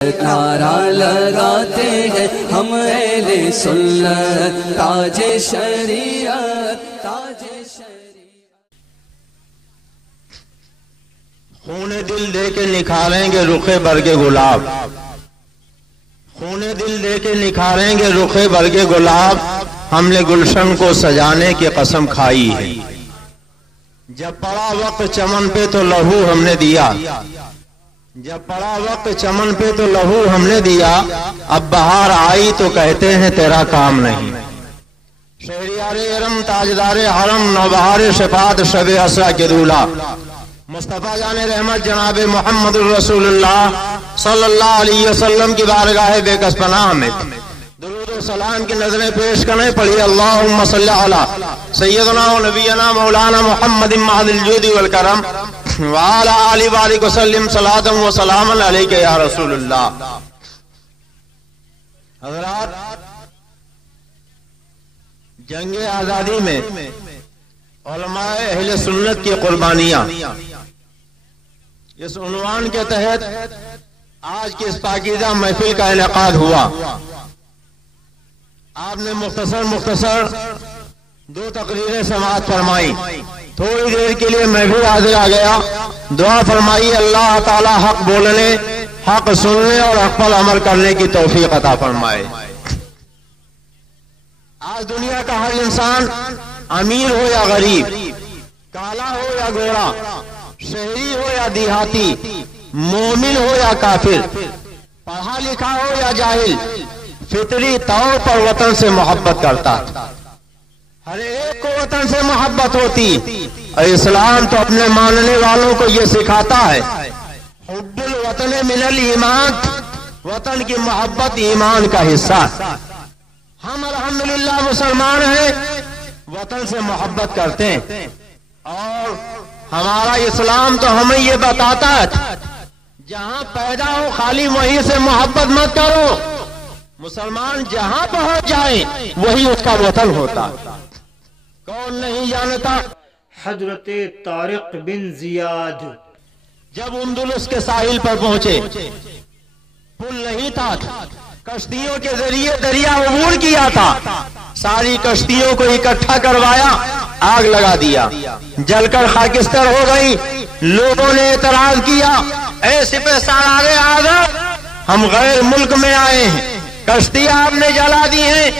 نعرہ لگاتے ہیں ہم اہل سنت، تاج شریعت تاج شریعت۔ خون دل دے کے نکھاریں گے رخ برگ گلاب، خون دل دے کے نکھاریں گے رخ برگ گلاب، ہم نے گلشن کو سجانے کی قسم کھائی ہے۔ جب پڑا وقت چمن پہ تو لہو ہم نے دیا، جب پڑا وقت چمن پہ تو لہو ہم نے دیا، اب بہار آئی تو کہتے ہیں تیرا کام نہیں۔ شہریار ارم تاجدار حرم نوبہار شفاعت شب اسرا کے دولہ مصطفیٰ جان رحمت جناب محمد الرسول اللہ صلی اللہ علیہ وسلم کی بارگاہ بے کس پناہ میں درود و سلام کی نظریں پیش کرنے پڑھی۔ اللہم صلی علی سیدنا و نبینا مولانا محمد معد الجود والکرم وعلی آلہ وآلہ وسلم صلاۃ و سلام علیک یا رسول اللہ۔ حضرات، جنگ آزادی میں علماء اہل سنت کی قربانیاں، اس عنوان کے تحت آج کی اس پاکیزہ محفل کا انعقاد ہوا۔ آپ نے مختصر دو تقریریں سماعت فرمائی، تھوڑی دیر کے لیے میں بھی حاضر آ گیا۔ دعا فرمائی اللہ تعالی حق بولنے، حق سننے اور حق پر عمل کرنے کی توفیق عطا فرمائے۔ آج دنیا کا ہر انسان، امیر ہو یا غریب، کالا ہو یا گورا، شہری ہو یا دیہاتی، مومن ہو یا کافر، پڑھا لکھا ہو یا جاہل، فطری طور پر وطن سے محبت کرتا۔ ہر ایک کو وطن سے محبت ہوتی، اور اسلام تو اپنے ماننے والوں کو یہ سکھاتا ہے، حب الوطن من الایمان، وطن کی محبت ایمان کا حصہ۔ ہم الحمدللہ مسلمان ہیں، وطن سے محبت کرتے ہیں، اور ہمارا اسلام تو ہمیں یہ بتاتا ہے جہاں پیدا ہو خالی وہیں سے محبت مت کرو۔ مسلمان جہاں پہنچ جائے وہی اس کا وطن ہوتا۔ کون نہیں جانتا حضرت طارق بن زیاد جب اندلس کے ساحل پر پہنچے، پل نہیں تھا، کشتیوں کے ذریعے دریا عبور کیا تھا، ساری کشتیوں کو اکٹھا کروایا، آگ لگا دیا، جل کر خاکستر ہو گئی۔ لوگوں نے اعتراض کیا، اے سپہ سالار اعظم، ہم غیر ملک میں آئے ہیں، کشتی آپ نے جلا دی ہیں،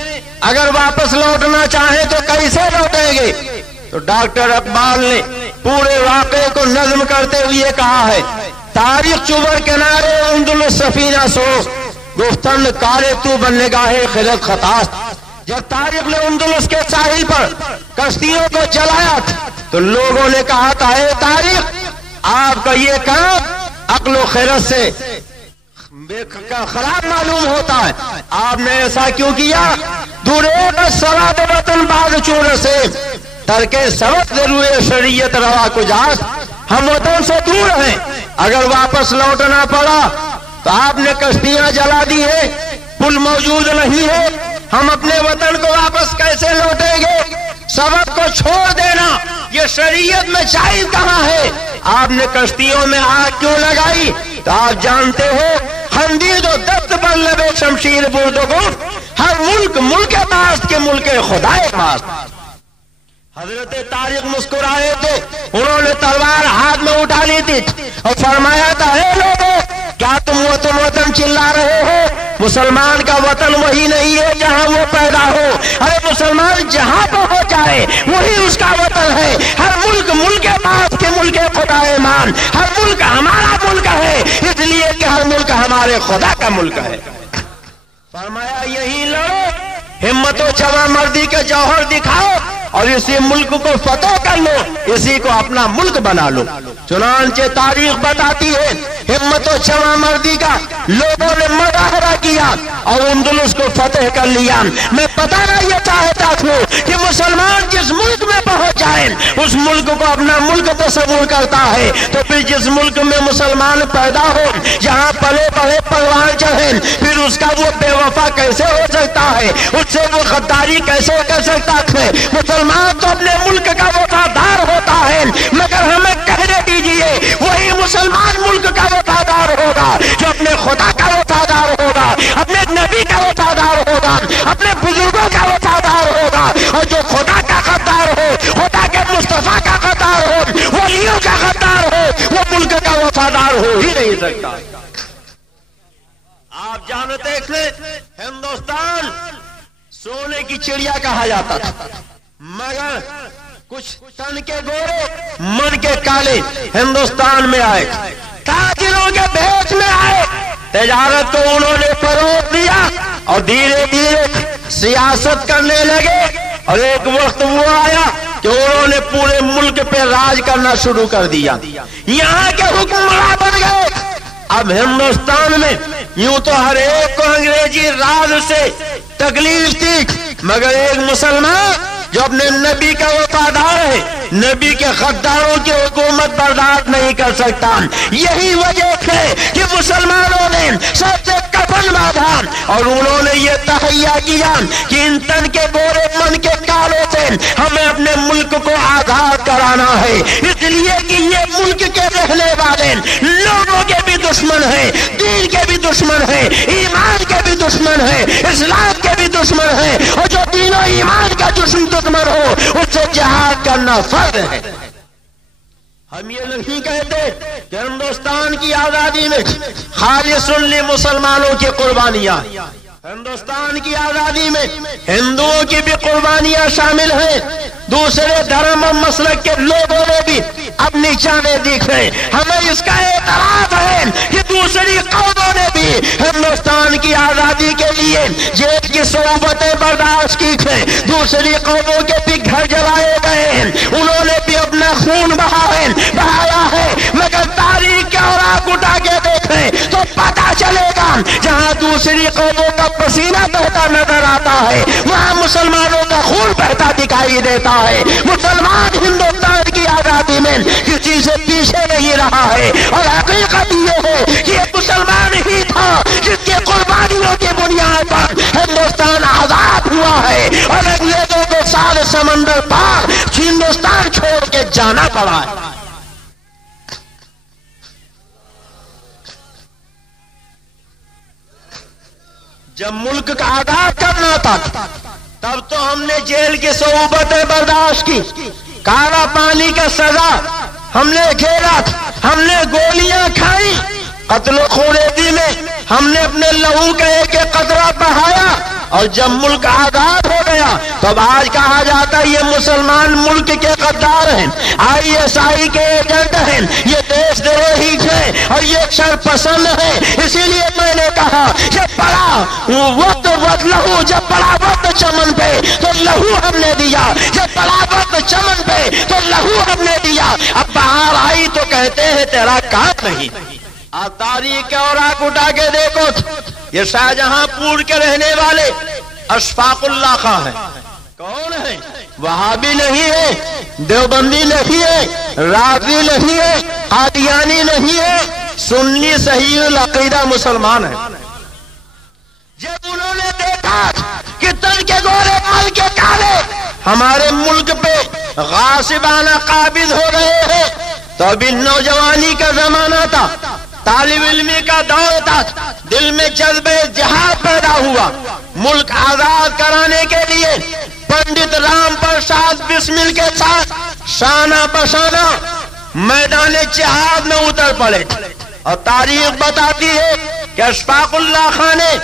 اگر واپس لوٹنا چاہیں تو کیسے لوٹیں گے؟ تو ڈاکٹر اقبال نے پورے واقعے کو نظم کرتے ہوئے کہا ہے، تاریخ چوبر کنارے اندلس سفینہ سو، گفتن کارے تو بننے گاہے خلق خطاست۔ جب تاریخ نے اندلس کے ساحل پر کشتیوں کو جلایا تو لوگوں نے کہا تھا، اے تاریخ، آپ کا یہ کام عقل و خیرت سے خراب معلوم ہوتا ہے، آپ نے ایسا کیوں کیا؟ دورے کا سواد وطن بعد چور سے ترکے سبق ضرور شریعت روا کجاست۔ ہم وطن سے دور ہیں، اگر واپس لوٹنا پڑا تو آپ نے کشتیاں جلا دی ہیں، پل موجود نہیں ہے، ہم اپنے وطن کو واپس کیسے لوٹیں گے؟ سبق کو چھوڑ دینا یہ شریعت میں جائز کہاں ہے؟ آپ نے کشتیوں میں آگ کیوں لگائی؟ تو آپ جانتے ہو، خندید و دست پر لبے شمشیر برد و گفت، ہر ملک ماست کے ملک خدائے ماست۔ حضرت طارق مسکرائے تھے، انہوں نے تلوار ہاتھ میں اٹھا لی تھی اور فرمایا تھا، اے لوگوں، کیا تم وطن چلا رہے ہو؟ مسلمان کا وطن وہی نہیں ہے جہاں وہ پیدا ہو، ارے مسلمان جہاں پہنچ جائے وہی اس کا وطن ہے۔ ہر ملک پاس کے ملک خدا ایمان، ہر ملک ہمارا ملک ہے، اس لیے کہ ہر ملک ہمارے خدا کا ملک ہے۔ فرمایا یہی لڑو، ہمت و جواں مردی کے جوہر دکھاؤ اور اسی ملک کو فتح کر لو، اسی کو اپنا ملک بنا لو۔ چنانچہ تاریخ بتاتی ہے، ہمت و جواں مردی کا لوگوں نے مظاہرہ کیا اور اندلس کو فتح کر لیا۔ میں بتانا یہ چاہتا ہوں کہ مسلمان جس ملک میں پہنچ جائے اس ملک کو اپنا ملک تصور کرتا ہے، تو پھر جس ملک میں مسلمان پیدا ہو، جہاں پلے بڑے پروان چڑھیں، پھر اس کا وہ بے وفا کیسے ہو سکتا ہے؟ اس سے وہ غداری کیسے کر سکتا ہے؟ مسلمان تو اپنے ملک کا وفادار ہوتا ہے، مگر ہمیں کہنے دیجئے وہی مسلمان ملک کا وفادار ہوگا جو اپنے خدا کا وفادار سکتا. آپ جانتے تھے ہندوستان سونے کی چڑیا کہا جاتا تھا، مگر کچھ تن کے گورے من کے کالے ہندوستان میں آئے، تاجروں کے بھیس میں آئے، تجارت کو انہوں نے فروغ دیا اور دھیرے دھیرے سیاست کرنے لگے. اور ایک وقت وہ آیا کہ انہوں نے پورے ملک پہ راج کرنا شروع کر دیا، یہاں کے حکمراں بن گئے. اب ہندوستان میں یوں تو ہر ایک کو انگریزی راج سے تکلیف تھی، مگر ایک مسلمان جو اپنے نبی کا وفادار ہے، نبی کے غداروں کی حکومت برداشت نہیں کر سکتا. یہی وجہ ہے کہ مسلمانوں نے سب سے کفن باندھا اور انہوں نے یہ تہیا کیا کہ ان تن کے گورے من کے کالوں سے ہمیں اپنے ملک کو آزاد کرانا ہے، اس لیے کہ یہ ملک کے رہنے والے لوگوں کے بھی دشمن ہیں، دین کے بھی دشمن ہیں، ایمان کے بھی دشمن ہیں، اسلام کے بھی دشمن ہیں، اور جو دین و ایمان کا دشمن ہو اس سے جہاد کرنا فرض ہے. ہم یہ نہیں کہتے کہ ہندوستان کی آزادی میں خالی سنی مسلمانوں کی قربانیاں، ہندوستان کی آزادی میں ہندوؤں کی بھی قربانیاں شامل ہیں، دوسرے دھرم و مسلک کے لوگوں نے بھی اپنی جانیں دیکھیں. ہمیں اس کا اعتراف ہے کہ دوسری قوموں نے بھی ہندوستان کی آزادی کے لیے جیل کی صعوبتیں برداشت کی ہیں، دوسری قوموں کے بھی گھر جلائے گئے ہیں، انہوں نے بھی اپنا خون بہایا ہے. مگر تاریخ کے اوراق اٹھا کے دیکھیں تو پتہ چلے گا جہاں دوسری قوموں کا پسینہ بہتا نظر آتا ہے وہاں مسلمانوں کا خون بہتا دکھائی دیتا ہے. مسلمان ہندوستان کی آزادی میں کسی سے پیچھے نہیں رہا ہے، اور حقیقت یہ ہے کہ یہ مسلمان ہی تھا جس کے قربانیوں کی بنیاد پر ہندوستان آزاد ہوا ہے، اور انگریزوں کو سارے سمندر پار ہندوستان چھوڑ کے جانا پڑا ہے. جب ملک کا آزاد کرنا تھا تب تو ہم نے جیل کی صعوبتیں برداشت کی، کالا پانی کا سزا ہم نے گھیرا، ہم نے گولیاں کھائی، قتل و خوریزی میں ہم نے اپنے لہو کا ایک ایک قطرہ بہایا. اور جب ملک آزاد ہو گیا تب آج کہا جاتا ہے یہ مسلمان ملک کے غدار ہیں، ISI کے ایجنٹ ہیں، یہ دیش دروہی ہیں اور یہ شرپسند ہیں. اسی لیے میں نے کہا جب پڑا لہو، جب پڑا وقت چمن پہ تو لہو ہم نے دیا، جب پڑا وقت چمن پہ تو لہو ہم نے دیا. اب بہار آئی تو کہتے ہیں تیرا کام نہیں. آپ تاریخ کے اوراق اٹھا کے دیکھو، یہ شاہجہاں پور کے رہنے والے اشفاق اللہ خان ہیں. کون ہے؟ وہابی نہیں ہے، دیوبندی نہیں ہے، رافضی نہیں ہے، قادیانی نہیں ہے، سنی صحیح العقیدہ مسلمان ہے. جب انہوں نے دیکھا کہ تن کے گورے مل کے کالے ہمارے ملک پہ غاصبانہ قابض ہو رہے ہیں، تو ابھی نوجوانی کا زمانہ تھا، طالب علمی کا دور تھا، دل میں جذبہ جہاد پیدا ہوا. ملک آزاد کرانے کے لیے پنڈت رام پرساد بسمل کے ساتھ شانہ بشانہ میدان جہاد میں اتر پڑے. اور تاریخ بتاتی ہے کہ اشفاق اللہ خان نے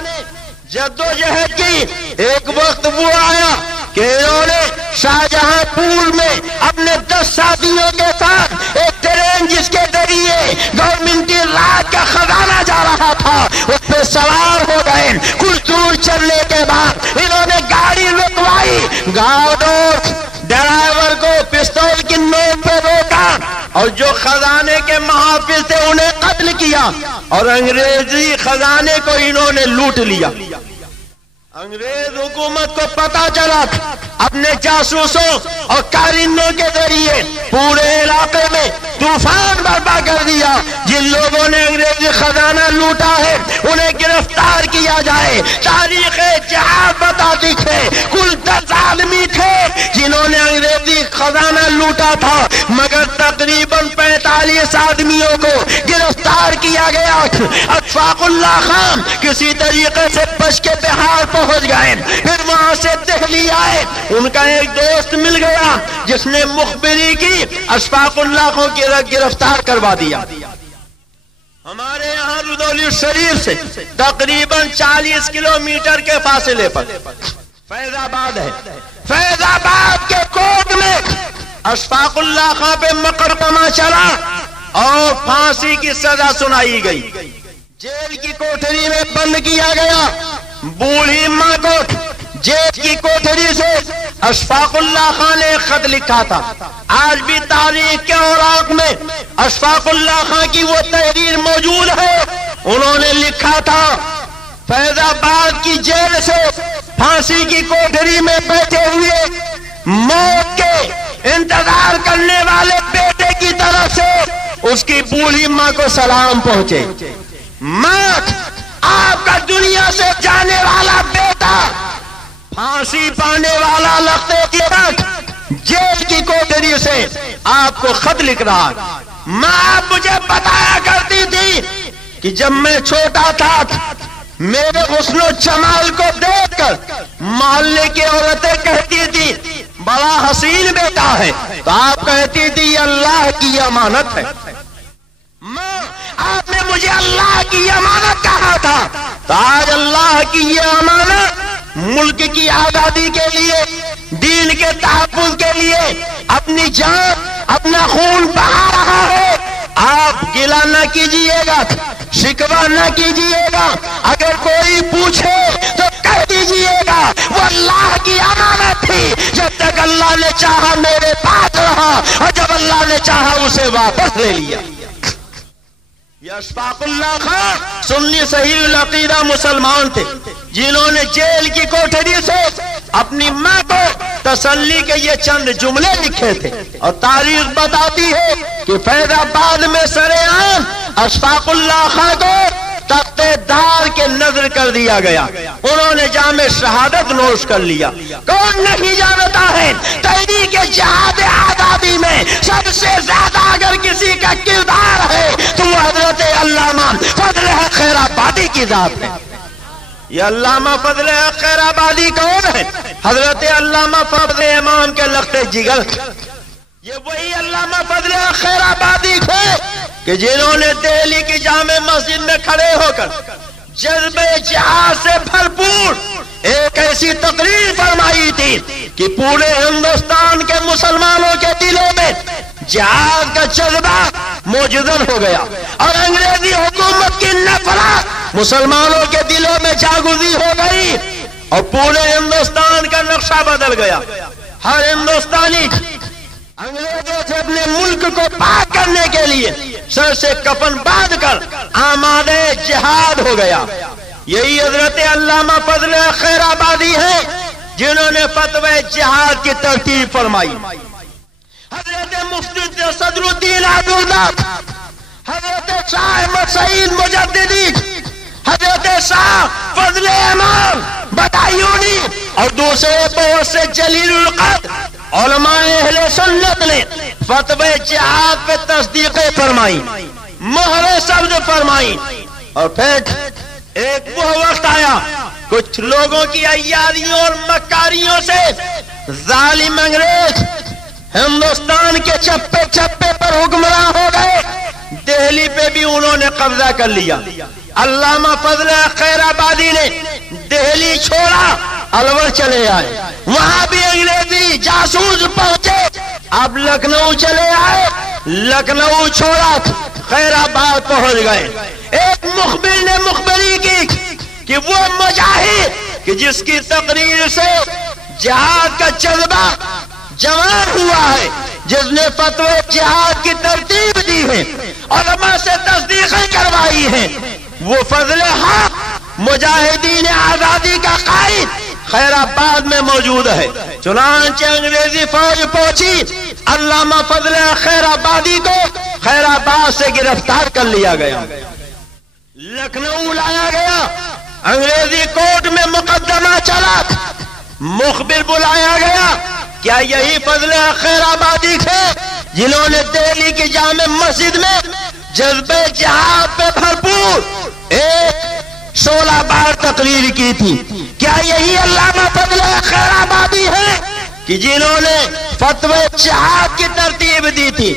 جدوجہد کی. ایک وقت وہ آیا کہ انہوں نے شاہجہاں پور میں اپنے 10 ساتھیوں کے ساتھ ایک ٹرین جس کے ذریعے گورنمنٹی راج کا خزانہ جا رہا تھا اس پہ سوار ہو گئے. کچھ دور چلنے کے بعد انہوں نے گاڑی رکوائی، ڈرائیور کو پستول کی نوک پہ روکا اور جو خزانے کے محافظ تھے انہیں قتل کیا، اور انگریزی خزانے کو انہوں نے لوٹ لیا. انگریز حکومت کو پتا چلا، اپنے جاسوسوں اور کارندوں کے ذریعے پورے علاقے میں طوفان برپا کر دیا. جن لوگوں نے انگریزی خزانہ لوٹا ہے انہیں گرفتار کیا جائے. تاریخ جہاد بتاتی ہے کل 10 آدمی تھے جنہوں نے انگریزی خزانہ لوٹا تھا، مگر تقریباً 45 آدمیوں کو گرفتار کیا گیا. اشفاق اللہ خان کسی طریقے سے بچ کے بہار پہنچ گئے، پھر وہاں سے دہلی آئے. ان کا ایک دوست مل گیا جس نے مخبری کی، اشفاق اللہ کو گرفتار کروا دیا. ہمارے یہاں رودولی شریف سے تقریباً 40 کلومیٹر کے فاصلے پر فیض آباد ہے. فیض آباد کے کوٹ میں اشفاق اللہ خان پہ مقدمہ چلا اور پھانسی کی سزا سنائی گئی. جیل کی کوٹری میں بند کیا گیا. بوڑھی ماں کو جیل کی کوٹری سے اشفاق اللہ خان نے ایک خط لکھا تھا. آج بھی تاریخ کے اوراق میں اشفاق اللہ خان کی وہ تحریر موجود ہے. انہوں نے لکھا تھا فیض آباد کی جیل سے پھانسی کی کوٹری میں بیٹھے ہوئے موت کے انتظار کرنے والے بیٹے کی طرف سے اس کی بوڑھی ماں کو سلام پہنچے. ماں، آپ کا دنیا سے جانے والا بیٹا پھانسی پانے والا لگتے کے وقت جیل کی کوٹری سے آپ کو خط لکھ رہا. ماں آپ مجھے بتایا کرتی تھی کہ جب میں چھوٹا تھا میرے حسن و جمال کو دیکھ کر محلے کی عورتیں کہتی تھی بڑا حسین بیٹا ہے، تو آپ کہتی تھی یہ اللہ کی امانت ہے. ماں، آپ نے مجھے اللہ کی امانت کہا تھا، تو آج اللہ کی یہ امانت ملک کی آزادی کے لیے، دین کے تحفظ کے لیے اپنی جان اپنا خون بہا رہا ہے. آپ گلہ نہ کیجئے گا، شکوہ نہ کیجئے گا. اگر کوئی پوچھے تو کہہ دیجئے گا وہ اللہ کی امانت تھی، جب تک اللہ نے چاہا میرے پاس رہا اور جب اللہ نے چاہا اسے واپس لے لیا. یہ اشفاق اللہ خان سنی صحیح العقیدہ مسلمان تھے جنہوں نے جیل کی کوٹری سے اپنی ماں کو تسلی کے یہ چند جملے لکھے تھے. اور تاریخ بتاتی ہے کہ فیض آباد میں سرعام اشفاق اللہ خان کو تختے دار کے نظر کر دیا گیا. انہوں نے جام شہادت نوش کر لیا. کون نہیں جانتا ہے تحریک جہاد آزادی میں سب سے زیادہ اگر کسی کا کردار ہے تو وہ حضرت علامہ فضل حق خیر آبادی کی ذات ہے. یہ علامہ فضل حق خیر آبادی کون ہے؟ حضرت علامہ فضل امام کے لخت جگر. یہ وہی علامہ فضل حق خیر آبادی تھے کہ جنہوں نے دہلی کی جامع مسجد میں کھڑے ہو کر جذبے جہاد سے بھرپور ایک ایسی تقریر فرمائی تھی کہ پورے ہندوستان کے مسلمانوں کے دلوں میں جہاد کا جذبہ موجود ہو گیا اور انگریزی حکومت کی نفرت مسلمانوں کے دلوں میں جاگزی ہو گئی اور پورے ہندوستان کا نقشہ بدل گیا. ہر ہندوستانی انگریزوں سے اپنے ملک کو پاک کرنے کے لیے سر سے کفن باندھ کر آمادہ جہاد ہو گیا. یہی حضرت علامہ فضل خیر آبادی ہے جنہوں نے فتوی جہاد کی ترتیب فرمائی. حضرت مفتی صدر الدین عبداللہ، حضرت شاہ احمد سعید مجددی، حضرت شاہ فضل امام بدایونی اور دوسرے بہت سے جلیل القدر علماء اہل سنت نے فتوی جہاد پہ تصدیق فرمائی، مہر سبز فرمائی. اور پھر ایک وہ وقت آیا کچھ لوگوں کی عیاریوں اور مکاریوں سے ظالم انگریز ہندوستان کے چپے چپے پر حکمراں ہو گئے. دہلی پہ بھی انہوں نے قبضہ کر لیا. علامہ فضل خیر آبادی نے دہلی چھوڑا، الور چلے آئے. وہاں بھی انگریزی جاسوس پہنچے. اب لکھنؤ چلے آئے، لکھنؤ چھوڑا، خیر آباد پہنچ گئے. ایک مخبر نے مخبری کی کہ وہ مجاہد کہ جس کی تقریر سے جہاد کا جذبہ جوان ہوا ہے، جس نے فتوی جہاد کی ترتیب دی ہے، علماء سے تصدیقیں کروائی ہیں، وہ فضل حق مجاہدین آزادی کا قائد خیر آباد میں موجود ہے. چنانچہ انگریزی فوج پہنچی، علامہ فضل خیر آبادی کو خیر آباد سے گرفتار کر لیا گیا، لکھنؤ لایا گیا. انگریزی کورٹ میں مقدمہ چلا، مخبر بلایا گیا. کیا یہی فضل خیر آبادی تھے جنہوں نے دہلی کی جامع مسجد میں جذبے جہاد پہ بھرپور ایک 16 بار تقریر کی تھی؟ کیا یہی علامہ فضل خیر آبادی ہے کہ جنہوں نے فتوی جہاد کی ترتیب دی تھی؟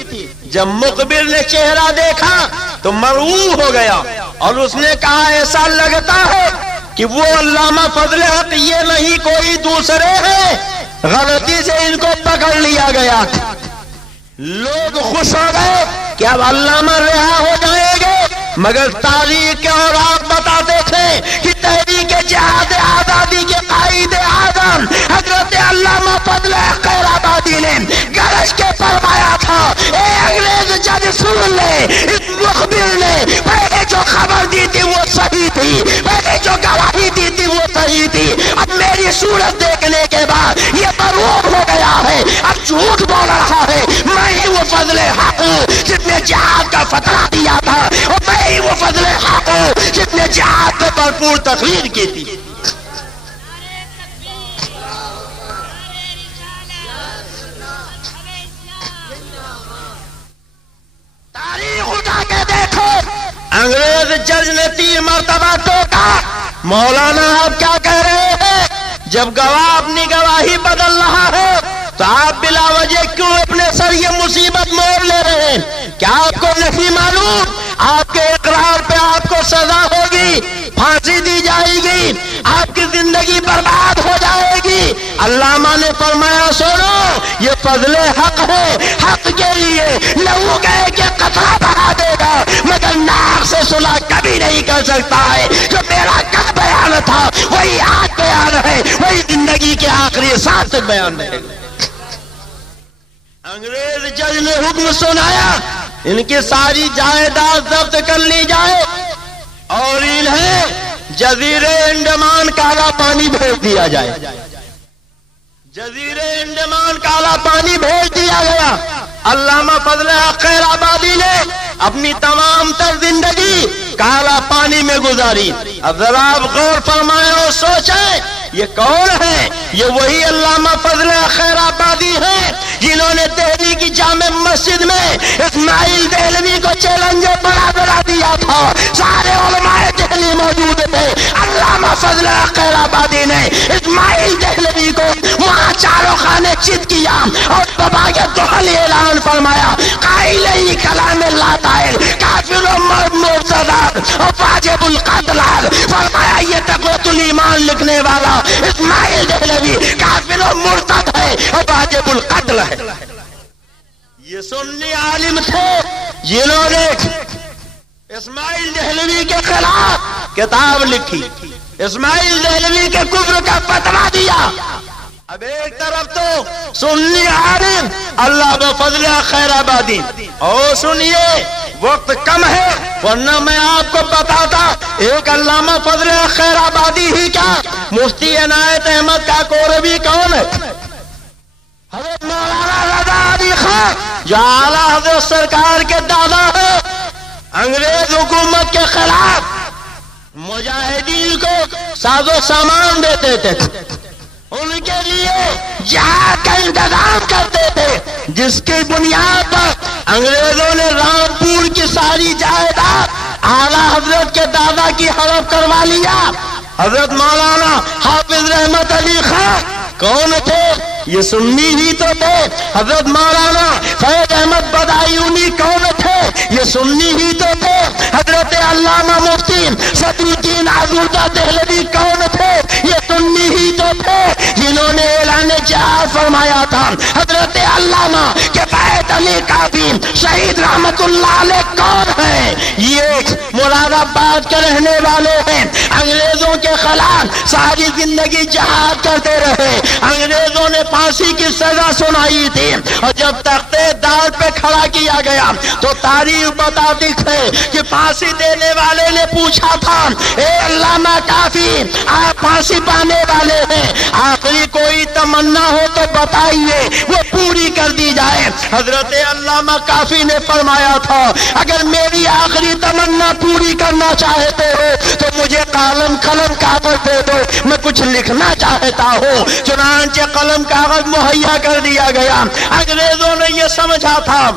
جب مقبل نے چہرہ دیکھا تو مرعوب ہو گیا اور اس نے کہا ایسا لگتا ہے کہ وہ علامہ فضل حق یہ نہیں کوئی دوسرے ہیں، غلطی سے ان کو پکڑ لیا گیا۔ لوگ خوش ہو گئے کہ اب علامہ رہا ہو جائیں گے، مگر تاریخ کے اور آپ بتاتے تھے کہ تحریک جہاد آزادی کے قائد اعظم حضرت علامہ فضل حق خیرآبادی نے گرج کے فرمایا تھا، اے انگریز جج سن لے، اس مخبر نے پہلے جو خبر دی تھی وہ صحیح تھی، پہلے جو گواہی دی تھی وہ صحیح تھی، اب میری صورت دیکھنے کے بعد یہ مرعوب ہو گیا ہے، اب جھوٹ بول رہا ہے، میں ہی وہ فضل حق ہوں جس نے جہاد کا فتویٰ دیا تھا، اور میں ہی وہ فضل حق ہوں جس نے جہاد پہ بھرپور تقریر کی تھی۔ تاریخ اٹھا کے دیکھو، انگریز جج نے 3 مرتبہ ٹوکا، مولانا آپ کیا کہہ رہے ہیں؟ جب گواہ اپنی گواہی بدل رہا ہے تو آپ بلا وجہ کیوں اپنے سر یہ مصیبت مول لے رہے ہیں؟ کیا آپ کو نہیں معلوم آپ کے اقرار پہ آپ کو سزا ہوگی، پھانسی دی جائے گی، آپ کی زندگی برباد ہو جائے گی؟ علامہ نے فرمایا سنو، یہ فضل حق ہے، حق کے لیے لہو گئے کہ قطرہ بہا دے گا، مگر ناک سے صلح کبھی نہیں کر سکتا ہے۔ جو میرا کل بیان تھا وہی آج بیان ہے، وہی زندگی کے آخری سانس تک بیان رہے گا۔ انگریز جج نے حکم سنایا ان کی ساری جائیداد ضبط کر لی جائے اور انہیں جزیرے انڈمان کالا پانی بھیج دیا جائے۔ جزیرے انڈمان کالا پانی بھیج دیا گیا۔ علامہ فضل حق خیرآبادی نے اپنی تمام تر زندگی کالا پانی میں گزاری۔ اب ذرا آپ غور فرمائیں اور سوچیں یہ کون ہے؟ یہ وہی علامہ فضل حق خیرآبادی ہیں جنہوں نے دہلی کی جامع مسجد میں اسماعیل دہلوی کو چیلنجر بنا دیا تھا۔ سارے علماء دہلی موجود تھے، علامہ فضل حق خیرآبادی نے اسماعیل دہلوی کو وہاں چاروں خانے چت کیا اور بابا کے دہل اعلان فرمایا، قائل ہی کلام اللہ تعالی کافر و مرتد اور واجب القتل، فرمایا یہ تقویۃ الایمان لکھنے والا اسماعیل دہلوی کافر و مرتد ہے اور واجب القتل ہے۔ یہ سنی عالم تھے جنہوں نے اسماعیل دہلوی کے خلاف کتاب لکھی، اسماعیل دہلوی کے کفر کا فتویٰ دیا۔ اب ایک طرف تو سنی عالم اللہ بفضل خیرآبادی، اور سنیے وقت کم ہے ورنہ میں آپ کو بتاتا ایک علامہ فضل خیرآبادی ہی کیا، مفتی عنایت احمد کاکوروی کون ہے؟ حضرت مولانا رضا علی خان جو اعلیٰ حضرت سرکار کے دادا ہے، انگریز حکومت کے خلاف مجاہدین کو ساز و سامان دیتے تھے، ان کے لیے جہاد کا انتظام کرتے تھے، جس کی بنیاد پر انگریزوں نے رامپور کی ساری جائیداد اعلیٰ حضرت کے دادا کی ہڑپ کروا لیا۔ حضرت مولانا حافظ رحمت علی خان کون تھے؟ یہ سنی ہی تو تھے۔ حضرت مولانا فیض احمد بدایونی کون تھے؟ یہ سنی ہی تو تھے۔ حضرت علامہ مفتی صدر الدین عزوردہ دہلوی کون تھے؟ یہ سنی ہی تو تھے جنہوں نے اعلان جہاد فرمایا تھا۔ حضرت علامہ کے بیت علی کافی شہید رحمت اللہ علیہ کون ہیں؟ یہ مراد آباد کے رہنے والے ہیں، انگریزوں کے خلاف ساری زندگی جہاد کرتے رہے، انگریزوں نے پھانسی کی سزا سنائی تھی، اور جب تختے دار پہ کھڑا کیا گیا تو تاریخ بتاتی ہے کہ پھانسی دینے والے نے پوچھا تھا، اے علامہ کافی آپ پھانسی پانے والے ہیں، آخری کوئی تمنا ہو تو بتائیے وہ پوری کر دی جائے۔ حضرت علامہ کافی نے فرمایا تھا اگر میری آخری تمنا پوری کرنا چاہتے ہو تو مجھے قلم کاغذ دے دو، میں کچھ لکھنا چاہتا ہوں۔ چنانچہ قلم کاغذ مہیا کر دیا گیا۔ انگریزوں نے یہ سمجھا تھا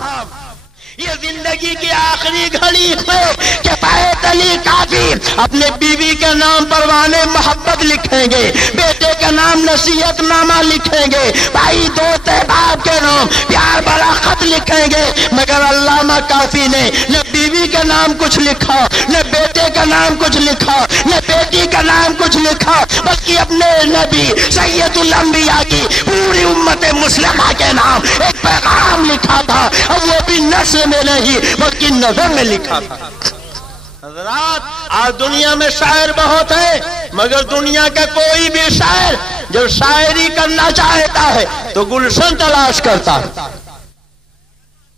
یہ زندگی کی آخری گھڑی ہے کہ بیت علی کافی اپنے بیوی کے نام پروانے محبت لکھیں گے، بیٹے کا نام نصیحت نامہ لکھیں گے، بھائی دوست احباب کے نام پیار بھرا خط لکھیں گے، مگر علامہ کافی نے نہ بیوی کا نام کچھ لکھا، نہ بیٹے کا نام کچھ لکھا، نہ بیٹی کا نام کچھ لکھا، بلکہ اپنے نبی سید الانبیاء کی پوری امت مسلمہ کے نام ایک پیغام لکھا تھا، اور وہ بھی نثر میں نہیں بلکہ نظر میں لکھا تھا۔ حضرات، آج دنیا میں شاعر بہت ہے، مگر دنیا کا کوئی بھی شاعر جو شاعری کرنا چاہتا ہے تو گلشن تلاش کرتا ہے،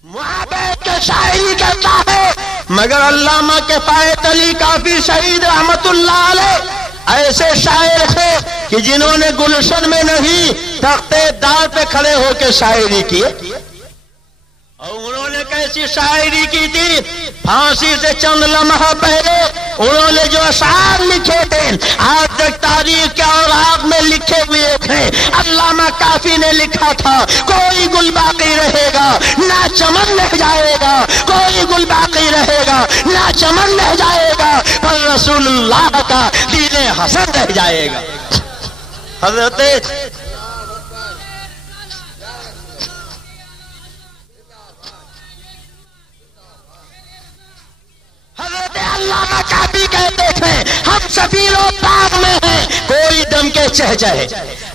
وہاں بیٹھ کے شاعری کرتا ہے، مگر علامہ کفایت علی کافی شہید رحمت اللہ علیہ ایسے شاعر تھے کہ جنہوں نے گلشن میں نہیں تختے دار پہ کھڑے ہو کے شاعری کی، اور انہوں نے کیسی شاعری کی تھی؟ پھانسی سے چند لمحہ پہلے انہوں نے جو اشعار لکھے تھے آج تک تاریخ کے اوراق میں لکھے ہوئے تھے۔ علامہ کافی نے لکھا تھا، کوئی گل باقی رہے گا نہ چمن رہ جائے گا، کوئی گل باقی رہے گا نہ چمن رہ جائے گا، پر رسول اللہ کا دین حسن رہ جائے گا۔ حضرت علامہ کافی کہتے تھے، ہم سفیر و باغ میں ہیں کوئی دم کے چہچہے،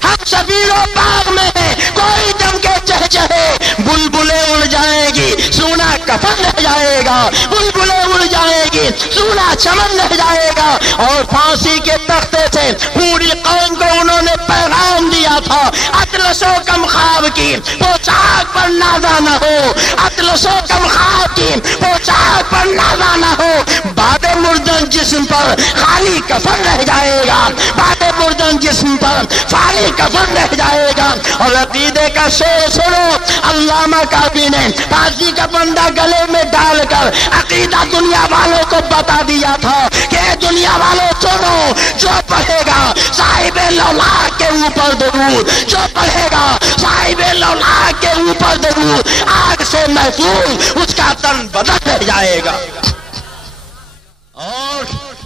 ہم سفیر و باغ میں ہیں کوئی دم کے چہچہے، بلبلیں اڑ جائیں گی سونا کفن رہ جائے گا، بلبلیں اڑ جائیں گی سونا چمن رہ جائے گا۔ اور پھانسی کے تختے سے پوری قوم کو انہوں نے پیغام دیا تھا، اطلس و کم خواب کی پوشاک پر نازا نہ ہو، اطلس و کم خواب کی پوشاک پر نازا نہ ہو، بعد مردن جسم پر خالی کفن رہ جائے گا، بعد مردن جسم پر خالی کفن رہ جائے گا۔ اور عقیدے کا شعر سنو، علامہ کافی نے پھانسی کا پنڈا گلے میں ڈال کر عقیدہ دنیا والوں کو بتا دیا تھا کہ دنیا والوں سنو، جو پڑھے گا صاحب لولاک کے اوپر درود، جو پڑھے گا صاحب لولاک کے اوپر درود، آگ سے محفوظ اس کا تن بدن رہ جائے گا۔ اور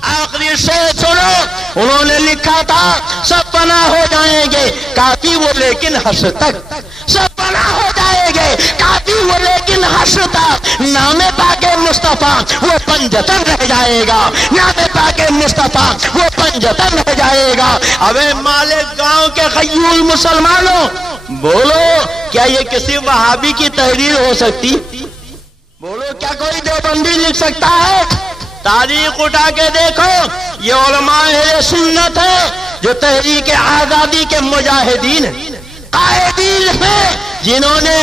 آخری شعر سنو، انہوں نے لکھا تھا، سب پناہ ہو جائیں گے کافی وہ لیکن حشر تک، سب پناہ ہو جائیں گے کافی وہ لیکن حشر تک، نام پاک مصطفیٰ وہ پنجتن رہ جائے گا، نام پاک مصطفیٰ وہ پنجتن رہ جائے گا۔ ابے مالک گاؤں کے خیول مسلمانوں، بولو کیا یہ کسی وہابی کی تحریر ہو سکتی؟ بولو کیا کوئی دیوبندی لکھ سکتا ہے؟ تاریخ اٹھا کے دیکھو، یہ علماء اہل سنت ہے جو تحریک آزادی کے مجاہدین قائدین ہیں، جنہوں نے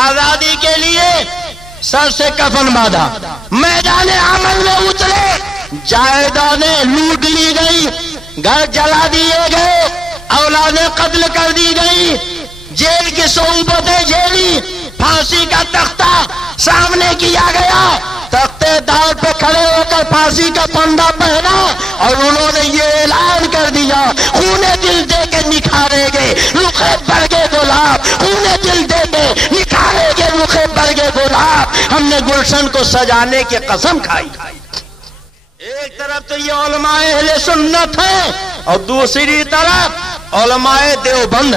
آزادی کے لیے سر سے کفن باندھا، میدان عمل میں اترے، جائیدادیں لوٹ لی گئی، گھر جلا دیے گئے، اولادیں قتل کر دی گئی، جیل کی صحبتیں جیلی، پھانسی کا تختہ سامنے کیا گیا، تختے دار پہ کھڑے ہو کر پھانسی کا پنڈا پہنا، اور انہوں نے یہ اعلان کر دیا، خون دل دے کے نکھارے گے رخے برگے گلاب، خون دل دے کے نکھارے گے رخے برگے گلاب۔ ہم نے گلشن کو سجانے کی قسم کھائی۔ ایک طرف تو یہ علماء اہل سنت ہیں اور دوسری طرف علماء دیوبند۔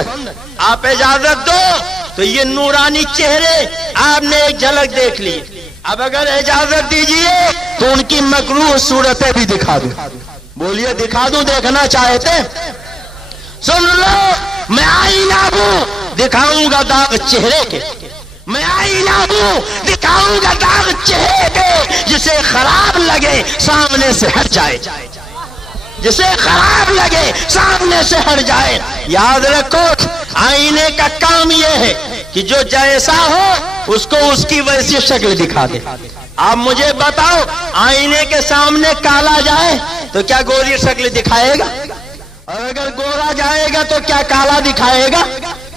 آپ اجازت دو تو یہ نورانی چہرے آپ نے ایک جھلک دیکھ لی، اب اگر اجازت دیجئے تو ان کی مکروہ صورتیں بھی دکھا دوں۔ بولیے دکھا دوں، دیکھنا چاہتے؟ سن لو، میں آئینہ ہوں، دکھاؤں گا داغ چہرے کے، میں آئینہ ہوں، دکھاؤں گا داغ چہرے کے، جسے خراب لگے سامنے سے ہٹ جائے، جسے خراب لگے سامنے سے ہٹ جائے۔ یاد رکھو، آئینے کا کام یہ ہے کہ جو جیسا ہو اس کو اس کی ویسی شکل دکھا دے۔ آپ مجھے بتاؤ، آئینے کے سامنے کالا جائے تو کیا گوری شکل دکھائے گا؟ اور اگر گورا جائے گا تو کیا کالا دکھائے گا؟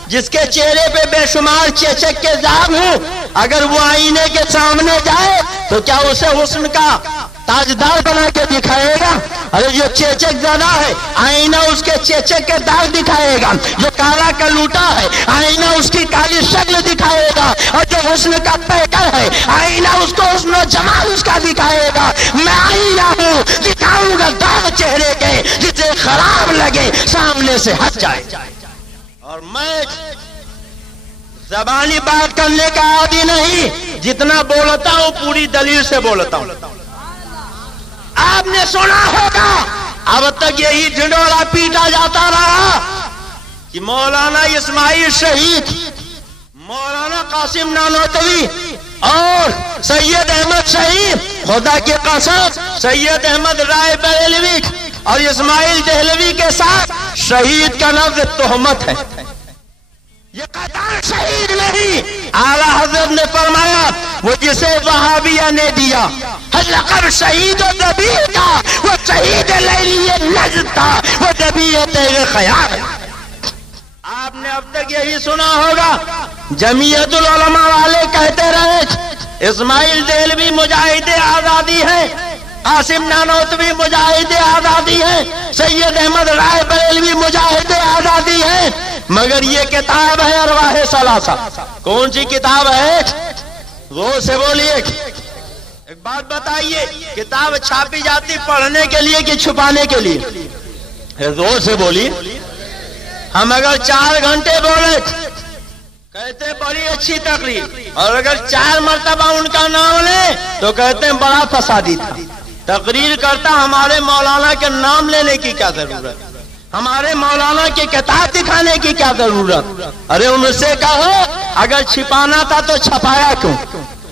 جس کے چہرے پہ بے شمار چیچک کے داغ ہوں، اگر وہ آئینے کے سامنے جائے تو کیا اسے حسن کا تاجدار بنا کے دکھائے گا؟ ارے جو چیچک زدہ ہے آئینہ اس کے چیچک کے داغ دکھائے گا، جو کالا کا لوٹا ہے آئینہ اس کی کالی شکل دکھائے گا، اور جو حسن کا پیکر ہے آئینہ اس کو حسن و جمال اس کا دکھائے گا۔ میں آئینہ ہوں، دکھاؤں گا داغ چہرے کے، جسے خراب لگے سامنے سے ہٹ جائے. اور میں زبانی بات کرنے کا عادی نہیں، جتنا بولتا ہوں پوری دلیل سے بولتا ہوں. آپ نے سنا ہوگا اب تک یہی ڈھنڈورا پیٹا جاتا رہا کہ مولانا اسماعیل شہید، مولانا قاسم نانوتوی اور سید احمد شہید، خدا کی قسم سید احمد رائے بریلوی اور اسماعیل دہلوی کے ساتھ شہید کا لفظ تہمت ہے. یہ قطعاً شہید نہیں. اعلیٰ حضرت نے فرمایا وہ جسے وہابیہ نے دیا لقب شہید و نبی کا، وہ شہید لیلی نجد تھا، وہ نبی تیرے خیال. آپ نے اب تک یہی سنا ہوگا جمعیت العلماء والے کہتے رہے اسماعیل دہلوی مجاہد آزادی ہے، قاسم نانوتوی مجاہد آزادی ہے، سید احمد رائے بریلوی مجاہد آزادی ہے، مگر یہ کتاب ہے ارواح ثلاثہ. کون سی کتاب ہے؟ وہ سے بولیے. ایک بات بتائیے، کتاب چھاپی جاتی پڑھنے کے لیے کہ چھپانے کے لیے؟ زور سے بولیے. ہم اگر 4 گھنٹے بولے کہتے ہیں بڑی اچھی تقریر، اور اگر 4 مرتبہ ان کا نام لیں تو کہتے ہیں بڑا فسادی تھا. تقریر کرتا ہمارے مولانا کے نام لینے کی کیا ضرورت، ہمارے مولانا کی کتاب دکھانے کی کیا ضرورت؟ ارے ان سے کہو اگر چھپانا تھا تو چھپایا کیوں،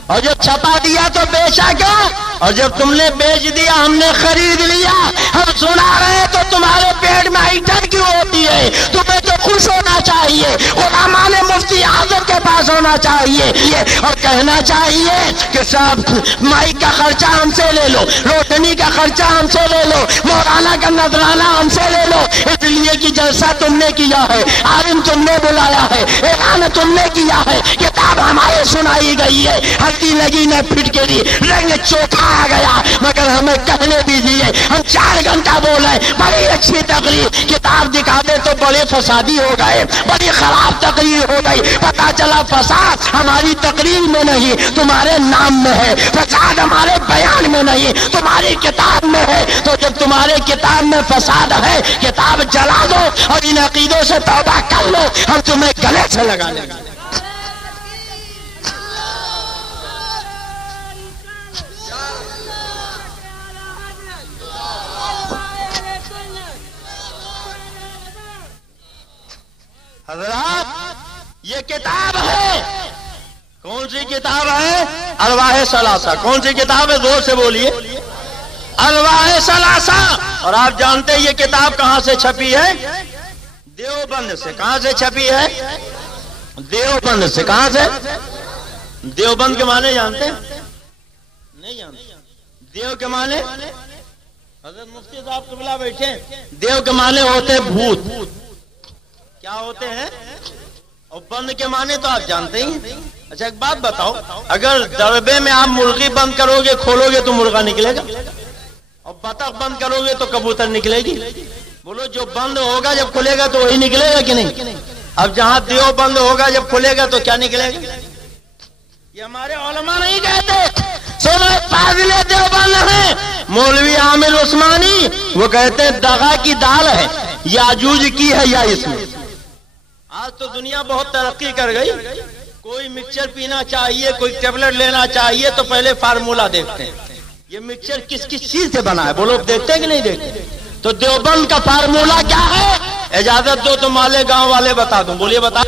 اور جب چھپا دیا تو بیچا کیوں، اور جب تم نے بیچ دیا ہم نے خرید لیا، ہم سنا رہے تو تمہارے پیٹ میں ایٹھن کیوں ہوتی ہے؟ تمہیں تو خوش ہونا چاہیے، علماء مفتی اعظم کے پاس ہونا چاہیے اور کہنا چاہیے کہ صاحب مائک کا خرچہ ہم سے لے لو، روشنی کا خرچہ ہم سے لے لو، مولانا کا نذرانہ ہم سے لے لو، اس لیے کہ جلسہ تم نے کیا ہے، عالم تم نے بلایا ہے، اعلان تم نے کیا ہے، کتاب ہمارے سنائی گئی ہے، ہلکی لگی نہ پھٹکری، رنگ چوکھا آ گیا، مگر ہمیں کہنے دیجیے ہم 4 گھنٹہ بولے بڑی اچھی تقریر، کتاب دکھاتے تو بڑے فسادی ہو گئے، بڑی خراب تقریر ہو گئی. پتا چلا فساد ہماری تقریر میں نہیں تمہارے نام میں ہے، فساد ہمارے بیان میں نہیں تمہاری کتاب میں ہے. تو جب تمہارے کتاب میں فساد ہے کتاب جلا دو اور ان عقیدوں سے توبہ کر لو، ہم تمہیں گلے سے لگا لیں گے. حضرات یہ کتاب ہے، کون سی کتاب ہے؟ ارواح ثلاثہ. کون سی کتاب ہے؟ زور سے بولیے. ارواح ثلاثہ. اور آپ جانتے ہیں یہ کتاب کہاں سے چھپی ہے؟ دیوبند سے. کہاں سے چھپی ہے؟ دیوبند سے. کہاں سے؟ دیوبند کے معنی جانتے ہیں؟ نہیں جانتے. دیو کے معنی حضرت مفتی صاحب قبلہ بیٹھے. دیو کے معنی ہوتے بھوت. کیا ہوتے ہیں؟ اور بند کے معنی تو آپ جانتے ہی. اچھا ایک بات بتاؤ، اگر دربے میں آپ مرغی بند کرو گے کھولو گے تو مرغا نکلے گا، اور بطخ بند کرو گے تو کبوتر نکلے گی؟ بولو جو بند ہوگا جب کھلے گا تو وہی نکلے گا کہ نہیں؟ اب جہاں دیو بند ہوگا جب کھلے گا تو کیا نکلے گا؟ یہ ہمارے علماء نہیں کہتے. سنو فاضل دیوبند ہیں مولوی عامر عثمانی، وہ کہتے ہیں دغا کی دال ہے، یاجوج کی ہے یا اس میں. آج تو دنیا بہت ترقی کر گئی، کوئی مکسچر پینا چاہیے، کوئی ٹیبلٹ لینا چاہیے تو پہلے فارمولا دیکھتے ہیں یہ مکسچر کس کس چیز سے بنا ہے. بولو دیکھتے ہیں کہ نہیں دیکھتے؟ تو دیوبند کا فارمولا کیا ہے؟ اجازت دو تو مالے گاؤں والے بتا دوں. بولیے بتا.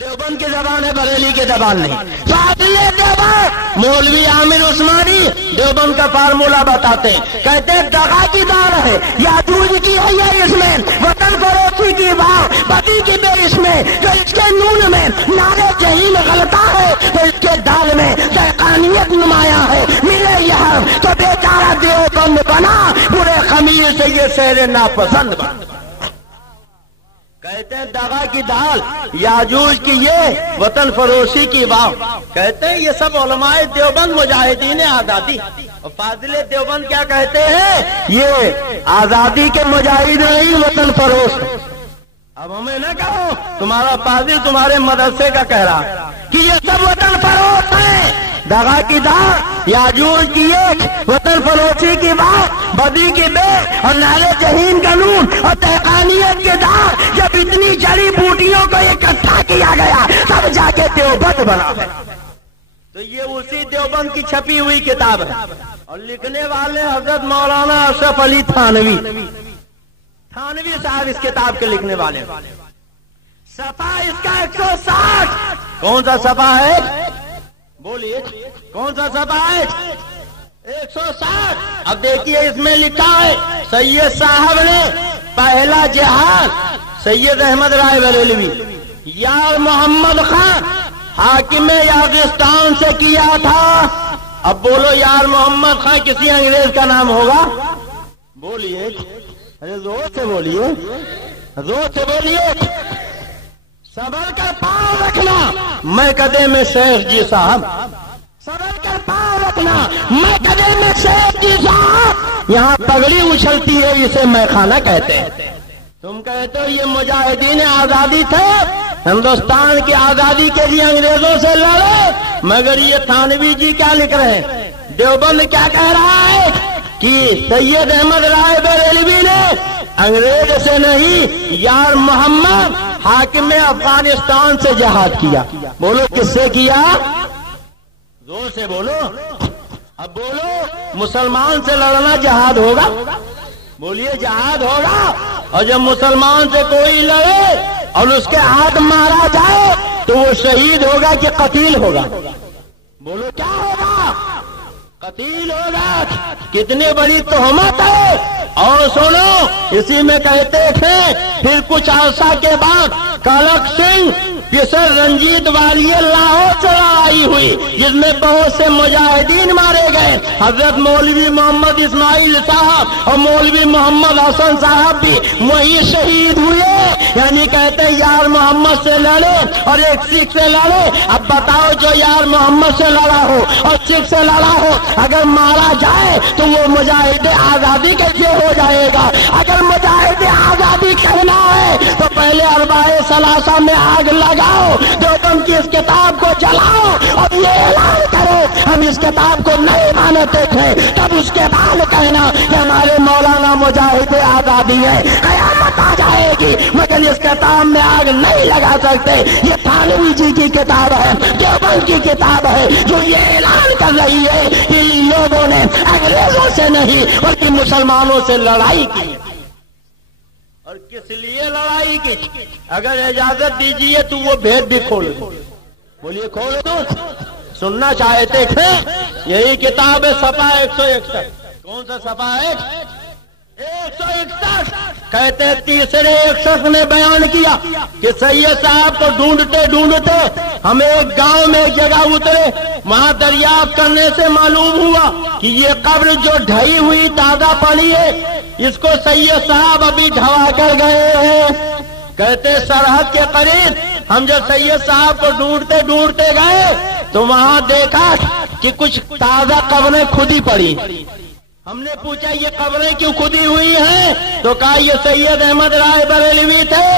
دیوبند کی زبان ہے، بریلی کی زبان نہیں. فاضل دیوبند مولوی عامر عثمانی دیوبند کا فارمولا بتاتے ہیں، کہتے ہیں دغا کی دار ہے، یاجوج کی ہے یا اس میں، وطن فروخی کی واو بدی کی بے اس میں، جو اس کے نون میں نارے جہیم غلطہ ہے تو اس کے دال میں دہقانیت نمایاں ہے. ملے یہاں تو بیچارہ دیوبند بنا، برے خمیر سے یہ شہر ناپسند بنا. کہتے ہیں دغا کی دال، یاجوج کی یہ، وطن فروشی کی واو. کہتے ہیں یہ سب علماء دیوبند مجاہدین آزادی. اور فاضل دیوبند کیا کہتے ہیں؟ یہ آزادی کے مجاہد نہیں وطن فروش. اب ہمیں نہ کہو تمہارا فاضل تمہارے مدرسے کا کہہ رہا کہ یہ سب وطن فروش ہیں. دغا کی داغ، یاجوج کی ایک، وطن فروشی کی بات، بدی کی بے، اور نالے جہین کا نون، اور تحقانیت کے داغ، جب اتنی جڑی بوٹیوں کو اکٹھا کیا گیا تب جا کے دیوبند بنا ہے۔ تو یہ اسی دیوبند کی چھپی ہوئی کتاب ہے، اور لکھنے والے حضرت مولانا اشرف علی تھانوی صاحب اس کتاب کے لکھنے والے۔ صفحہ اس کا 160، کون سا صفحہ ہے؟ بولیے کون سا صفحہ ہے؟ 160۔ اب دیکھیے اس میں لکھا ہے سید صاحب نے پہلا جہاد سید احمد رائے بریلوی یار محمد خان حاکم یاغستان سے کیا تھا۔ اب بولو یار محمد خان کسی انگریز کا نام ہوگا؟ بولیے، ارے زور سے بولیے، زور سے بولیے۔ صبر کر پاؤں رکھنا، میں قدے میں شیخ جی صاحب، صبر کر پاؤں رکھنا، میں قدے میں شیخ جی صاحب، یہاں پگڑی اچھلتی ہے اسے میں خانہ کہتے ہیں۔ تم کہتے ہو یہ مجاہدین آزادی تھے، ہندوستان کی آزادی کے لیے انگریزوں سے لڑے، مگر یہ تھانوی جی کیا لکھ رہے ہیں؟ دیوبند کیا کہہ رہا ہے کہ سید احمد رائے بریلوی نے انگریز سے نہیں، یار محمد حاکم افغانستان سے جہاد کیا۔ بولو کس سے کیا؟ زور سے بولو، اب بولو مسلمان سے لڑنا جہاد ہوگا؟ بولیے جہاد ہوگا؟ اور جب مسلمان سے کوئی لڑے اور اس کے ہاتھ مارا جائے تو وہ شہید ہوگا کہ قتیل ہوگا؟ بولو کیا ہوگا؟ قتیل ہوگا۔ کتنی بڑی تہمت ہے۔ اور سنو، اسی میں کہتے تھے پھر کچھ عرصہ کے بعد کالک سنگھ پسر رنجیت والی لاہور سے لڑائی ہوئی جس میں بہت سے مجاہدین مارے گئے۔ حضرت مولوی محمد اسماعیل صاحب اور مولوی محمد حسن صاحب بھی وہی شہید ہوئے۔ یعنی کہتے یار محمد سے لڑے اور ایک سکھ سے لڑے۔ اب بتاؤ جو یار محمد سے لڑا ہو اور سکھ سے لڑا ہو اگر مارا جائے تو وہ مجاہد آزادی کیسے ہو جائے گا؟ اگر مجاہد آزادی کہنا ہے تو پہلے اربعہ ثلاثہ میں آگ لگاؤ، دیوبند کی اس کتاب کو جلاؤ اور یہ اعلان کرو ہم اس کتاب کو نہیں مانتے تھے، تب اس کے بعد کہنا کہ ہمارے مولانا مجاہد آزادی ہے۔ قیامت آ جائے گی مگر اس کتاب میں آگ نہیں لگا سکتے۔ یہ تھانوی جی کی کتاب ہے، دیوبند کی کتاب ہے جو یہ اعلان کر رہی ہے کہ ان لوگوں نے انگریزوں سے نہیں بلکہ مسلمانوں سے لڑائی کی۔ اور کس لیے لڑائی کی؟ اگر اجازت دیجیے تو وہ بھید بھی کھول دو۔ بولیے کھول دو۔ سننا چاہتے تھے یہی کتاب ہے صفحہ 161۔ کون سا صفحہ ہے؟ 161۔ کہتے تیسرے ایک شخص نے بیان کیا کہ سید صاحب کو ڈھونڈتے ڈھونڈتے ہم ایک گاؤں میں ایک جگہ اترے، وہاں دریافت کرنے سے معلوم ہوا کہ یہ قبر جو ڈھئی ہوئی تازہ پڑی ہے اس کو سید صاحب ابھی ڈھوا کر گئے ہیں۔ کہتے سرحد کے قریب ہم جب سید صاحب کو ڈھونڈتے ڈھونڈتے گئے تو وہاں دیکھا کہ کچھ تازہ قبریں کھدی پڑی۔ ہم نے پوچھا یہ قبریں کیوں کھدی ہوئی ہیں؟ تو کہا یہ سید احمد رائے بریلوی تھے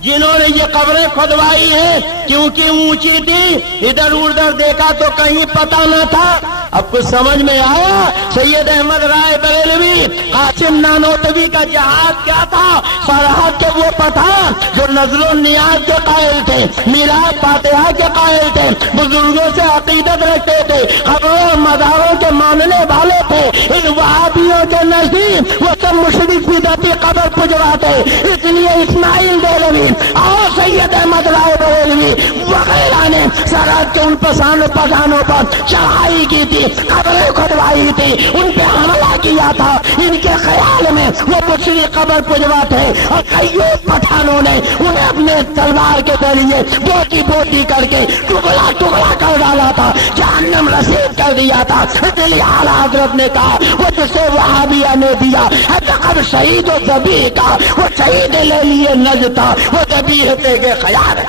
جنہوں نے یہ قبریں کھدوائی ہیں، کیونکہ اونچی تھی، ادھر ادھر دیکھا تو کہیں پتہ نہ تھا۔ اب کچھ سمجھ میں آیا؟ سید احمد رائے بریلوی قاسم نانوتوی کا جہاد کیا تھا؟ سرحد کے وہ پٹھان جو نظر و نیاز کے قائل تھے، میراث فاتحہ کے قائل تھے، بزرگوں سے عقیدت رکھتے تھے، قبروں اور مزاروں کے ماننے والے تھے، ان وہابیوں کے نزدیک وہ سب مشرک بدعتی قبر پجواتے، اس لیے اسماعیل دہلوی اور سید احمد رائے بریلوی وغیرہ نے سرحد کے ان پٹھانوں پر چڑھائی کی تھی، قبریں کھدوائی تھی، ان پہ حملہ کیا تھا۔ ان کے خیال میں وہ مشرک قبر پجوا تھے اور کئی پٹھانوں نے انہیں اپنے تلوار کے ذریعے بوٹی بوٹی کر کے ٹکڑا ٹکڑا کر ڈالا تھا، جہنم رسید کر دیا تھا۔ اس لیے اعلیٰ حضرت نے کہا وہ جسے وہابیہ نے دیا ہے لقب شہید و ذبیح کا، وہ شہید لے لیے نجد تھا، وہ ذبیح پہ کے خیال ہے۔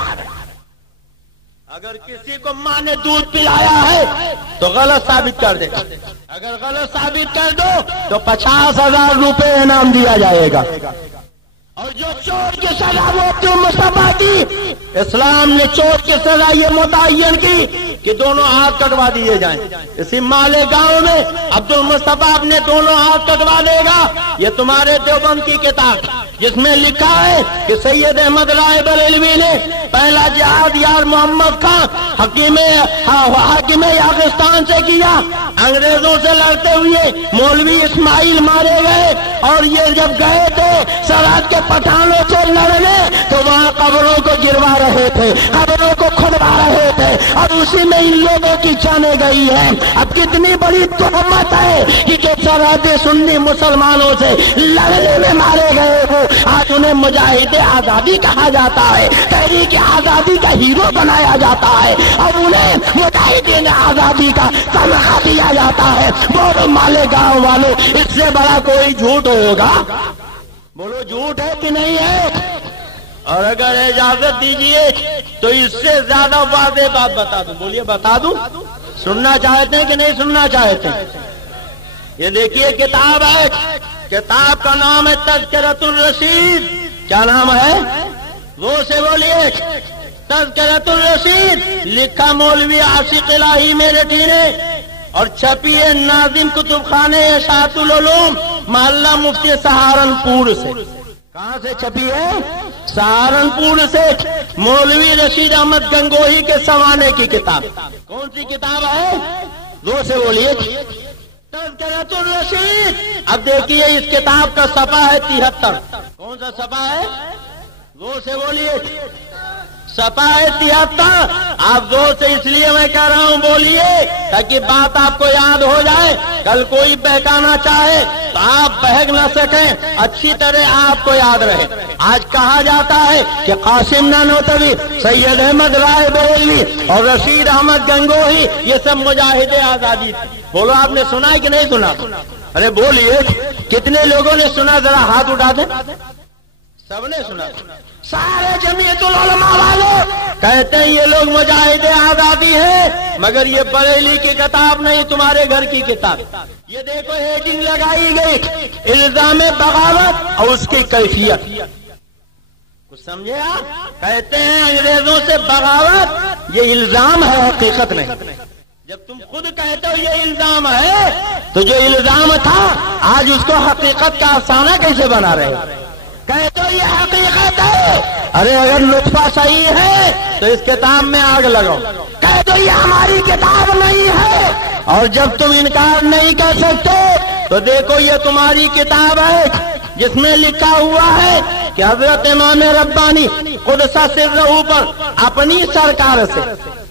اگر کسی کو ماں نے دودھ پلایا ہے تو غلط ثابت کر دے، اگر غلط ثابت کر دو تو 50,000 روپے انعام دیا جائے گا۔ اور جو چور کی سزا وہ کیوں مصطفیٰ دی؟ اسلام نے چور کی سزا یہ متعین کی کہ دونوں ہاتھ کٹوا دیے جائیں. اسی مالیگاؤں میں عبد المصطفیٰ اپنے دونوں ہاتھ کٹوا دے گا. یہ تمہارے دیوبند کی کتاب جس میں لکھا ہے کہ سید احمد رائے بریلوی نے پہلا جہاد یار محمد خان حاکم یاغستان سے کیا. انگریزوں سے لڑتے ہوئے مولوی اسماعیل مارے گئے اور یہ جب گئے تھے سرحد کے پٹھانوں سے لڑنے تو وہاں قبروں کو گروا رہے تھے, قبروں کو کھدوا رہے تھے, اور اسی میں ان لوگوں کی جانیں گئی ہے. اب کتنی بڑی تہمت ہے کہ جو سرحد سنی مسلمانوں سے لڑنے میں مارے گئے وہ آج انہیں مجاہد آزادی کہا جاتا ہے, تحریک آزادی کا ہیرو بنایا جاتا ہے, اور انہیں مجاہدین آزادی کا تمغہ دیا جاتا ہے. بولو مالیگاؤں والوں, اس سے بڑا کوئی جھوٹ ہوگا؟ بولو جھوٹ ہے کہ نہیں ہے؟ اور اگر اجازت دیجیے تو اس سے زیادہ واضح بات بتا دوں. بولیے بتا دوں. سننا چاہتے ہیں کہ نہیں سننا چاہتے ہیں؟ یہ دیکھیے کتاب ہے, کتاب کا نام ہے تذکرۃ الرشید. کیا نام ہے؟ وہ سے بولیے. تذکرۃ الرشید لکھا مولوی عاشق الہی میرٹھی نے اور چھپی ہے ناظم کتب خانے اشاعت العلوم محلہ مفتی سہارنپور سے. کہاں سے چھپی ہے؟ سہارنپور سے. مولوی رشید احمد گنگوہی کے سوانے کی کتاب. کون سی کتاب ہے؟ وہ سے بولیے. تذکرۃ الرشید. اب دیکھیے اس کتاب کا صفحہ ہے 73. کون سا صفحہ ہے؟ وہ سے بولیے. صفحہ ہے 73. آپ زور سے اس لیے میں کہہ رہا ہوں بولیے تاکہ بات آپ کو یاد ہو جائے. کل کوئی بہکانا چاہے تو آپ بہک نہ سکیں, اچھی طرح آپ کو یاد رہے. آج کہا جاتا ہے کہ قاسم نانوتوی, سید احمد رائے بریلوی اور رشید احمد گنگوہی یہ سب مجاہد آزادی تھے. بولو آپ نے سنا ہے کہ نہیں سنا؟ ارے بولیے کتنے لوگوں نے سنا؟ ذرا ہاتھ اٹھا دیں. سب نے سنا. سارے جمعیت العلماء والوں کہتے ہیں یہ لوگ مجاہد آزادی ہے, مگر یہ بریلی کی کتاب نہیں, تمہارے گھر کی کتاب. یہ دیکھو ہیڈنگ لگائی گئی الزام بغاوت اور اس کی کیفیت. کچھ سمجھے آپ؟ کہتے ہیں انگریزوں سے بغاوت یہ الزام ہے, حقیقت نہیں. جب تم خود کہتے ہو یہ الزام ہے تو جو الزام تھا آج اس کو حقیقت کا افسانہ کیسے بنا رہے ہو؟ کہتے ہو یہ حقیقت ہے. ارے اگر لطفہ صحیح ہے تو اس کتاب میں آگ لگاؤ. کہتے ہو یہ ہماری کتاب نہیں ہے, اور جب تم انکار نہیں کر سکتے تو دیکھو یہ تمہاری کتاب ہے جس میں لکھا ہوا ہے کہ حضرت امام ربانی قدس سرہ پر اپنی سرکار سے,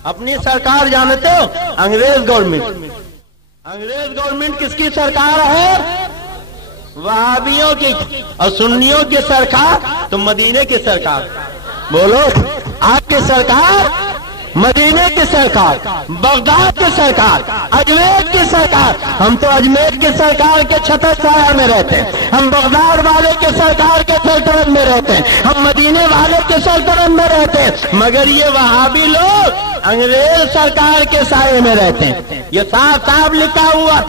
اپنی سرکار جانتے ہو؟ انگریز گورنمنٹ. انگریز گورنمنٹ کس کی سرکار ہے؟ وہابیوں کی. اور سنیوں کی سرکار تو مدینے کی سرکار. بولو آپ کی سرکار مدینے کی سرکار, بغداد کی سرکار, اجمیر کی سرکار. ہم تو اجمیر کی سرکار کے چھتر سایہ میں رہتے ہیں, ہم بغداد والے کے سرکار کے سلطنت میں رہتے ہیں, ہم مدینے والے کے سلطنت میں رہتے ہیں, مگر یہ وہابی لوگ انگریز سرکار کے سائے میں رہتے ہیں. یہ صاف صاف لکھا ہوا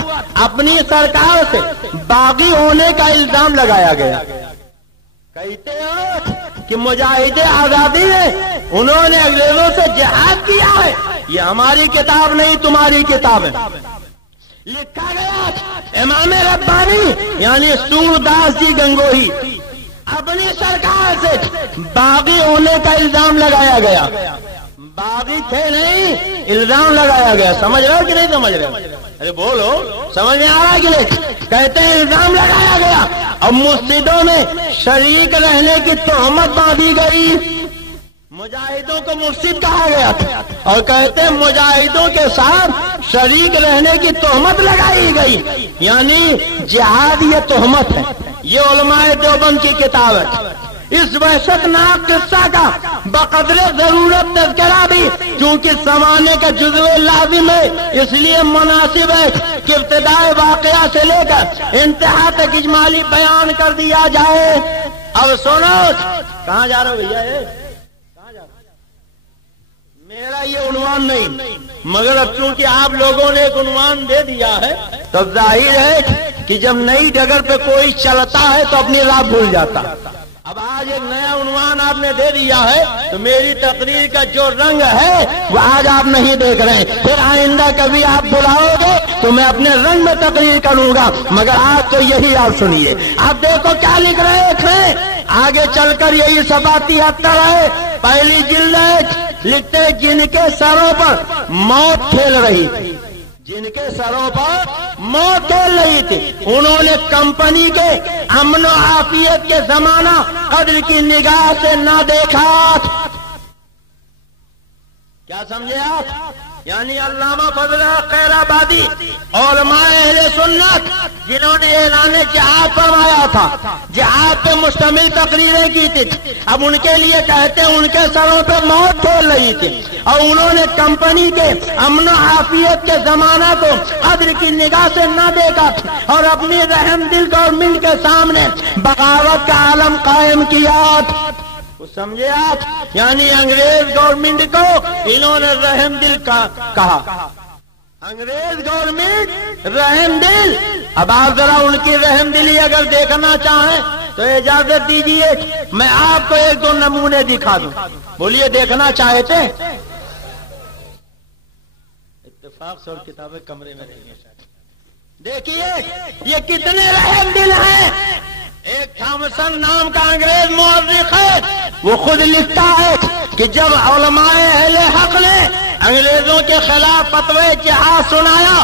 اپنی سرکار سے باغی ہونے کا الزام لگایا گیا. کہتے ہو کہ مجاہد آزادی ہے, انہوں نے انگریزوں سے جہاد کیا ہے. یہ ہماری کتاب نہیں, تمہاری کتاب ہے. لکھا گیا امام ربانی یعنی سورداس جی گنگوہی اپنی سرکار سے باغی ہونے کا الزام لگایا گیا. باغی تھے نہیں, الزام لگایا گیا. سمجھ رہے ہو کہ نہیں سمجھ رہے ہو؟ ارے بولو سمجھ میں آ رہا کہ نہیں؟ کہتے ہیں الزام لگایا گیا اور مفسدوں میں شریک رہنے کی تہمت باندھی گئی. مجاہدوں کو مفسد کہا گیا تھا اور کہتے ہیں مجاہدوں کے ساتھ شریک رہنے کی تہمت لگائی گئی, یعنی جہاد یہ تہمت ہے. یہ علماء دیوبند کی کتاب ہے. اس وحشت ناک قصہ کا بقدر ضرورت تذکرہ بھی چونکہ زمانے کا جزو لازم ہے, اس لیے مناسب ہے کہ ابتدائی واقعہ سے لے کر انتہا تک اجمالی بیان کر دیا جائے. اب سنو, کہاں جا رہے ہو بھیا؟ کہاں جا رہے ہو؟ میرا یہ عنوان نہیں, مگر اب چونکہ آپ لوگوں نے ایک عنوان دے دیا ہے تو ظاہر ہے کہ جب نئی ڈگر پہ کوئی چلتا ہے تو اپنی راہ بھول جاتا. اب آج ایک نیا عنوان آپ نے دے دیا ہے تو میری تقریر کا جو رنگ ہے وہ آج آپ نہیں دیکھ رہے ہیں. پھر آئندہ کبھی آپ بلاؤ گے تو میں اپنے رنگ میں تقریر کروں گا, مگر آج تو یہی آپ سنیے. آپ دیکھو کیا لکھ رہے تھے, آگے چل کر یہی صفحہ 73 ہے, پہلی جلد لکھتے جن کے سروں پر موت کھیل رہی تھی, جن کے سروں پر موت کھیل رہی تھی, انہوں نے کمپنی کے امن و عافیت کے زمانہ قدر کی نگاہ سے نہ دیکھا. کیا سمجھے آپ؟ یعنی علامہ فضل خیر آبادی علماء اہل سنت جنہوں نے اعلان جہاد فرمایا تھا, جہاد پہ مشتمل تقریریں کی تھی, اب ان کے لیے کہتے ہیں ان کے سروں پہ موت کھیل رہی تھی اور انہوں نے کمپنی کے امن و عافیت کے زمانہ کو قدر کی نگاہ سے نہ دیکھا اور اپنی رحم دل گورنمنٹ کے سامنے بغاوت کا عالم قائم کیا. سمجھے آپ؟ یعنی انگریز گورنمنٹ کو انہوں نے رحم دل کہا, انگریز گورنمنٹ رحم دل. اب آپ ذرا ان کی رحم دلی اگر دیکھنا چاہیں تو اجازت دیجیے میں آپ کو ایک دو نمونے دکھا دوں. بولیے دیکھنا چاہتے ہیں؟ اتفاق سے اور کتابیں کمرے میں نہیں ہیں. دیکھیے یہ کتنے رحم دل ہیں. ایک تھامسن نام کا انگریز مورخ ہے, وہ خود لکھتا ہے کہ جب علماء اہل حق نے انگریزوں کے خلاف فتوی جہاد سنایا,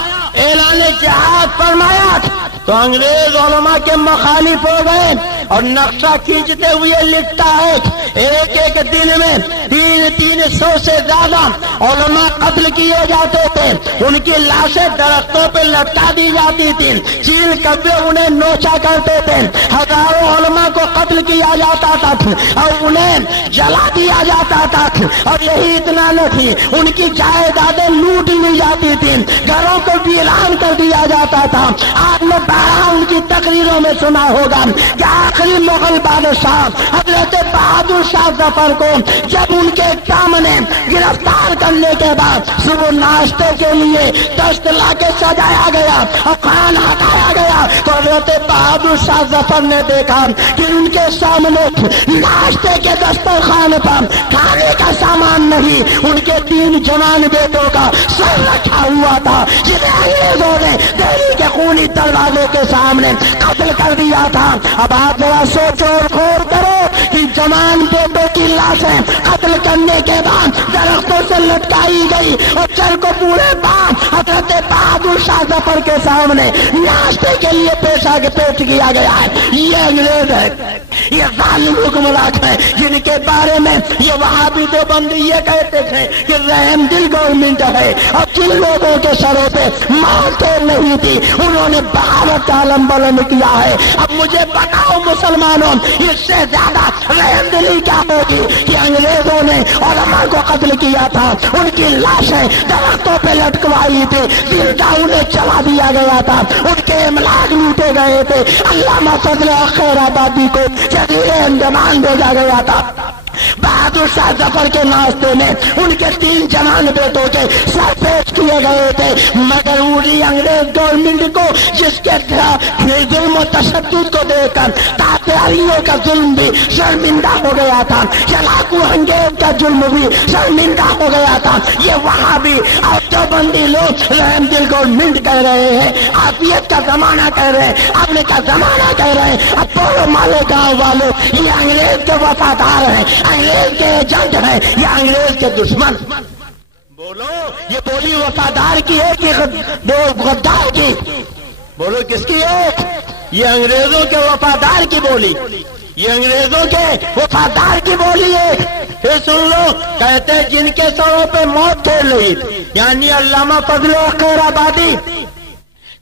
اعلان جہاد فرمایا, تو انگریز علماء کے مخالف ہو گئے اور نقشہ کھینچتے ہوئے لکھتا ہے ایک ایک دن میں 300 سے زیادہ علماء قتل کیے جاتے تھے, ان کی لاشیں درختوں پہ لٹکا دی جاتی تھی, چیل کبے انہیں نوچا کرتے تھے, ہزاروں علماء کو قتل کیا جاتا تھا اور انہیں جلا دیا جاتا تھا. اور یہی اتنا نہ تھی, ان کی جائیدادیں لوٹ لی جاتی تھی, گھروں کو ویران کر دیا جاتا تھا. آپ نے بارہ ان کی تقریروں میں سنا ہوگا کہ آخری مغل بادشاہ حضرت بہادر شاہ ظفر کو جب ان کے سامنے گرفتار کرنے کے بعد صبح ناشتے کے لیے دست لا کے سجایا گیا اور کھانا ہٹایا گیا, تو حضرت بہادر شاہ ظفر نے دیکھا کہ ان کے سامنے ناشتے کے دسترخوان پر کھانے کا سامان نہیں, ان کے 3 جوان بیٹوں کا سر رکھا ہوا تھا جنہیں انگریزوں نے دہلی کے خونی دروازے کے سامنے قتل کر دیا تھا. اب آپ ذرا سوچو اور غور کرو کہ جوان بیٹوں کی لاشیں قتل کرنے کے بعد درختوں سے لٹکائی گئی اور چل کو پورے بعد حضرت بہادر شاہ ظفر کے سامنے ناشتے کے لیے پیش کیا گیا ہے. یہ انگریز ہے, یہ ظالم حکمران ہے جن کے بارے میں یہ وہابی دیوبندی یہ کہتے تھے کہ رحم دل گورنمنٹ ہے, اور جن لوگوں کے سروں پہ موت نہیں تھی انہوں نے بغاوت کا عالم بلند کیا ہے. اب مجھے بتاؤ مسلمانوں, اس سے زیادہ رحم دلی کیا ہوگی کہ انگریزوں نے علماء کو قتل کیا تھا, ان کی لاشیں درختوں پہ لٹکوائی تھی, زندہ انہیں چلا دیا گیا تھا, ان کے املاک لوٹے گئے تھے. علامہ فضل خیر آبادی کو جزیرے انڈمان بھیجا گیا تھا. بہادر شاہ ظفر کے ناشتے میں ان کے 3 جوان بیٹوں کے سر پیش کیے گئے تھے, مگر وہی انگریز گورنمنٹ کو جس کے ظلم و تشدد کو دیکھ کر تاتیاریوں کا ظلم بھی شرمندہ ہو گیا تھا, چلاکو انگریز کا ظلم بھی شرمندہ ہو گیا تھا. یہ وہاں بھی اور دیوبندی لوگ رحم دل گورنمنٹ کہہ رہے ہیں, عافیت کا زمانہ کہہ رہے ہیں, امن کا زمانہ کہہ رہے ہیں. اب بولو مالے گاؤں والوں, یہ انگریز کے وفادار ہیں, انگریز کے ایجنٹ ہیں یا انگریز کے دشمن؟ بولو, یہ بولی وفادار کی ہے کہ غدار کی؟ بولو کس کی ہے؟ یہ انگریزوں کے وفادار کی بولی, یہ انگریزوں کے وفادار کی بولی ہے. پھر سن لو, کہتے جن کے سروں پہ موت کھیل رہی, یعنی علامہ فضل خیر آبادی,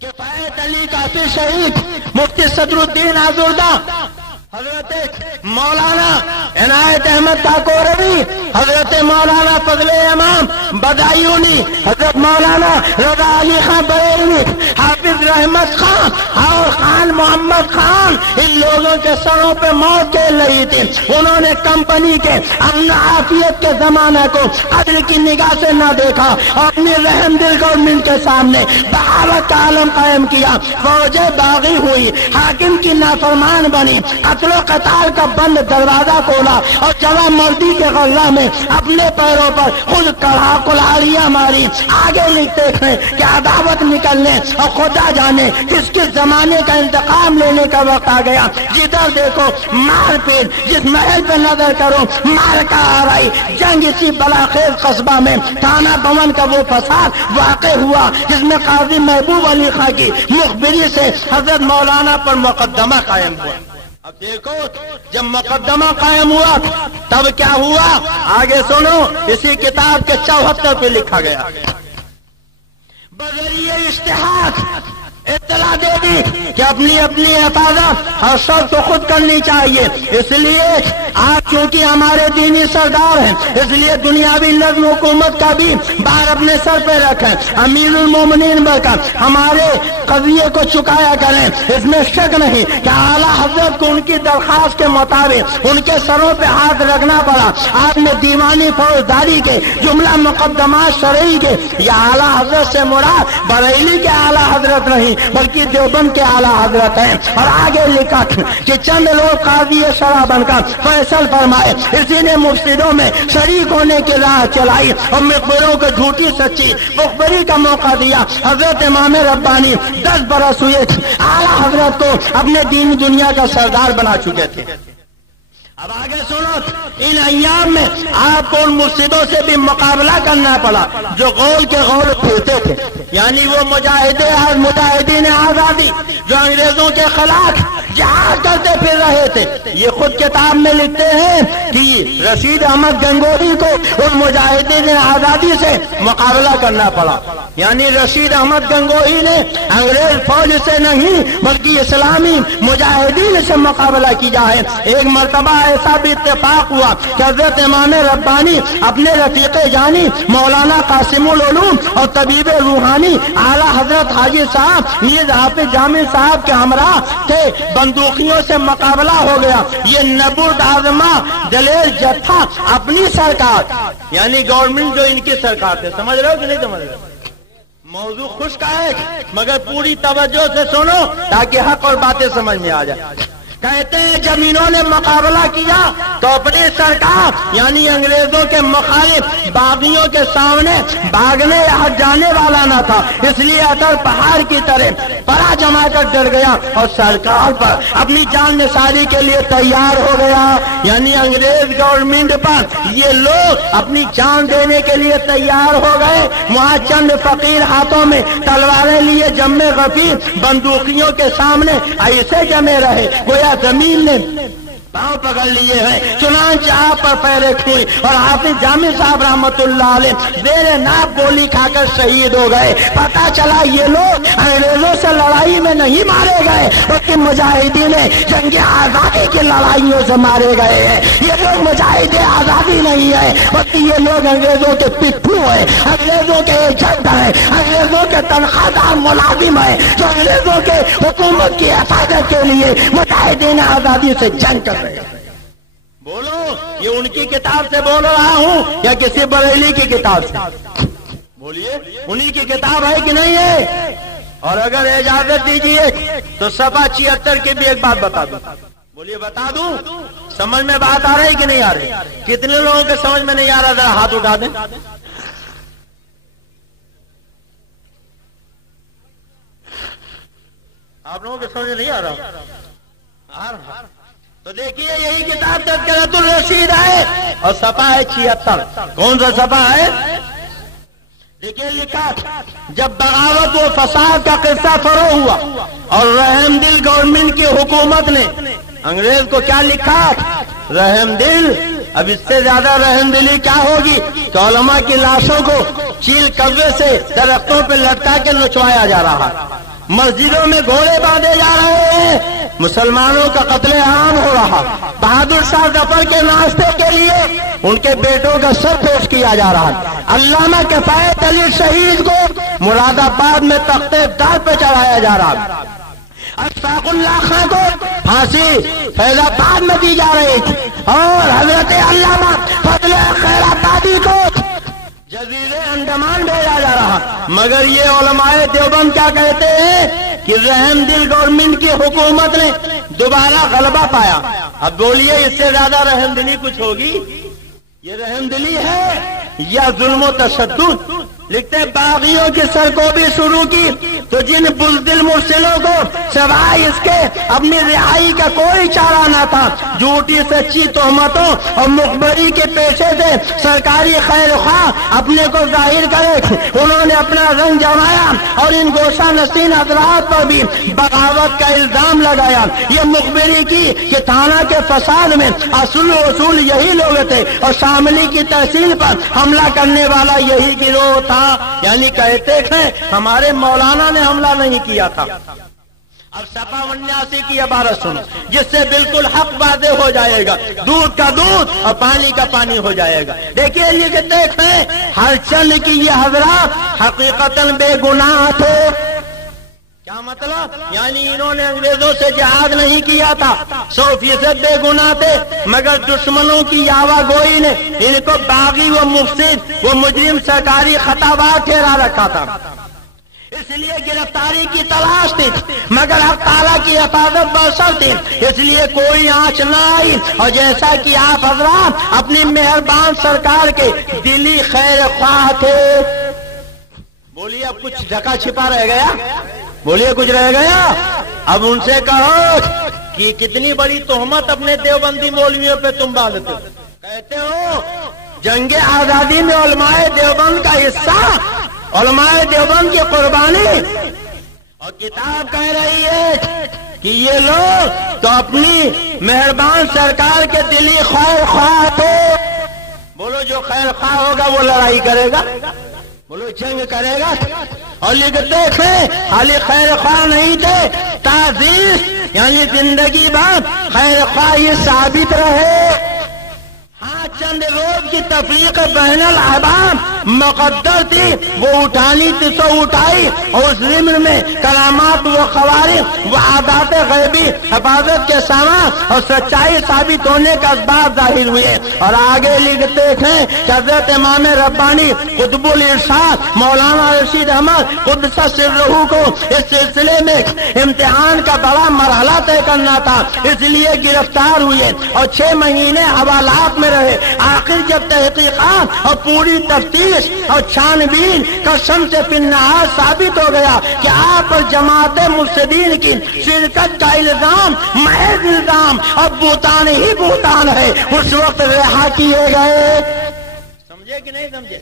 کفایت علی کافی شہید, مفتی صدر الدین آزردہ, حضرت مولانا عنایت احمد ٹھاکوروی, حضرت مولانا فضل امام بدایونی, حضرت مولانا رضا علی خان بریلوی, حافظ حافظ رحمت خان اور خان محمد خان، ان لوگوں کے سروں پہ موت کھیل رہی تھی. انہوں نے کمپنی کے امن عافیت کے زمانہ کو عدل کی نگاہ سے نہ دیکھا اور اپنی رحم دل گورنمنٹ کے سامنے بغاوت کا عالم قائم کیا. فوجیں باغی ہوئی، حاکم کی نافرمان بنی، قتل و قتال کا بند دروازہ کھولا اور جوان مردی کے غلہ میں اپنے پیروں پر خود کلاڑیاں ماری. آگے لکھتے ہیں کہ عداوت نکلنے اور خدا جانے کس کس زمانے کا انتقام لینے کا وقت آ گیا. جدھر دیکھو مار پیٹ، جس محل پہ نظر کرو مار کا آ رہی جنگ. اسی بلاخیز قصبہ میں تھانہ بھون کا وہ فساد واقع ہوا جس میں قاضی محبوب علی خان کی مخبری سے حضرت مولانا پر مقدمہ قائم ہوا. اب دیکھو جب مقدمہ قائم ہوا تب کیا ہوا، آگے سنو. اسی کتاب کے 74 پہ لکھا گیا، بذریعہ اشتہار اطلاع دے دی کہ اپنی حفاظت ہر شخص کو خود کرنی چاہیے. اس لیے آپ چونکہ ہمارے دینی سردار ہیں، اس لیے دنیاوی نظم حکومت کا بھی بار اپنے سر پہ رکھیں. امیر المومنین بن کر ہمارے قضیے کو چکایا کریں. اس میں شک نہیں کہ اعلیٰ حضرت کو ان کی درخواست کے مطابق ان کے سروں پہ ہاتھ رکھنا پڑا. آپ نے دیوانی فوجداری کے جملہ مقدمات شرعی کے یا اعلیٰ حضرت سے مراد بریلی کے اعلیٰ حضرت نہیں بلکہ دیوبند کے اعلیٰ حضرت ہیں. اور آگے لکھا کہ چند لوگ قاضی شرع بن کر فیصل فرمائے. اسی نے مفسدوں میں شریک ہونے کی راہ چلائی اور مخبروں کو جھوٹی سچی مخبری کا موقع دیا. حضرت امام ربانی 10 برس ہوئے اعلیٰ حضرت کو اپنے دین دنیا کا سردار بنا چکے تھے. اب آگے سنو، ان ایام میں آپ کو ان مفسدوں سے بھی مقابلہ کرنا پڑا جو غول کے غول پھرتے تھے، یعنی وہ مجاہدین آزادی جو انگریزوں کے خلاف جہاد کرتے پھر رہے تھے. یہ خود کتاب میں لکھتے ہیں کہ رشید احمد گنگوہی کو ان مجاہدین آزادی سے مقابلہ کرنا پڑا. یعنی رشید احمد گنگوہی نے انگریز فوج سے نہیں بلکہ اسلامی مجاہدین سے مقابلہ کیا ہے. ایک مرتبہ ایسا بھی اتفاق ہوا کہ حضرت امام ربانی اپنے رفیق جانی مولانا قاسم العلوم اور طبیب روحانی اعلیٰ حضرت حاجی صاحب میر حافظ جامی صاحب کے ہمراہ تھے. بندوقیوں سے مقابلہ ہو گیا. یہ نبرد آزما دلیر جتھا اپنی سرکار یعنی گورنمنٹ جو ان کی سرکار تھے. سمجھ رہے ہو کہ نہیں سمجھ رہے ہو؟ موضوع خوش کا ہے مگر پوری توجہ سے سنو تاکہ حق اور باتیں سمجھ میں آ جائے. کہتے ہیں جب انہوں نے مقابلہ کیا تو اپنی سرکار یعنی انگریزوں کے مخالف باغیوں کے سامنے بھاگنے یا ہٹ جانے والا نہ تھا. اس لیے اثر پہاڑ کی طرح پڑا جما کر ڈر گیا اور سرکار پر اپنی جان نثاری کے لیے تیار ہو گیا. یعنی انگریز گورنمنٹ پر یہ لوگ اپنی جان دینے کے لیے تیار ہو گئے. وہاں چند فقیر ہاتھوں میں تلواریں لیے جمے غفیر بندوقیوں کے سامنے ایسے جمے رہے گویا زمین نے پاؤں پکڑ لیے ہیں. چنانچہ آپ پر پیرے کھوئی اور حافظ جامی صاحب رحمت اللہ علیہ زیر ناپ گولی کھا کر شہید ہو گئے. پتا چلا یہ لوگ انگریزوں سے لڑائی میں نہیں مارے گئے بلکہ مجاہدین جنگ آزادی کی لڑائیوں سے مارے گئے ہیں. یہ لوگ مجاہد آزادی نہیں ہے بلکہ یہ لوگ انگریزوں کے پٹھو ہیں، انگریزوں کے ایجنٹ ہیں، انگریزوں کے تنخواہ دار ملازم ہیں جو انگریزوں کے حکومت کی حفاظت کے لیے مجاہدین آزادی سے جنگ کر. بولو یہ ان کی کتاب سے بول رہا ہوں یا کسی بریلی کی کتاب سے؟ بولیے انہی کی کتاب ہے کہ نہیں ہے؟ اور اگر اجازت دیجیے تو صفحہ 76 کی بھی ایک بات بتا دوں. بولیے بتا دوں؟ سمجھ میں بات آ رہی کہ نہیں آ رہی؟ کتنے لوگوں کے سمجھ میں نہیں آ رہا ذرا ہاتھ اٹھا دیں. آپ لوگوں کے سمجھ میں نہیں آ رہا؟ تو دیکھیے یہی کتاب تذکرۃ الرشید ہے اور صفحہ ہے 76. کون سا صفحہ ہے؟ دیکھیے لکھا جب بغاوت و فساد کا قصہ فروغ ہوا اور رحم دل گورنمنٹ کی حکومت نے انگریز کو کیا لکھا؟ رحم دل. اب اس سے زیادہ رحم دلی کیا ہوگی کہ علماء کی لاشوں کو چیل کوے سے درختوں پہ لٹکا کے نچوایا جا رہا ہے، مسجدوں میں گھوڑے باندھے جا رہے ہیں، مسلمانوں کا قتل عام ہو رہا. بہادر شاہ ظفر کے ناشتے کے لیے ان کے بیٹوں کا سر پیش کیا جا رہا ہے. علامہ کفایت علی شہید کو مراد آباد میں تختے دار پہ چڑھایا جا رہا ہے. اشفاق اللہ خان کو پھانسی فیض آباد میں دی جا رہی تھی اور حضرت علامہ فضل خیر آبادی کو جزیرے انڈمان بھیجا جا رہا. مگر یہ علماء دیوبند کیا کہتے ہیں کہ رحم دل گورنمنٹ کی حکومت نے دوبارہ غلبہ پایا. اب بولیے اس سے زیادہ رحم دلی کچھ ہوگی؟ یہ رحم دلی ہے یا ظلم و تشدد؟ لکھتے باغیوں کی سرکوبی شروع کی تو جن بزدل مرسلوں کو سوائے اس کے اپنی رہائی کا کوئی چارہ نہ تھا. جھوٹی سچی تہمتوں اور مخبری کے پیشے سے سرکاری خیر خواہ اپنے کو ظاہر کرے انہوں نے اپنا رنگ جمایا اور ان گوشہ نشین حضرات پر بھی بغاوت کا الزام لگایا. یہ مخبری کی کہ تھانہ کے فساد میں اصول یہی لوگ تھے اور شاملی کی تحصیل پر حملہ کرنے والا یہی گروہ تھا. یعنی کہتے ہیں ہمارے مولانا نے حملہ نہیں کیا تھا. اب سپا 79 کی عبارت سنو جس سے بالکل حق واضح ہو جائے گا. دودھ کا دودھ اور پانی کا پانی ہو جائے گا. دیکھیے یہ کہتے ہیں ہر چند کی یہ حضرات حقیقتاً بے گناہ تھے. کیا مطلب؟ یعنی انہوں نے انگریزوں سے جہاد نہیں کیا تھا, 100% بے گناہ تھے, مگر دشمنوں کی یاوا گوئی نے ان کو باغی و مفسد و مجرم سرکاری خطابات ٹھہرا رکھا تھا. اس لیے گرفتاری کی تلاش تھی مگر حق تعالیٰ کی حفاظت برسر تھی, اس لیے کوئی آنچ نہ آئی. اور جیسا کہ آپ حضرات اپنی مہربان سرکار کے دلی خیر خواہ تھے. بولیے اب کچھ ڈھکا چھپا رہ گیا؟ بولیے کچھ رہ گیا؟ اب ان سے کہو کہ کتنی بڑی تہمت اپنے دیوبندی مولویوں پہ تم ڈالتے ہو. کہتے ہو جنگ آزادی میں علماء دیوبند کا حصہ, علماء دیوبند کی قربانی, اور کتاب کہہ رہی ہے کہ یہ لوگ تو اپنی مہربان سرکار کے دلی خیر خواہ تھے. بولو جو خیر خواہ ہوگا وہ لڑائی کرے گا, بولو جنگ کرے گا. اور لکھتے تھے خالی خیر خواہ نہیں تھے, تعزیز یعنی زندگی بھر خیر خواہ یہ ثابت رہے. ہاں چند روز کی تفریق بین الاحباب مقدر تھی, وہ اٹھانی تھی سو اٹھائی, اور اس ضمن میں کرامات و خوارق و عادات غیبی حفاظت کے سامان اور سچائی ثابت ہونے کا اسباب ظاہر ہوئے. اور آگے لکھتے ہیں حضرت امام ربانی قطب الارشاد مولانا رشید احمد قدس سرہ کو اس سلسلے میں امتحان کا بڑا مرحلہ طے کرنا تھا, اس لیے گرفتار ہوئے اور 6 مہینے حوالات میں رہے. آخر جب تحقیقات اور پوری تفتیش اور چھانبین کا شمس فی النہار ثابت ہو گیا کہ آپ پر جماعت مفسدین کی شرکت کا الزام محض الزام اور بہتان ہی بہتان ہے, اس وقت رہا کیے گئے. سمجھے کہ نہیں سمجھے؟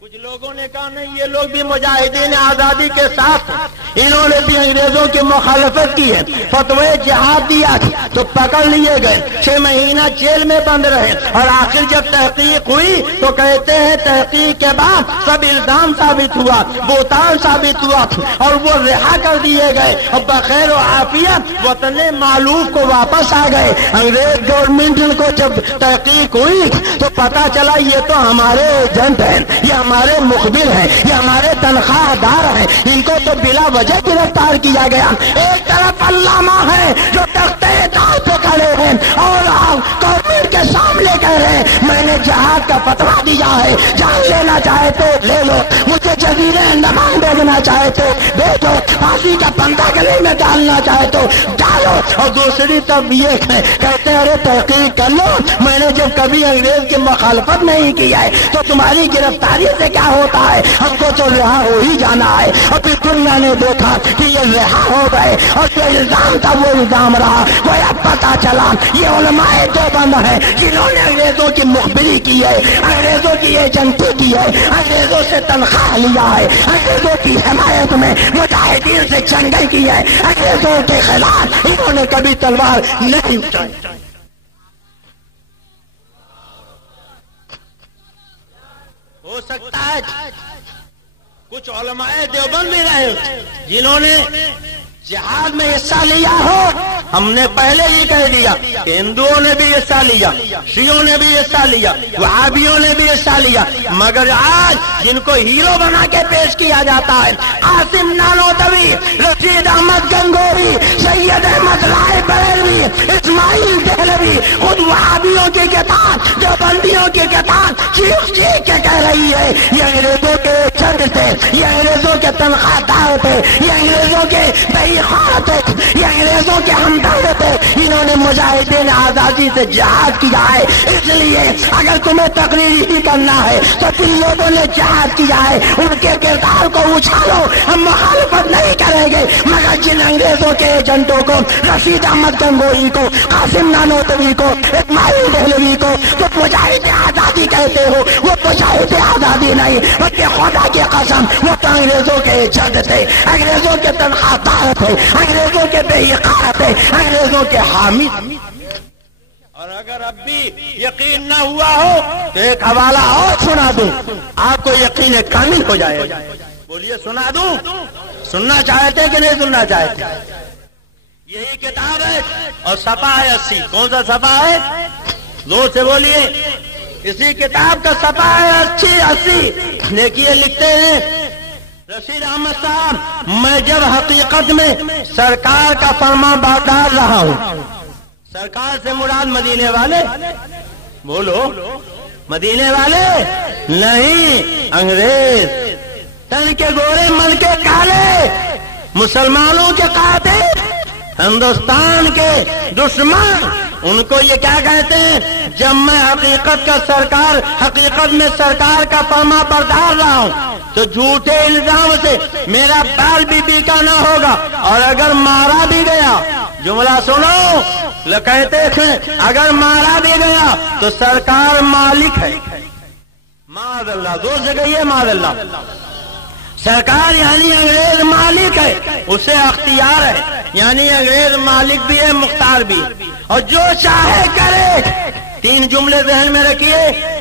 کچھ لوگوں نے کہا نہیں یہ لوگ بھی مجاہدین آزادی کے ساتھ, انہوں نے بھی انگریزوں کی مخالفت کی ہے, فتوی جہاد دیا تو پکڑ لیے گئے, 6 مہینہ جیل میں بند رہے. اور آخر جب تحقیق ہوئی تو کہتے ہیں تحقیق کے بعد سب الزام ثابت ہوا, بہتان ثابت ہوا, اور وہ رہا کر دیے گئے اور بخیر و عافیت وطن معلوف کو واپس آ گئے. انگریز گورنمنٹ کو جب تحقیق ہوئی تو پتا چلا یہ تو ہمارے ایجنٹ ہیں, یہ ہمارے مخبر ہیں, یہ ہمارے تنخواہ دار ہیں, ان کو تو بلا وجہ گرفتار کیا گیا. ایک طرف علامہ ہے جو تختے دار پہ کھڑے ہیں اور گورنمنٹ کے سامنے کہہ رہے ہیں میں نے جہاد کا فتویٰ دیا ہے, جان لینا چاہے تو لے لو, مجھے جزیرے انڈمان بھیجنا چاہے تو بھیجو, پھانسی کا پندا گلے میں ڈالنا چاہے تو ڈالو. اور دوسری طرف یہ کہتے ہیں ارے تحقیق کر لو, میں نے جب کبھی انگریز کی مخالفت نہیں کی ہے تو تمہاری گرفتاری سے کیا ہوتا ہے, ہم کو تو رہا ہو ہی جانا ہے. اور پھر دنیا نے دیکھا کہ یہ رہا ہو گئے اور جو الزام تھا وہ الزام رہا. وہ اب پتا چلا یہ علماء دیوبند ہیں جنہوں نے انگریزوں کی مخبری کی ہے, انگریزوں کی ایجنٹی کی ہے, انگریزوں سے تنخواہ لیا ہے, انگریزوں کی حمایت میں مجاہدین سے جنگیں کی ہے, انگریزوں کے خلاف انہوں نے کبھی تلوار نہیں اٹھائی. ہو سکتا ہے کچھ علماء دیوبند بھی رہے جنہوں نے جہاد میں حصہ لیا ہو ہم نے پہلے ہی کہہ دیا کہ ہندوؤں نے بھی حصہ لیا، شیعوں نے بھی حصہ لیا، وہابیوں نے بھی حصہ لیا، مگر آج جن کو ہیرو بنا کے پیش کیا جاتا ہے، قاسم نانوتوی، رشید احمد گنگوہی، سید احمد رائے بریلوی، اسماعیل دہلوی، خود وہابیوں کی کتاب، دیوبندیوں کی کتاب چیخ چیخ کے کہہ رہی ہے یہ انگریزوں کے چرگ تھے، یہ انگریزوں کے تنخواہ دار تھے، یہ انگریزوں کے بہیخار تھے، یہ انگریزوں کے ہمدرد تھے، انہوں نے مجاہدین آزادی سے جہاد کیا ہے، اس لیے اگر تمہیں تقریر ہی کرنا ہے تو جن لوگوں نے جہاد کیا ہے ان کے کردار کو اچھالو، ہم مخالفت نہیں کریں گے، مگر جن انگریزوں کے ایجنٹوں کو، رشید احمد گنگوہی کو، قاسم نانوتوی کو، اسماعیل دہلوی کو تو مجاہد آزادی کہتے ہو، وہ مجاہد آزادی نہیں، بلکہ خدا کی قسم وہ تو انگریزوں کے ایجنٹ تھے، انگریزوں کے تنخواہ دار تھے، انگریزوں کے بہیخار تھے، انگریزوں کے حامی۔ اور اگر اب بھی یقین نہ ہوا ہو تو ایک حوالہ اور سنا دوں، آپ کو یقین کامل ہو جائے گا۔ بولیے سنا دوں؟ سننا چاہتے کہ نہیں سننا چاہتے؟ یہی کتاب ہے اور صفحہ ہے 80۔ کون سا صفحہ ہے؟ زور سے بولیے۔ اسی کتاب کا صفحہ ہے 80۔ دیکھیے لکھتے ہیں رشید احمد صاحب، میں جب حقیقت میں سرکار کا فرما بردار رہا ہوں، سرکار سے مراد مدینے والے، بولو مدینے والے نہیں، انگریز، تن کے گورے من کے کالے، مسلمانوں کے قاتل، ہندوستان کے دشمن، ان کو یہ کیا کہتے ہیں؟ جب میں حقیقت میں سرکار کا فرما بردار رہا ہوں تو جھوٹے الزام سے میرا بال بی کا نہ ہوگا، اور اگر مارا بھی گیا، جملہ سنو، کہتے تھے اگر مارا بھی گیا تو سرکار مالک ہے، معاذ اللہ، دو جگہ یہ معاذ اللہ، سرکار یعنی انگریز مالک ہے، اسے اختیار ہے، یعنی انگریز مالک بھی ہے، مختار بھی، اور جو چاہے کرے۔ تین جملے ذہن میں رکھیے،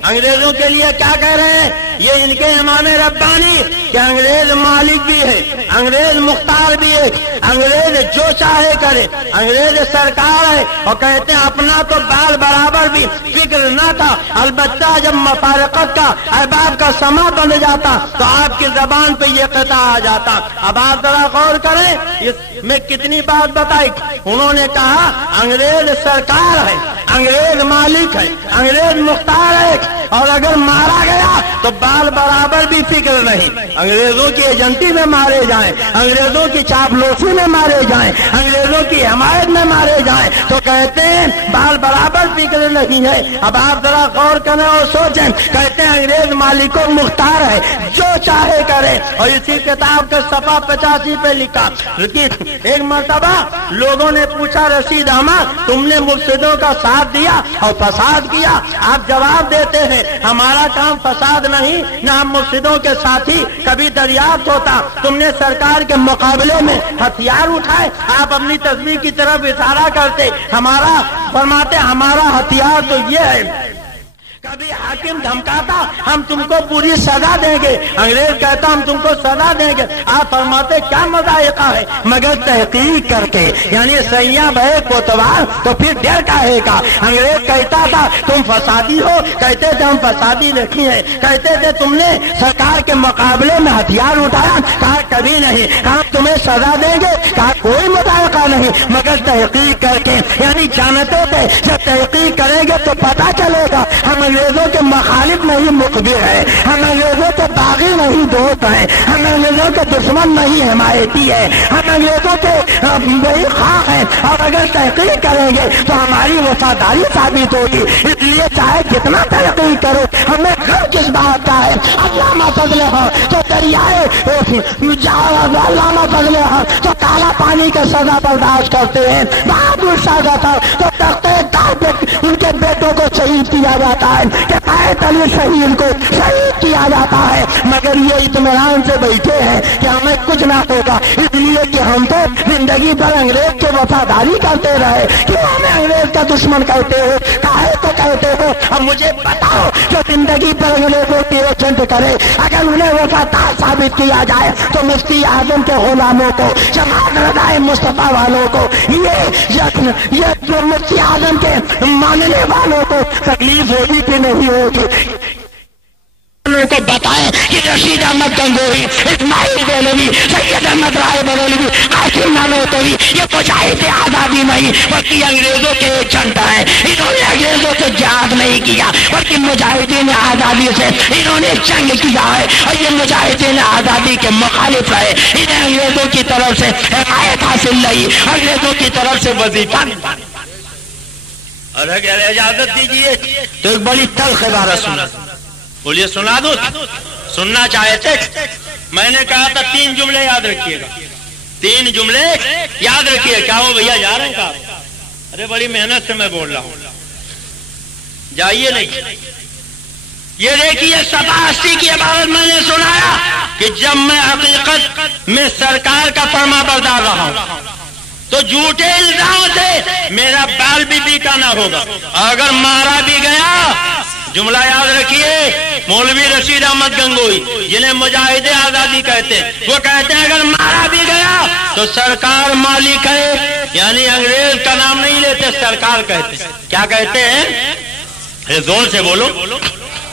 انگریزوں کے لیے کیا کہہ رہے ہیں؟ یہ ان کے امام ربانی کہ انگریز مالک بھی ہے، انگریز مختار بھی ہے، انگریز جو چاہے کرے، انگریز سرکار ہے، اور کہتے ہیں اپنا تو بال برابر بھی فکر نہ تھا، البتہ جب مفارقت کا احباب کا سما بن جاتا تو آپ کی زبان پہ یہ قطع آ جاتا۔ اب آپ ذرا غور کریں، اس میں کتنی بات بتائی۔ انہوں نے کہا انگریز سرکار ہے، انگریز مالک ہے، انگریز مختار ہے، اور اگر مارا گیا تو بال برابر بھی فکر نہیں، انگریزوں کی ایجنٹی میں مارے جائیں، انگریزوں کی چاپلوسی میں مارے جائیں، انگریزوں کی حمایت میں مارے جائیں تو کہتے ہیں بال برابر فکر نہیں ہے۔ اب آپ ذرا غور کریں اور سوچیں، کہتے ہیں انگریز مالک و مختار ہے، جو چاہے کرے، اور اسی کتاب کے صفحہ 85 پہ لکھا۔ ایک مرتبہ لوگوں نے پوچھا رشید احمد تم نے مفسدوں کا ساتھ دیا اور فساد کیا، آپ جواب دیتے ہیں ہمارا کام فساد نہیں، نہ ہم مفسدوں کے ساتھی، کبھی دریافت ہوتا تم نے سرکار کے مقابلے میں ہتھیار اٹھائے، آپ اپنی تصویر کی طرف اشارہ کرتے، ہمارا فرماتے ہمارا ہتھیار تو یہ ہے، کبھی حاکم دھمکاتا ہم تم کو پوری سزا دیں گے، انگریز کہتا ہم تم کو سزا دیں گے، آپ فرماتے کیا مذائقہ ہے مگر تحقیق کر کے، یعنی سیاں بھائی کوتوال تو پھر ڈر کاہے کا۔ انگریز کہتا تھا تم فسادی ہو، کہتے تھے ہم فسادی نہیں ہیں، کہتے تھے تم نے سرکار کے مقابلے میں ہتھیار اٹھایا، کہا کبھی نہیں، کہا تمہیں سزا دیں گے، کہا کوئی مذائقہ نہیں مگر تحقیق کر کے، یعنی جانتے تھے جب تحقیق کریں گے تو پتہ چلے گا ہم انگریزوں کے مخالف نہیں مخبر ہے، ہم انگریزوں کے باغی نہیں دوست ہیں، ہم انگریزوں کے دشمن نہیں حمایتی ہے، ہم انگریزوں کے وہی خواہ ہیں، اور اگر تحقیق کریں گے تو ہماری وفاداری ثابت ہوگی، اس لیے چاہے کتنا تحقیق کرو ہمیں غم کس بات کا ہے۔ علامہ فضل ہے تو دریائے، علامہ فضل ہے تو کالا پانی کا سزا برداشت کرتے ہیں، بہادر شاہ تھا تو تختے دار پہ ان کے بیٹوں کو شہید کیا جاتا ہے، کہ قائد علی شہید کو شہید کیا جاتا ہے، مگر یہ اطمینان سے بیٹھے ہیں کہ ہمیں کچھ نہ ہوگا، اس لیے کہ ہم تو زندگی بھر انگریز کی وفاداری کرتے رہے، کیوں ہمیں انگریز کا دشمن کہتے ہو؟ کاہے تو کہتے ہو؟ اب مجھے بتاؤ جو زندگی پر انگریزوں کی ایجنٹ کرے، اگر انہیں وفادار ثابت کیا جائے تو مفتی اعظم کے غلاموں کو، جماعت رضائے مصطفیٰ والوں کو، یہ جو مفتی اعظم کے ماننے والوں کو تکلیف ہوگی کہ نہیں ہوگی؟ ان کو بتائیں کہ رشید احمد گنگوہی، اسماعیل دہلوی، سید احمد رائے بریلوی، قاسم نانوتوی یہ مجاہد آزادی نہیں بلکہ انگریزوں کے ایجنٹ ہیں۔ انہوں نے انگریزوں سے جہاد نہیں کیا بلکہ مجاہدین آزادی سے انہوں نے جنگ کیا ہے، اور یہ مجاہدین آزادی کے مخالف ہے۔ انہیں انگریزوں کی طرف سے حمایت حاصل نہیں، انگریزوں کی طرف سے وظیفہ نہیں۔ اور اگر اجازت دیجیے تو ایک بڑی تلخ عبارت سنا، بولیے سنا دو؟ سننا چاہتے؟ میں نے کہا تھا 3 جملے یاد رکھیے گا، 3 جملے یاد رکھیے۔ کیا وہ بھیا جا رہے ہیں کہا؟ ارے بڑی محنت سے میں بول رہا ہوں، جائیے نہیں۔ یہ دیکھیے 87 کی عبارت میں نے سنایا کہ جب میں حقیقت میں سرکار کا فرما بردار رہا ہوں تو جھوٹے الزام سے میرا بال بھی بیکا نہ ہوگا، اگر مارا بھی گیا، جملہ یاد رکھیے، مولوی رشید احمد گنگوہی جنہیں مجاہد آزادی کہتے ہیں، وہ کہتے ہیں اگر مارا بھی گیا تو سرکار مالک ہے، یعنی انگریز کا نام نہیں لیتے، سرکار کہتے ہیں۔ کیا کہتے ہیں؟ زور سے بولو۔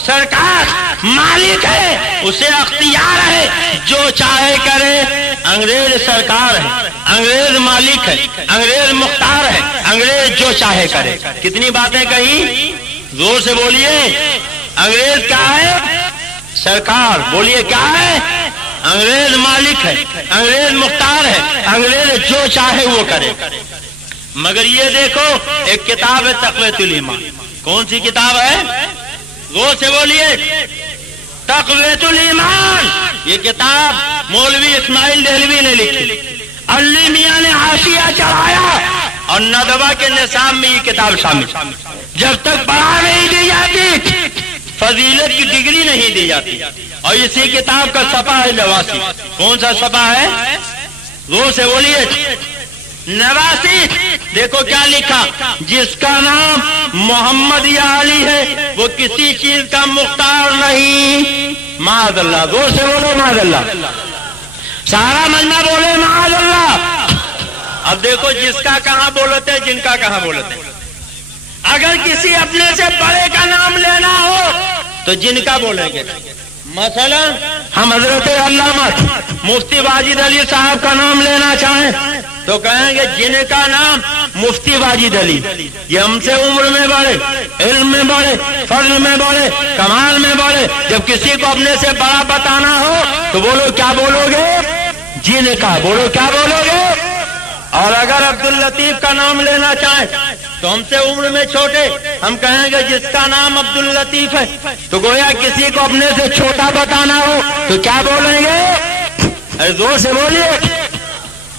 سرکار مالک ہے، اسے اختیار ہے، جو چاہے کرے۔ انگریز سرکار ہے، انگریز مالک ہے، انگریز مختار ہے، انگریز جو چاہے کرے۔ کتنی باتیں کہیں؟ زور سے بولیے۔ انگریز کیا ہے؟ سرکار۔ بولیے کیا ہے؟ انگریز مالک ہے، انگریز مختار ہے، انگریز جو چاہے وہ کرے۔ مگر یہ دیکھو ایک کتاب ہے تقویۃ الایمان۔ کون سی کتاب ہے؟ زور سے بولیے۔ تقویۃ الایمان، یہ کتاب مولوی اسماعیل دہلوی نے لکھی، علی میاں نے حاشیہ چڑھایا، اور ندوہ کے نصاب میں یہ کتاب شامل۔ جب تک پڑھا نہیں دی جاتی فضیلت کی ڈگری نہیں دی جاتی۔ اور اسی کتاب کا صفحہ ہے 89۔ کون سا صفحہ ہے؟ زور سے بولیے۔ 89۔ دیکھو کیا لکھا، جس کا نام محمد یا علی ہے وہ کسی چیز کا مختار نہیں۔ معاذ اللہ۔ زور سے بولو معاذ اللہ۔ سارا مجمع بولے معاذ اللہ۔ اب دیکھو جس کا کہاں بولتے، جن کا کہاں بولتے۔ اگر کسی اپنے سے بڑے کا نام لینا ہو تو جن کا بولیں گے۔ مثلا ہم حضرت علامہ مفتی واجد علی صاحب کا نام لینا چاہیں تو کہیں گے جن کا نام مفتی واجد علی، یہ ہم سے عمر میں بڑے، علم میں بڑے، فضل میں بڑے، کمال میں بڑے۔ جب کسی کو اپنے سے بڑا بتانا ہو تو بولو کیا بولو گے؟ جن کا۔ بولو کیا بولو گے؟ اور اگر عبداللطیف کا نام لینا چاہیں تو ہم سے عمر میں چھوٹے، ہم کہیں گے جس کا نام عبداللطیف ہے۔ تو گویا کسی کو اپنے سے چھوٹا بتانا ہو تو کیا بولیں گے؟ زور سے بولیے۔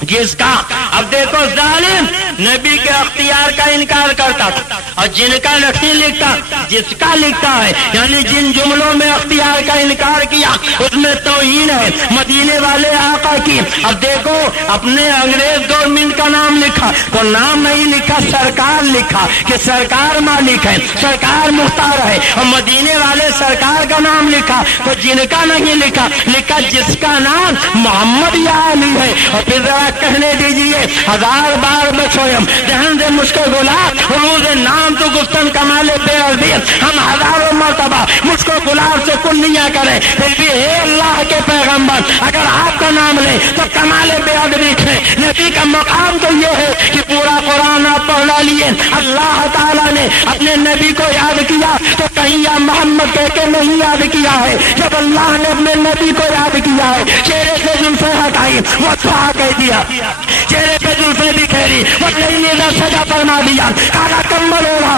جس کا۔ اب دیکھو ظالم نبی کے اختیار کا انکار کرتا تھا، اور جن کا نہیں لکھتا، جس کا لکھتا ہے، یعنی جن جملوں میں اختیار کا انکار کیا اس میں توہین ہے مدینے والے آقا کی۔ اب دیکھو اپنے انگریز گورنمنٹ کا نام لکھا تو نام نہیں لکھا، سرکار لکھا کہ سرکار مالک ہے، سرکار مختار ہے، اور مدینے والے سرکار کا نام لکھا تو جن کا نہیں لکھا، لکھا جس کا نام محمد یا علی ہے۔ اور پھر ذرا کہنے دیجئے 1000 بار بچویم جہاں سے مجھ کو گلاب روز نام تو گفتن کمال بے عربی، ہم ہزاروں مرتبہ مجھ کو گلاب سے کلیاں کریں، پھر بھی اے اللہ کے پیغمبر اگر آپ کا نام لیں تو کمال بے عربی ہے۔ نبی کا مقام تو یہ ہے کہ پورا قرآن آپ پڑھا لیے، اللہ تعالیٰ نے اپنے نبی کو یاد کیا تو کہیں یا محمد کہہ کے نہیں یاد کیا ہے۔ جب اللہ نے اپنے نبی کو یاد کیا ہے، چہرے سے زلفیں ہٹائی وہ دعا کہہ دیا، چہرے پہ زلفیں بکھیری وہ نہیں سجا فرما دیا، کالا کمبل اوڑھا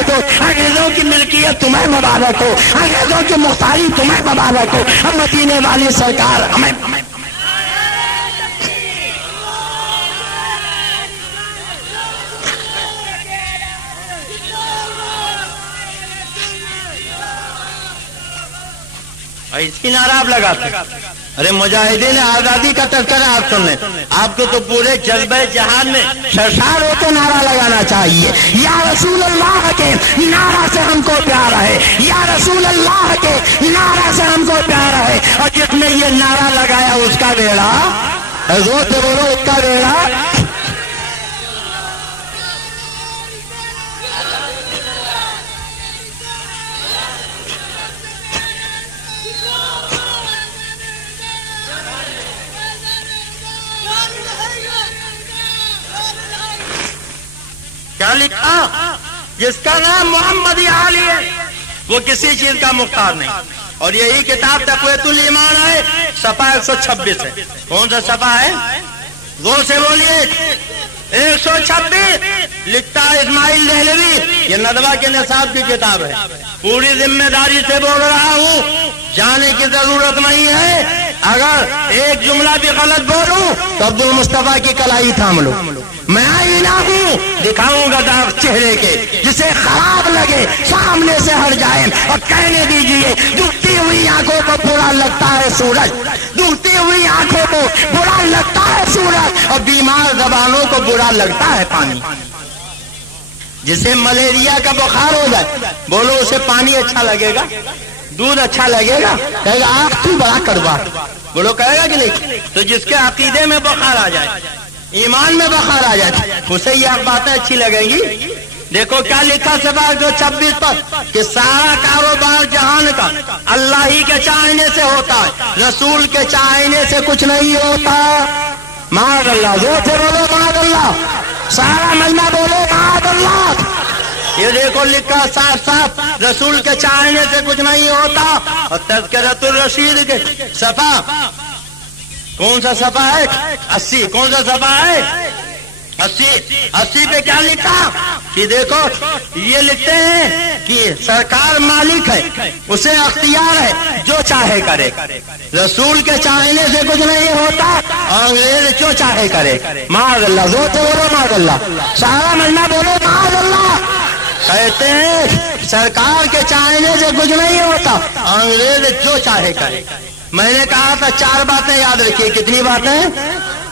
چاہے تو انگریزوں کی ملکیت تمہیں مبارک ہو، انگریزوں کی مختاری تمہیں مبارک ہو، ہم مدینے والی سرکار ہمیں اسی نعرہ آپ لگاتے ہیں۔ ارے مجاہدین آزادی کا تذکرہ آپ سن لیں، آپ کو تو پورے جلبہ جہان میں سرشار ہو کے نعرہ لگانا چاہیے، یا رسول اللہ کے نعرہ سے ہم کو پیار ہے، یا رسول اللہ کے نعرہ سے ہم کو پیار ہے۔ اور جس نے یہ نعرہ لگایا اس کا بیڑا، زور سے بولو، اس کا بیڑا کیا لکھا؟ جس کا نام محمد علی ہے وہ کسی چیز کا مختار نہیں۔ اور یہی کتاب تقویت الایمان ہے، صفحہ 126 ہے۔ کون سا صفحہ ہے؟ زور سے بولیے، 126 لکھتا ہے اسماعیل دہلوی، یہ ندوہ کے نصاب کی کتاب ہے۔ پوری ذمہ داری سے بول رہا ہوں، جانے کی ضرورت نہیں ہے۔ اگر ایک جملہ بھی غلط بولوں تو عبد المصطفیٰ کی کلائی تھام لو۔ میں آئینہ ہوں، دکھاؤں گا داغ چہرے کے، جسے خراب لگے سامنے سے ہٹ جائے اور کہنے دیجئے ڈوبتی ہوئی آنکھوں کو برا لگتا ہے سورج، ڈوبتی ہوئی آنکھوں کو برا لگتا ہے سورج، اور بیمار زبانوں کو برا لگتا ہے پانی۔ جسے ملیریا کا بخار ہو جائے بولو اسے پانی اچھا لگے گا، دودھ اچھا لگے گا، کہے گا آپ تو بڑا کڑوا، بولو کہے گا کہ نہیں؟ تو جس کے عقیدے میں بخار آ جائے، ایمان میں بخار آ جائے، اسے یہ باتیں اچھی لگیں گی۔ دیکھو کیا لکھا صفحہ 126 پر کہ سارا کاروبار جہان کا اللہ ہی کے چاہنے سے ہوتا ہے، رسول کے چاہنے سے کچھ نہیں ہوتا۔ معاذ اللہ، زور سے بولو معاذ اللہ، سارا مجمع بولو معاذ اللہ۔ یہ دیکھو لکھا صاف صاف، رسول کے چاہنے سے کچھ نہیں ہوتا۔ اور تذکرۃ الرشید کے صفحہ کون سا صفحہ ہے؟ 80۔ کون سا صفحہ ہے؟ 80 پہ کیا لکھا کہ دیکھو یہ لکھتے ہیں کہ سرکار مالک ہے، اسے اختیار ہے، جو چاہے کرے، رسول کے چاہنے سے کچھ نہیں ہوتا، اور انگریز جو چاہے کرے۔ معاذ اللہ، زور سے بولو معاذ اللہ، سارا مجمع بولو معاذ اللہ۔ کہتے ہیں سرکار کے چاہنے سے کچھ نہیں ہوتا، انگریز جو چاہے کرے۔ میں نے کہا تھا 4 باتیں یاد رکھیے۔ کتنی باتیں؟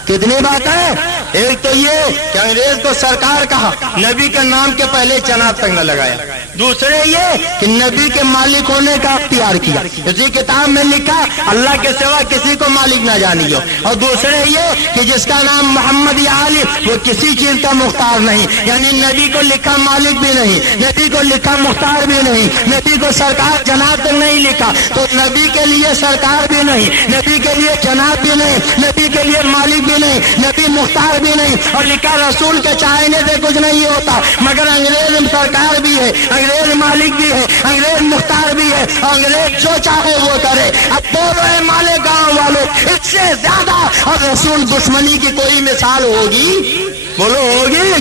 کتنی باتیں؟ ایک تو یہ کہ انگریز کو سرکار کہا، نبی کے نام کے پہلے جناب تک نہ لگایا۔ دوسرے یہ کہ نبی کے مالک ہونے کا اختیار کیا، اسی کتاب میں لکھا اللہ کے سوا کسی کو مالک نہ جانیو۔ اور دوسرے یہ کہ جس کا نام محمد علی وہ کسی چیز کا مختار نہیں، یعنی نبی کو لکھا مالک بھی نہیں، نبی کو لکھا مختار بھی نہیں، نبی کو سرکار جناب تک نہیں لکھا، تو نبی کے لیے سرکار بھی نہیں، نبی کے لیے جناب بھی نہیں، نبی کے لیے مالک بھی نہیں، نبی مختار بھی نہیں، اور لکھا رسول کے چاہنے سے کچھ نہیں ہوتا، مگر انگریز سرکار بھی ہے، انگریز مالک بھی ہے، انگریز مختار بھی ہے، انگریز جو چاہے وہ کرے۔ اب بولو اے مالے گاؤں والوں، اس سے زیادہ اور رسول دشمنی کی کوئی مثال ہوگی؟ بولو ہوگی؟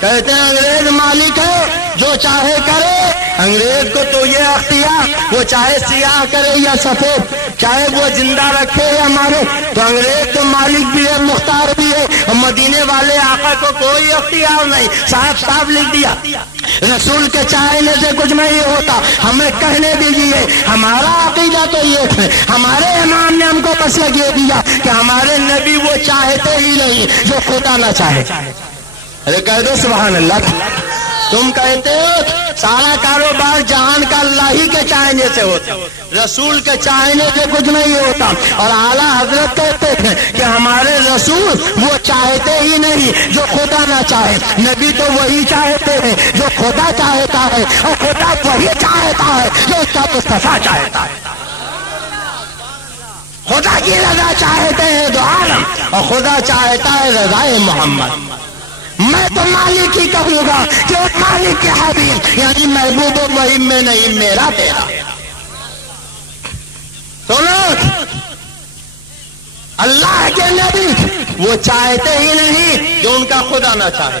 کہتے ہیں انگریز مالک ہے، جو چاہے کرے۔ انگریز کو تو یہ اختیار، وہ چاہے سیاہ کرے یا سفید، چاہے وہ زندہ رکھے یا مارے، تو انگریز تو مالک بھی ہے، مختار بھی ہے، اور مدینے والے آقا کو کوئی اختیار نہیں۔ صاف صاف لکھ دیا رسول کے چاہنے سے کچھ نہیں ہوتا۔ ہمیں کہنے دیجیے، ہمارا عقیدہ تو یہ ہے، ہمارے امام نے ہم کو مسلک یہ دیا کہ ہمارے نبی وہ چاہتے ہی نہیں جو خدا نہ چاہے۔ ارے کہہ دو سبحان اللہ۔ تم کہتے ہو سارا کاروبار جہان کا اللہ ہی کے چاہنے سے ہوتا، رسول کے چاہنے سے کچھ نہیں ہوتا، اور اعلیٰ حضرت کہتے تھے کہ ہمارے رسول وہ چاہتے ہی نہیں جو خدا نہ چاہے، نبی تو وہی چاہتے ہیں جو خدا چاہتا ہے، اور خدا وہی چاہتا ہے جو اس کا مصطفیٰ چاہتا ہے۔ خدا کی رضا چاہتے ہیں دو عالم، اور خدا چاہتا ہے رضائے محمد۔ میں تو مالک ہی کہوں گا کہ اس مالک کے حبیب یعنی محبوب و مہم میں نہیں میرا تیرا۔ سنو، اللہ کے نبی وہ چاہتے ہی نہیں جو ان کا خدا نہ چاہے،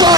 2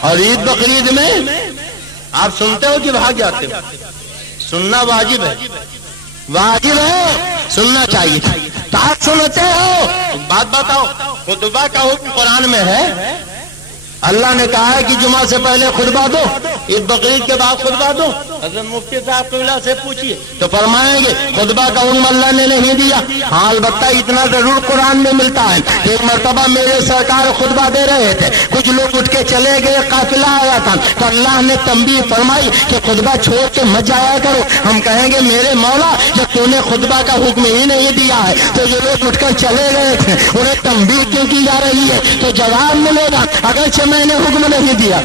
اور عید بقرعید میں آپ سنتے ہو کہ بھاگ جاتے ہو؟ سننا واجب ہے، واجب ہے، سننا چاہیے۔ تو آپ سنتے ہو، بات بتاؤ، خطبہ کا حکم قرآن میں ہے؟ اللہ نے کہا ہے کہ جمعہ سے پہلے خطبہ دو، عید بقرعید کے بعد خطبہ دو۔ حضرت مفتی صاحب قبلہ سے پوچھیے تو فرمائیں گے خطبہ کا حکم اللہ نے نہیں دیا، ہاں البتہ اتنا ضرور قرآن میں ملتا ہے کہ ایک مرتبہ میرے سرکار خطبہ دے رہے تھے، کچھ لوگ اٹھ کے چلے گئے، قافلہ آیا تھا، تو اللہ نے تنبیہ فرمائی کہ خطبہ چھوڑ کے مت جایا کرو۔ ہم کہیں گے میرے مولا جب تو نے خطبہ کا حکم ہی نہیں دیا ہے تو جو لوگ اٹھ کر چلے گئے تھے انہیں تنبیہ کیوں کی جا رہی ہے؟ تو جواب ملے گا اگرچہ میں نے حکم نہیں دیا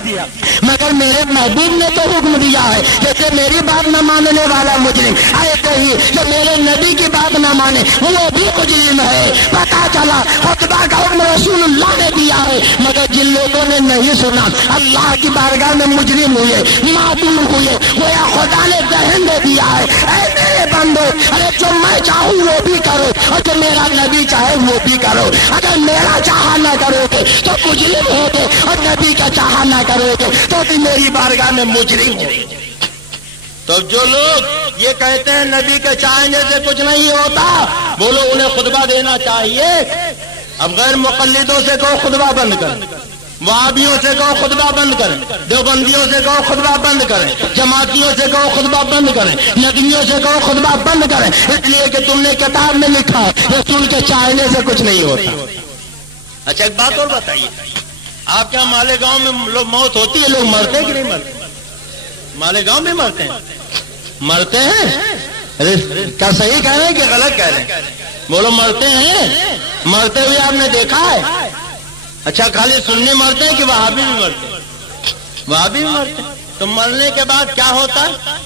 مگر میرے محبوب نے تو حکم دیا ہے، جیسے میری بات نہ ماننے والا مجرم ایسے ہی جو میرے نبی کی بات نہ مانے وہ بھی مجرم ہے۔ پتا چلا خطبہ کا حکم رسول اللہ نے دیا ہے، مگر جن لوگوں نے نہیں سنا اللہ کی بارگاہ میں مجرم ہوئے، معصوم ہوئے، گویا خدا نے ذہن دے دیا ہے اے میرے بندو، ارے جو میں چاہوں وہ بھی کرو اور جو میرا نبی چاہے وہ بھی کرو۔ اگر میرا چاہا نہ کرو گے تو مجرم ہوگے اور نبی کا چاہا نہ کرو گے تو بھی میری بارگاہ میں مجرم ہو۔ تو جو لوگ یہ کہتے ہیں نبی کے چاہنے سے کچھ نہیں ہوتا، بولو انہیں خطبہ دینا چاہیے۔ اب غیر مقلدوں سے کہو خطبہ بند کریں، وہابیوں سے کہو خطبہ بند کریں، دیوبندیوں سے کہو خطبہ بند کریں، جماعتیوں سے کہو خطبہ بند کریں، ندویوں سے کہو خطبہ بند کریں، اس لیے کہ تم نے کتاب میں لکھا رسول کے چاہنے سے کچھ نہیں ہوتا۔ اچھا ایک بات اور بتائیے، آپ کیا مالیگاؤں میں لوگ موت ہوتی ہے، لوگ مرتے ہیں کہ نہیں مرتے؟ مالیگاؤں میں مرتے ہیں، مرتے ہیں؟ کیا صحیح کہہ رہے ہیں کہ غلط کہہ رہے ہیں؟ بولو مرتے ہیں، مرتے ہوئے آپ نے دیکھا ہے؟ اچھا خالی سنی مرتے ہیں کہ وہابی بھی مرتے ہیں؟ وہابی بھی مرتے ہیں۔ تو مرنے کے بعد کیا ہوتا ہے؟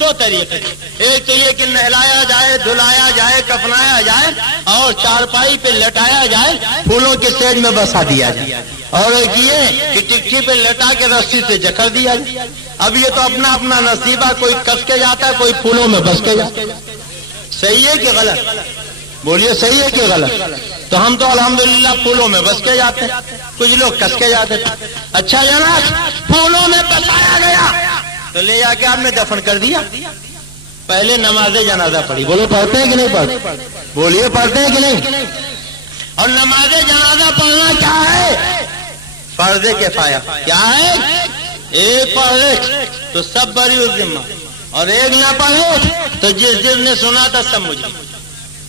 دو طریقے، ایک تو یہ کہ نہلایا جائے، دھلایا جائے، کفنایا جائے اور چارپائی پہ لٹایا جائے، پھولوں کے سیج میں بسا دیا جائے، اور ایک یہ کہ ٹکٹی پہ لٹا کے رسی سے جکڑ دیا جائے۔ اب یہ تو اپنا اپنا نصیبہ، کوئی کس کے جاتا ہے، کوئی پھولوں میں بس کے جاتا ہے۔ صحیح ہے کہ غلط؟ بولیے صحیح ہے کہ غلط؟ تو ہم تو الحمدللہ پھولوں میں بس کے جاتے ہیں، کچھ لوگ کس کے جاتے تھے۔ اچھا جناب پھولوں میں بسایا گیا تو لے جا کے آپ نے دفن کر دیا، پہلے نماز جنازہ پڑھی، بولو پڑھتے ہیں کہ نہیں پڑھتے؟ بولیے پڑھتے ہیں کہ نہیں؟ اور نماز جنازہ پڑھنا کیا ہے؟ فرض کفایہ۔ کیا ہے؟ ایک پڑھے تو سب بری ذمہ، اور ایک نہ پڑھے تو جس نے سنا تھا سب مجھے۔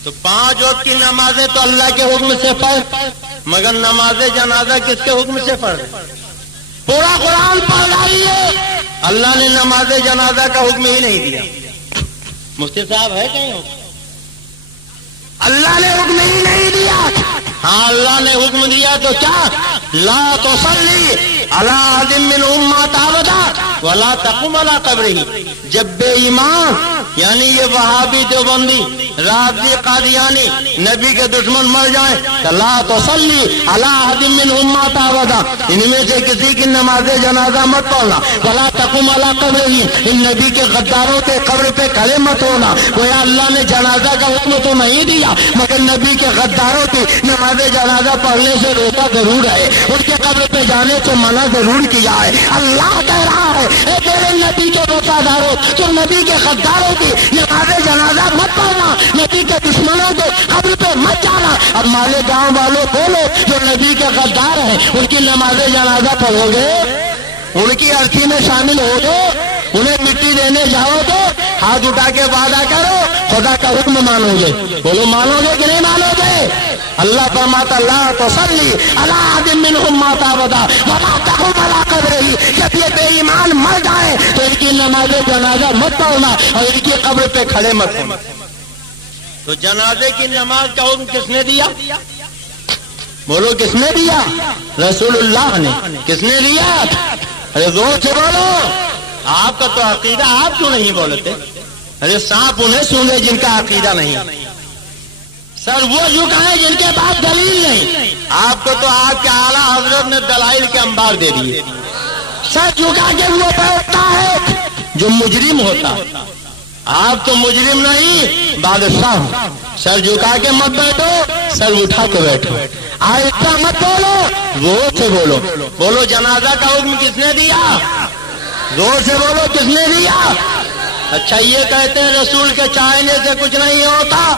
تو 5 وقت کی نمازیں تو اللہ کے حکم سے پڑھ، مگر نماز جنازہ کس کے حکم سے پڑھ؟ پورا قرآن پڑھ ڈالیے، اللہ نے نماز جنازہ کا حکم ہی نہیں دیا۔ مفتی صاحب ہے کہیں ہو؟ اللہ نے حکم ہی نہیں دیا۔ ہاں اللہ نے حکم دیا تو کیا؟ لا تصلی علی احد منهم مات ابدا ولا تقم علی قبرہ۔ جب بے ایمان یعنی یہ وہابی دیوبندی رافضی قادیانی نبی کے دشمن مر جائیں تو لا تصلی علی احد منهم مات ابدا، ان میں سے کسی کی نماز جنازہ مت پڑھنا، ولا تقم علی قبرہ، ان نبی کے غداروں کے قبر پہ کھڑے مت ہونا۔ گویا اللہ نے جنازہ کا حکم تو نہیں دیا مگر نبی کے غداروں کی نماز جنازہ پڑھنے سے روکا ضرور ہے، ان کے قبر پہ جانے سے منع ضرور کیا ہے۔ اللہ کہہ رہا ہے اے میرے نبی کے وفاداروں، تم نبی کے غداروں کی نماز جنازہ مت پڑھنا، نبی کے دشمنوں کے قبر پہ مت جانا۔ اب مالیگاؤں والوں بولو جو نبی کے غدار ہیں ان کی نماز جنازہ پڑھو گے؟ ان کی ارتھی میں شامل ہو گے؟ انہیں مٹی دینے جاؤ گے؟ ہاتھ اٹھا کے وعدہ کرو خدا کا حکم مانو گے؟ بولو مانو گے کہ نہیں مانو گے؟ اللہ فرماتا لا تصلی علی احد منهم مات ابدا ولا تقم علی قبرہ، جب یہ بے ایمان مر جائیں تو ان کی نماز جنازہ مت پڑھنا اور ان کی قبر پہ کھڑے مت ہونا۔ تو جنازے کی نماز کا حکم کس نے دیا؟ بولو کس نے دیا؟ رسول اللہ نے۔ کس نے دیا؟ ارے زور سے بولو، آپ کا تو عقیدہ آپ کیوں نہیں بولتے؟ ارے سانپ انہیں سونگے جن کا عقیدہ نہیں، سر وہ جھکائے جن کے پاس دلیل نہیں۔ آپ کو تو آپ کے اعلیٰ حضرت نے دلائل کے انبار دے دیے۔ سر جھکا کے وہ بیٹھتا ہے جو مجرم ہوتا ہے، آپ تو مجرم نہیں بادشاہ ہو۔ سر جھکا کے مت بیٹھو، سر اٹھا کے بیٹھو۔ آہستہ مت بولو، زور سے بولو. بولو جنازہ کا حکم کس نے دیا؟ زور سے بولو، کس نے دیا؟ اچھا یہ کہتے ہیں رسول کے چاہنے سے کچھ نہیں ہوتا،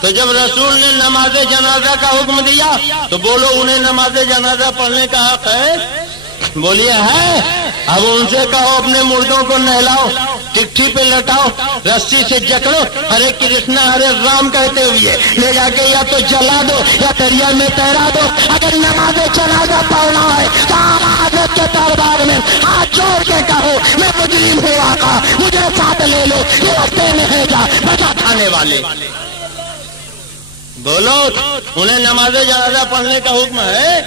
تو جب رسول نے نماز جنازہ کا حکم دیا تو بولو انہیں نماز جنازہ پڑھنے کا حق ہے؟ بولیے ہے. اب ان سے کہو اپنے مردوں کو نہلاؤ، ٹکٹھی پہ لٹاؤ، رسی سے جکڑو، ہرے کرشنا ہرے رام کہتے ہوئے لے جا کے یا تو جلا دو یا دریا میں تیرا دو. اگر نماز جنازہ پڑھنا ہے تو حضرت کے دربار میں ہاتھ جوڑ کے کہو میں مجرم ہوں آقا، مجھے ساتھ لے لو، یہ رستے میں ہے جا بچا کھانے والے. بولو انہیں نماز جنازہ پڑھنے کا حکم ہے،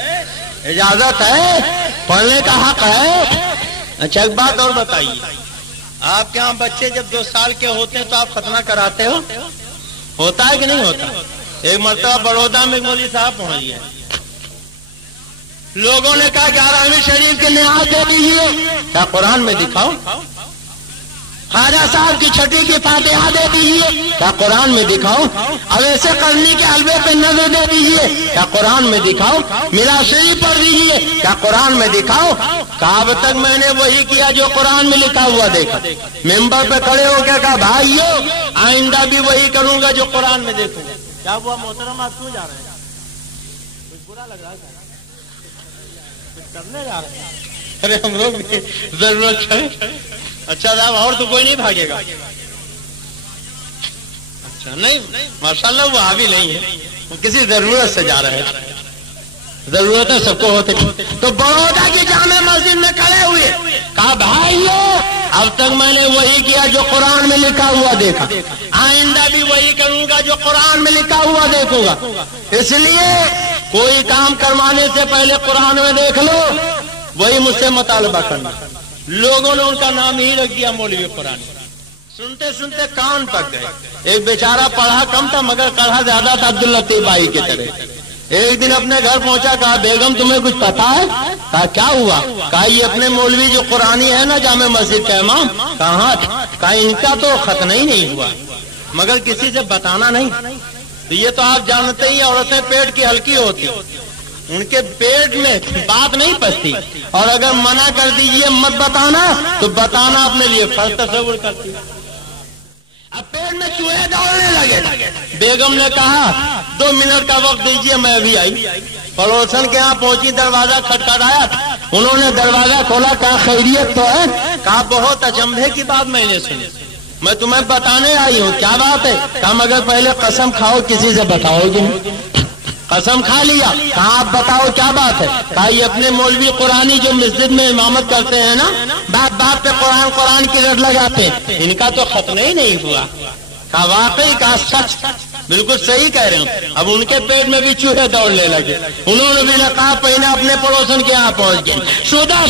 اجازت ہے، پڑھنے کا حق ہے. اچھا ایک بات اور بتائیے، آپ کے ہاں بچے جب 2 سال کے ہوتے ہیں تو آپ ختنہ کراتے ہو؟ ہوتا ہے کہ نہیں ہوتا؟ ایک مرتبہ بڑودہ میں مولوی صاحب پہنچ گئے، لوگوں نے کہا 11ویں شریف کے نعت دے دیجیے. کیا قرآن میں دکھاؤ؟ خواجہ صاحب کی چھٹی کی فاتحہ دے دیجیے. کیا قرآن میں دکھاؤ؟ اب ایسے کرنی کے حلوے پہ نظر دے دیجیے. کیا قرآن میں دکھاؤ؟ میرا شریف پڑھ دیجیے. کیا قرآن میں دکھاؤ؟ کہا اب تک میں نے وہی کیا جو قرآن میں لکھا ہوا دیکھا. ممبر پہ کھڑے ہو کے کہا بھائیو آئندہ بھی وہی کروں گا جو قرآن میں دیکھوں گا. کیا ہوا محترم، آپ کیوں جا رہے ہیں؟ کچھ برا لگ رہا ہے؟ کچھ کرنے جا رہے ہیں؟ ارے ہم لوگ بھی ضرورت ہے. اچھا صاحب اور تو کوئی نہیں بھاگے گا؟ اچھا نہیں، ماشاءاللہ وہ حاوی نہیں ہے، وہ کسی ضرورت سے جا رہے ہیں. ضرورتیں سب کو ہوتے. تو بڑودہ کی جامع مسجد میں کھڑے ہوئے، کہا بھائیو اب تک میں نے وہی کیا جو قرآن میں لکھا ہوا دیکھا، آئندہ بھی وہی کروں گا جو قرآن میں لکھا ہوا دیکھوں گا. اس لیے کوئی کام کروانے سے پہلے قرآن میں دیکھ لو، وہی مجھ سے مطالبہ کرنا. لوگوں نے ان کا نام ہی رکھ دیا مولوی قرآن. سنتے سنتے کان پک گئے. ایک بیچارہ پڑھا کم تھا مگر پڑھا زیادہ تھا، عبداللطیف بھائی کی طرح. ایک دن اپنے گھر پہنچا، کہا بیگم تمہیں کچھ پتا ہے؟ کہا کیا ہوا؟ کہا یہ اپنے مولوی جو قرآنی ہے نا جامع مسجد کا امام، کہاں؟ کہا ان کا تو ختنہ ہی نہیں ہوا مگر کسی سے بتانا نہیں. تو یہ تو آپ جانتے ہی عورتیں پیٹ کی ہلکی ہوتی، ان کے پیٹ میں بات نہیں پچتی، اور اگر منع کر دیجئے مت بتانا تو بتانا اپنے لیے فرض تصور کرتی. اب پیٹ میں چوہے دوڑنے لگے. بیگم نے کہا 2 منٹ کا وقت دیجئے، میں ابھی آئی. پڑوسن کے ہاں پہنچی، دروازہ کھٹکھٹایا، انہوں نے دروازہ کھولا. کہا خیریت تو ہے؟ کہا بہت اچنبھے کی بات میں نے سنی، میں تمہیں بتانے آئی ہوں. کیا بات ہے؟ کہا مگر پہلے قسم کھاؤ کسی سے بتاؤ گی. قسم کھا لیا. کہا آپ بتاؤ کیا بات ہے؟ کہا یہ اپنے مولوی قرآنی جو مسجد میں امامت کرتے ہیں نا، بات بات پہ قرآن کی رٹ لگاتے ہیں، ان کا تو ختنہ ہی نہیں ہوا. کہا واقعی؟ کہا سچ، بالکل صحیح کہہ رہے ہوں. اب ان کے پیٹ میں بھی چوہے دوڑنے لگے. انہوں نے بھی نقاب پہنے اپنے پڑوسن کے یہاں پہنچ گئے. شدہ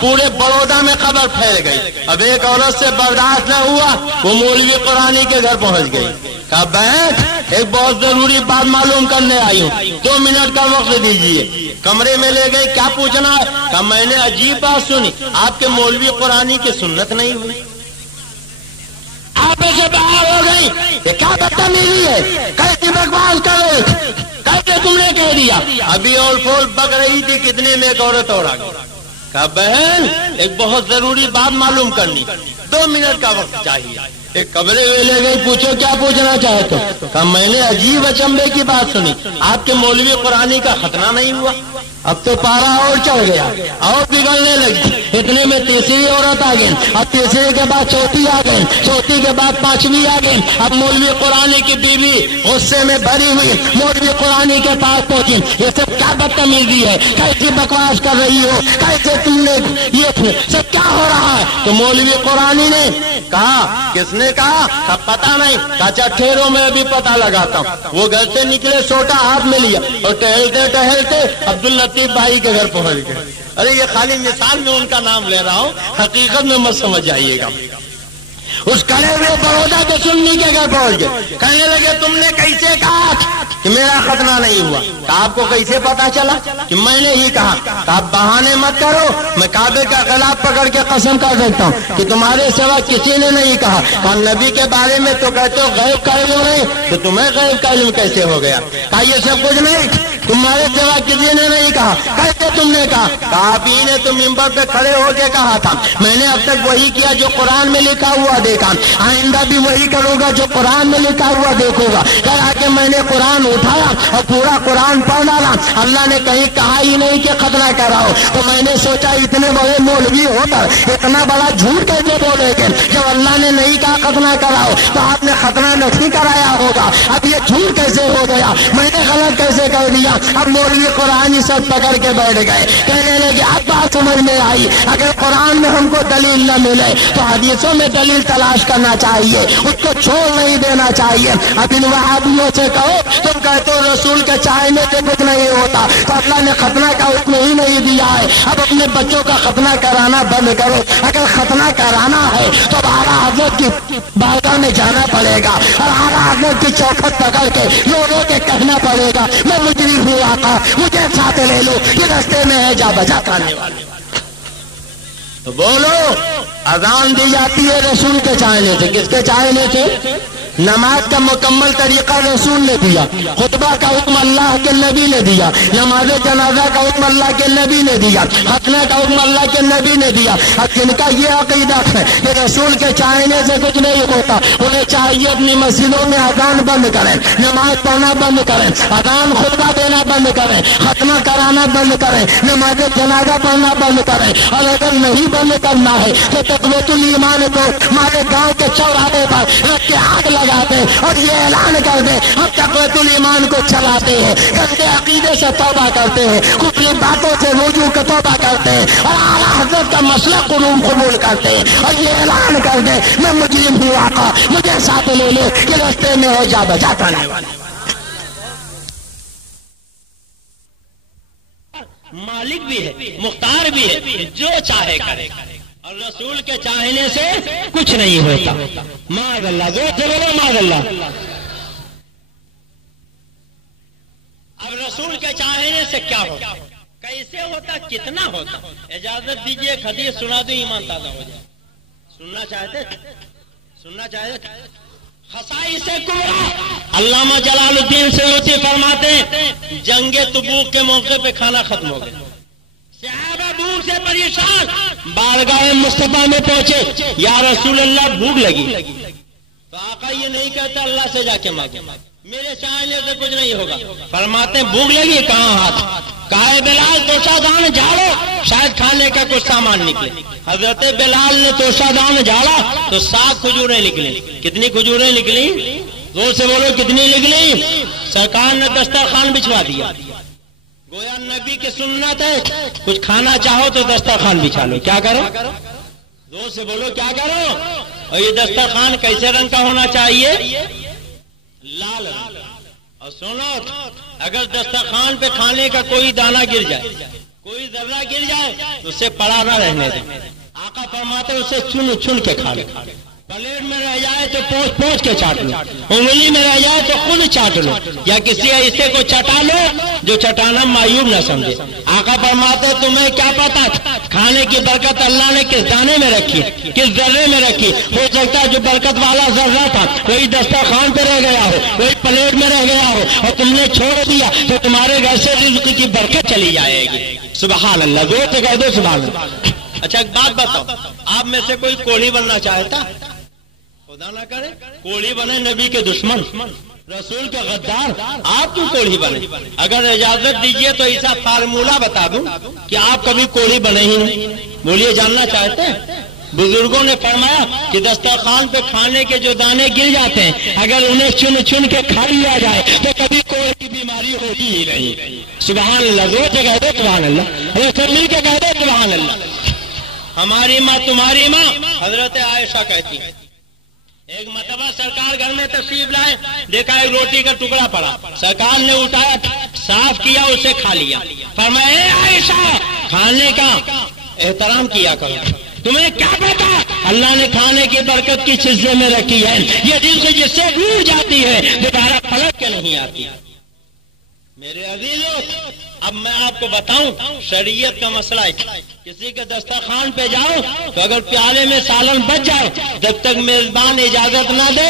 پورے بڑودہ میں خبر پھیل گئی. اب ایک عورت سے برداشت نہ ہوا، وہ مولوی قرآنی کے گھر پہنچ گئی. کہا بہن ایک بہت ضروری بات معلوم کرنے آئی ہوں، 2 منٹ کا وقت دیجیے. کمرے میں لے گئی. کیا پوچھنا ہے؟ کہا میں نے عجیب بات سنی، آپ کے مولوی قرآنی کی سنت نہیں ہوئی. آپ سے باہر ہو گئی. یہ کیا بدتمیزی ہے؟ کیسی بکواس کر رہے؟ کیسے تم نے کہہ دیا؟ ابھی اور پھول بک رہی تھی، کتنے میں ایک عورت اور آ گئی. کہا بہن ایک بہت ضروری بات معلوم کرنی، 2 منٹ کا وقت چاہیے. ایک کمرے میں لے گئی. پوچھو کیا پوچھنا چاہتے ہو؟ کہا میں نے عجیب اچنبے کی بات سنی، آپ کے مولوی قرآنی کا ختنہ نہیں ہوا. اب تو پارا اور چڑھ گیا اور بگڑنے لگی. اتنے میں تیسری عورت آ گئی. اب تیسرے کے بعد چوتھی آ گئی. چوتھی کے بعد 5ویں آ گئی. اب مولوی قرآنی کی بیوی غصے میں بھری ہوئی مولوی قرآنی کے پاس پہنچی. یہ سب کیا بدتمیزی ہے؟ کیسی بکواس کر رہی ہو؟ کیسے تم نے یہ سب کیا ہو رہا ہے؟ تو مولوی قرآنی نے کہا. کس نے کہا؟ پتا نہیں. چاچا ٹھہرو میں ابھی پتا لگاتا ہوں. وہ گھر سے نکلے، سوٹا ہاتھ میں لیا اور ٹہلتے ٹہلتے عبداللطیف بھائی کے گھر پہنچ گئے. ارے یہ خالی مثال میں ان کا نام لے رہا ہوں، حقیقت میں مت سمجھ آئیے گا. اس کڑے ہوئے بڑودہ کے سنی کے گھر پہنچ گئے. کہنے لگے تم نے کیسے کہا کہ میرا ختنہ نہیں ہوا؟ آپ کو کیسے پتا چلا کہ میں نے ہی کہا؟ آپ بہانے مت کرو، میں کعبے کا غلاف پکڑ کے قسم کر دیتا ہوں کہ تمہارے سوا کسی نے نہیں کہا. کہا نبی کے بارے میں تو کہتے ہو غیب کا علم نہیں، تو تمہیں غیب کا علم کیسے ہو گیا؟ کہا یہ سب کچھ نہیں، تمہارے سوا کسی نے نہیں کہا. کیسے تم نے کہا؟ آپ ہی نے تم منبر پہ کھڑے ہو کے کہا تھا میں نے اب تک وہی کیا جو قرآن میں لکھا ہوا دیکھا, آئندہ بھی وہی کروں گا جو قرآن میں لکھا ہوا دیکھوں گا. کرا کے میں نے قرآن اٹھایا اور پورا قرآن پڑھ ڈالا. اللہ نے کہیں کہا ہی نہیں کہ ختنہ کراؤ. تو میں نے سوچا اتنے بڑے مولوی ہو کر اتنا بڑا جھوٹ کیسے بولے گے؟ جب اللہ نے نہیں کہا ختنہ کراؤ تو آپ نے ختنہ نہیں کرایا ہوگا. اب یہ جھوٹ کیسے ہو گیا؟ میں نے غلط کیسے کر دیا؟ اب مولوی قرآن ہی سب پکڑ کے بیٹھ گئے, کہنے لگے اب بات سمجھ میں آئی. اگر قرآن میں ہم کو دلیل نہ ملے تو حدیثوں میں دلیل تلاش کرنا چاہیے, اس کو چھوڑ نہیں دینا چاہیے. اب ان وہابیوں سے کہو تم کہتے ہو رسول کے چاہنے سے کچھ نہیں ہوتا, تو اللہ نے ختنہ کا حکم ہی نہیں دیا ہے. اب اپنے بچوں کا ختنہ کرانا بند کرو. اگر ختنہ کرانا ہے تو اعلیٰ حضرت کی بارگاہ میں جانا پڑے گا اور اعلیٰ حضرت کی چوکھٹ پکڑ کے لوگوں کے کہنا پڑے گا میں مجرم ہوں آقا مجھے ساتھ لے لو, یہ رستے میں ہے جا بجا کھانے والے. تو بولو اذان دی جاتی ہے رسول کے چاہنے سے. کس کے چاہنے سے؟ نماز کا مکمل طریقہ رسول نے دیا, خطبہ کا حکم اللہ کے نبی نے دیا, نماز جنازہ کا حکم اللہ کے نبی نے دیا, ختنہ کا حکم اللہ کے نبی نے دیا. اب جن کا یہ عقیدہ ہے کہ رسول کے چاہنے سے کچھ نہیں ہوتا, انہیں چاہیے اپنی مسجدوں میں اذان بند کریں, نماز پڑھنا بند کریں, اذان خطبہ دینا بند کریں, ختنہ کرانا بند کریں, نماز جنازہ پڑھنا بند کریں. اور اگر نہیں بند کرنا ہے تو تقویت الایمان کو ہمارے گاؤں کے چوراہے پر رکھ کے آگ لگاتے اور یہ اعلان کر دیں ہم تقویت الایمان کو چلاتے ہیں, گندے عقیدے سے توبہ کرتے ہیں, کفری باتوں سے رجوع کا توبہ کرتے ہیں اور اعلیٰ حضرت کا مسئلہ قبول کرتے ہیں اور یہ اعلان کر دیں میں مجرم ہوں آقا مجھے ساتھ لے لو, یہ راستے میں ہو جا بجا کرنے والے. مالک بھی ہے, مختار بھی ہے, جو چاہے کرے, اور رسول کے چاہنے سے کچھ نہیں ہوتا. معاذ اللہ, زور سے بولو معاذ اللہ. اب رسول کے چاہنے سے کیا ہوتا, کیسے ہوتا, کتنا ہوتا؟ اجازت دیجیے ایک حدیث سنا دوں, ایمان تازہ ہو جائے. سننا چاہتے خصائص کبریٰ علامہ جلال الدین سیوطی فرماتے ہیں جنگ تبوک کے موقع پہ کھانا ختم ہو گیا, صحابہ بھوک سے پریشان بارگاہ مصطفیٰ میں پہنچے, یا رسول اللہ بھوک لگی. تو آقا یہ نہیں کہتا اللہ سے جا کے مانگے, میرے چاہنے سے کچھ نہیں ہوگا. فرماتے ہیں بھوک لگی, کہاں ہاتھ؟ کہا بلال توشہ دان جھاڑو شاید کھانے کا کچھ سامان نکلے. حضرت بلال نے توشہ دان جھاڑا تو 7 کھجوریں نکلی. کتنی کھجوریں نکلی؟ زور سے بولو کتنی نکلی؟ سرکار نے دسترخوان بچھوا دیا. گویا نبی کی سنت ہے کچھ کھانا چاہو تو دسترخوان بچھا لو. کیا کرو؟ زور سے بولو کیا کرو؟ اور یہ دسترخوان کیسے رنگ کا ہونا چاہیے؟ لال رنگ. اور سنو اگر دسترخوان پہ کھانے کا کوئی دانہ گر جائے, کوئی ذرہ گر جائے تو اسے پڑا نہ رہنے دیں. آقا فرماتے اسے چن کے کھا لو. پلیٹ میں رہ جائے تو پوچھ کے چاٹ لو, انگلی میں رہ جائے تو خود چاٹ لو, یا کسی ایسے کو چٹا لو جو چٹانا معیوب نہ سمجھے. آقا فرماتے تمہیں کیا پتا کھانے کی برکت اللہ نے کس دانے میں رکھی, کس ذرے میں رکھی. ہو سکتا ہے جو برکت والا ذرہ تھا وہی دسترخوان پہ رہ گیا ہو, وہی پلیٹ میں رہ گیا ہو, اور تم نے چھوڑ دیا تو تمہارے گھر سے رزق کی برکت چلی جائے گی. سبحان اللہ, زور سے کہہ دو سبحان اللہ. اچھا ایک بات بتاؤ, آپ میں سے کوئی کوڑی بننا چاہتا؟ خدا نہ کرے کوڑی بنے نبی کے دشمن, رسول کے غدار, آپ کیوں کوڑی بنے؟ اگر اجازت دیجئے تو ایسا فارمولہ بتا دوں کہ آپ کبھی کوڑی بنے ہی نہیں. بولیے جاننا چاہتے ہیں؟ بزرگوں نے فرمایا کہ دسترخوان پہ کھانے کے جو دانے گر جاتے ہیں اگر انہیں چن کے کھا لیا جائے تو کبھی کوئی کی بیماری ہوتی ہی نہیں. سبحان اللہ, زور سے کہہ دو سبحان اللہ, سب مل کے کہہ دو سبحان اللہ. ہماری ماں تمہاری ماں حضرت عائشہ کہتی ہے ایک مرتبہ سرکار گھر میں تشریف لائے, دیکھا ایک روٹی کا ٹکڑا پڑا, سرکار نے اٹھایا صاف کیا اسے کھا لیا. فرمایا اے عائشہ کھانے کا احترام کیا کرو, تمہیں کیا پتا اللہ نے کھانے کی برکت کس حصے میں رکھی ہے, یہ رزق جس سے ڈوب جاتی ہے دوبارہ پلٹ کے نہیں آتی. میرے عزیزوں اب میں آپ کو بتاؤں شریعت کا مسئلہ ہے. کسی کے دسترخوان پہ جاؤ تو اگر پیالے میں سالن بچ جائے جب تک میزبان اجازت نہ دے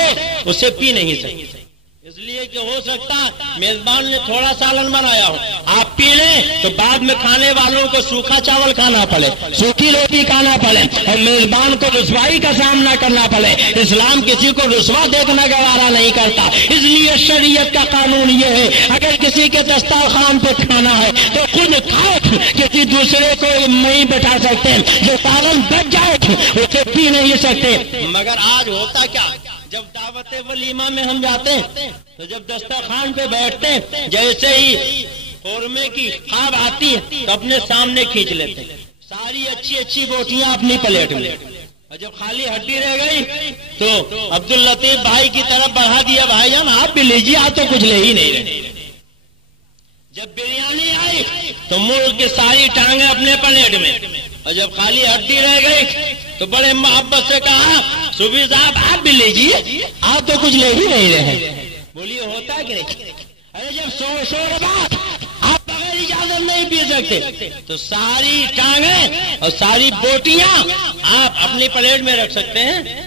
اسے پی نہیں سکتے. اس لیے کہ ہو سکتا میزبان نے تھوڑا سالن بنایا ہو، آپ پی لیں تو بعد میں کھانے والوں کو سوکھا چاول کھانا پڑے، سوکھی روٹی کھانا پڑے اور میزبان کو رسوائی کا سامنا کرنا پڑے۔ اسلام کسی کو رسوا دیکھنا گوارا نہیں کرتا، اس لیے شریعت کا قانون یہ ہے اگر کسی کے دسترخوان پہ کھانا ہے تو خود کھاؤ، کسی دوسرے کو نہیں بٹھا سکتے، جو سالن بچ جائے اسے پی نہیں سکتے۔ مگر آج ہوتا کیا، جب دعوت ولیمہ میں ہم جاتے ہیں تو جب دسترخوان پہ بیٹھتے ہیں جیسے ہی قورمے کی خواب آتی ہے تو اپنے سامنے کھینچ لیتے ہیں ساری اچھی اچھی بوٹیاں اپنی پلیٹ میں، اور جب خالی ہڈی رہ گئی تو عبداللطیف بھائی کی طرف بڑھا دیا، بھائی جان آپ بھی لیجیے، آپ تو کچھ لے ہی نہیں رہے۔ جب بریانی آئی تو مرغ کی ساری ٹانگیں اپنے پلیٹ میں، اور جب خالی ہڈی رہ گئی تو بڑے محبت سے کہا صوفی صاحب آپ بھی لیجیے، آپ تو کچھ لے ہی نہیں رہے۔ بولیے ہوتا کہ نہیں؟ ارے جب شوربات آپ بغیر اجازت نہیں پی سکتے تو ساری ٹانگیں اور ساری بوٹیاں آپ اپنی پلیٹ میں رکھ سکتے ہیں۔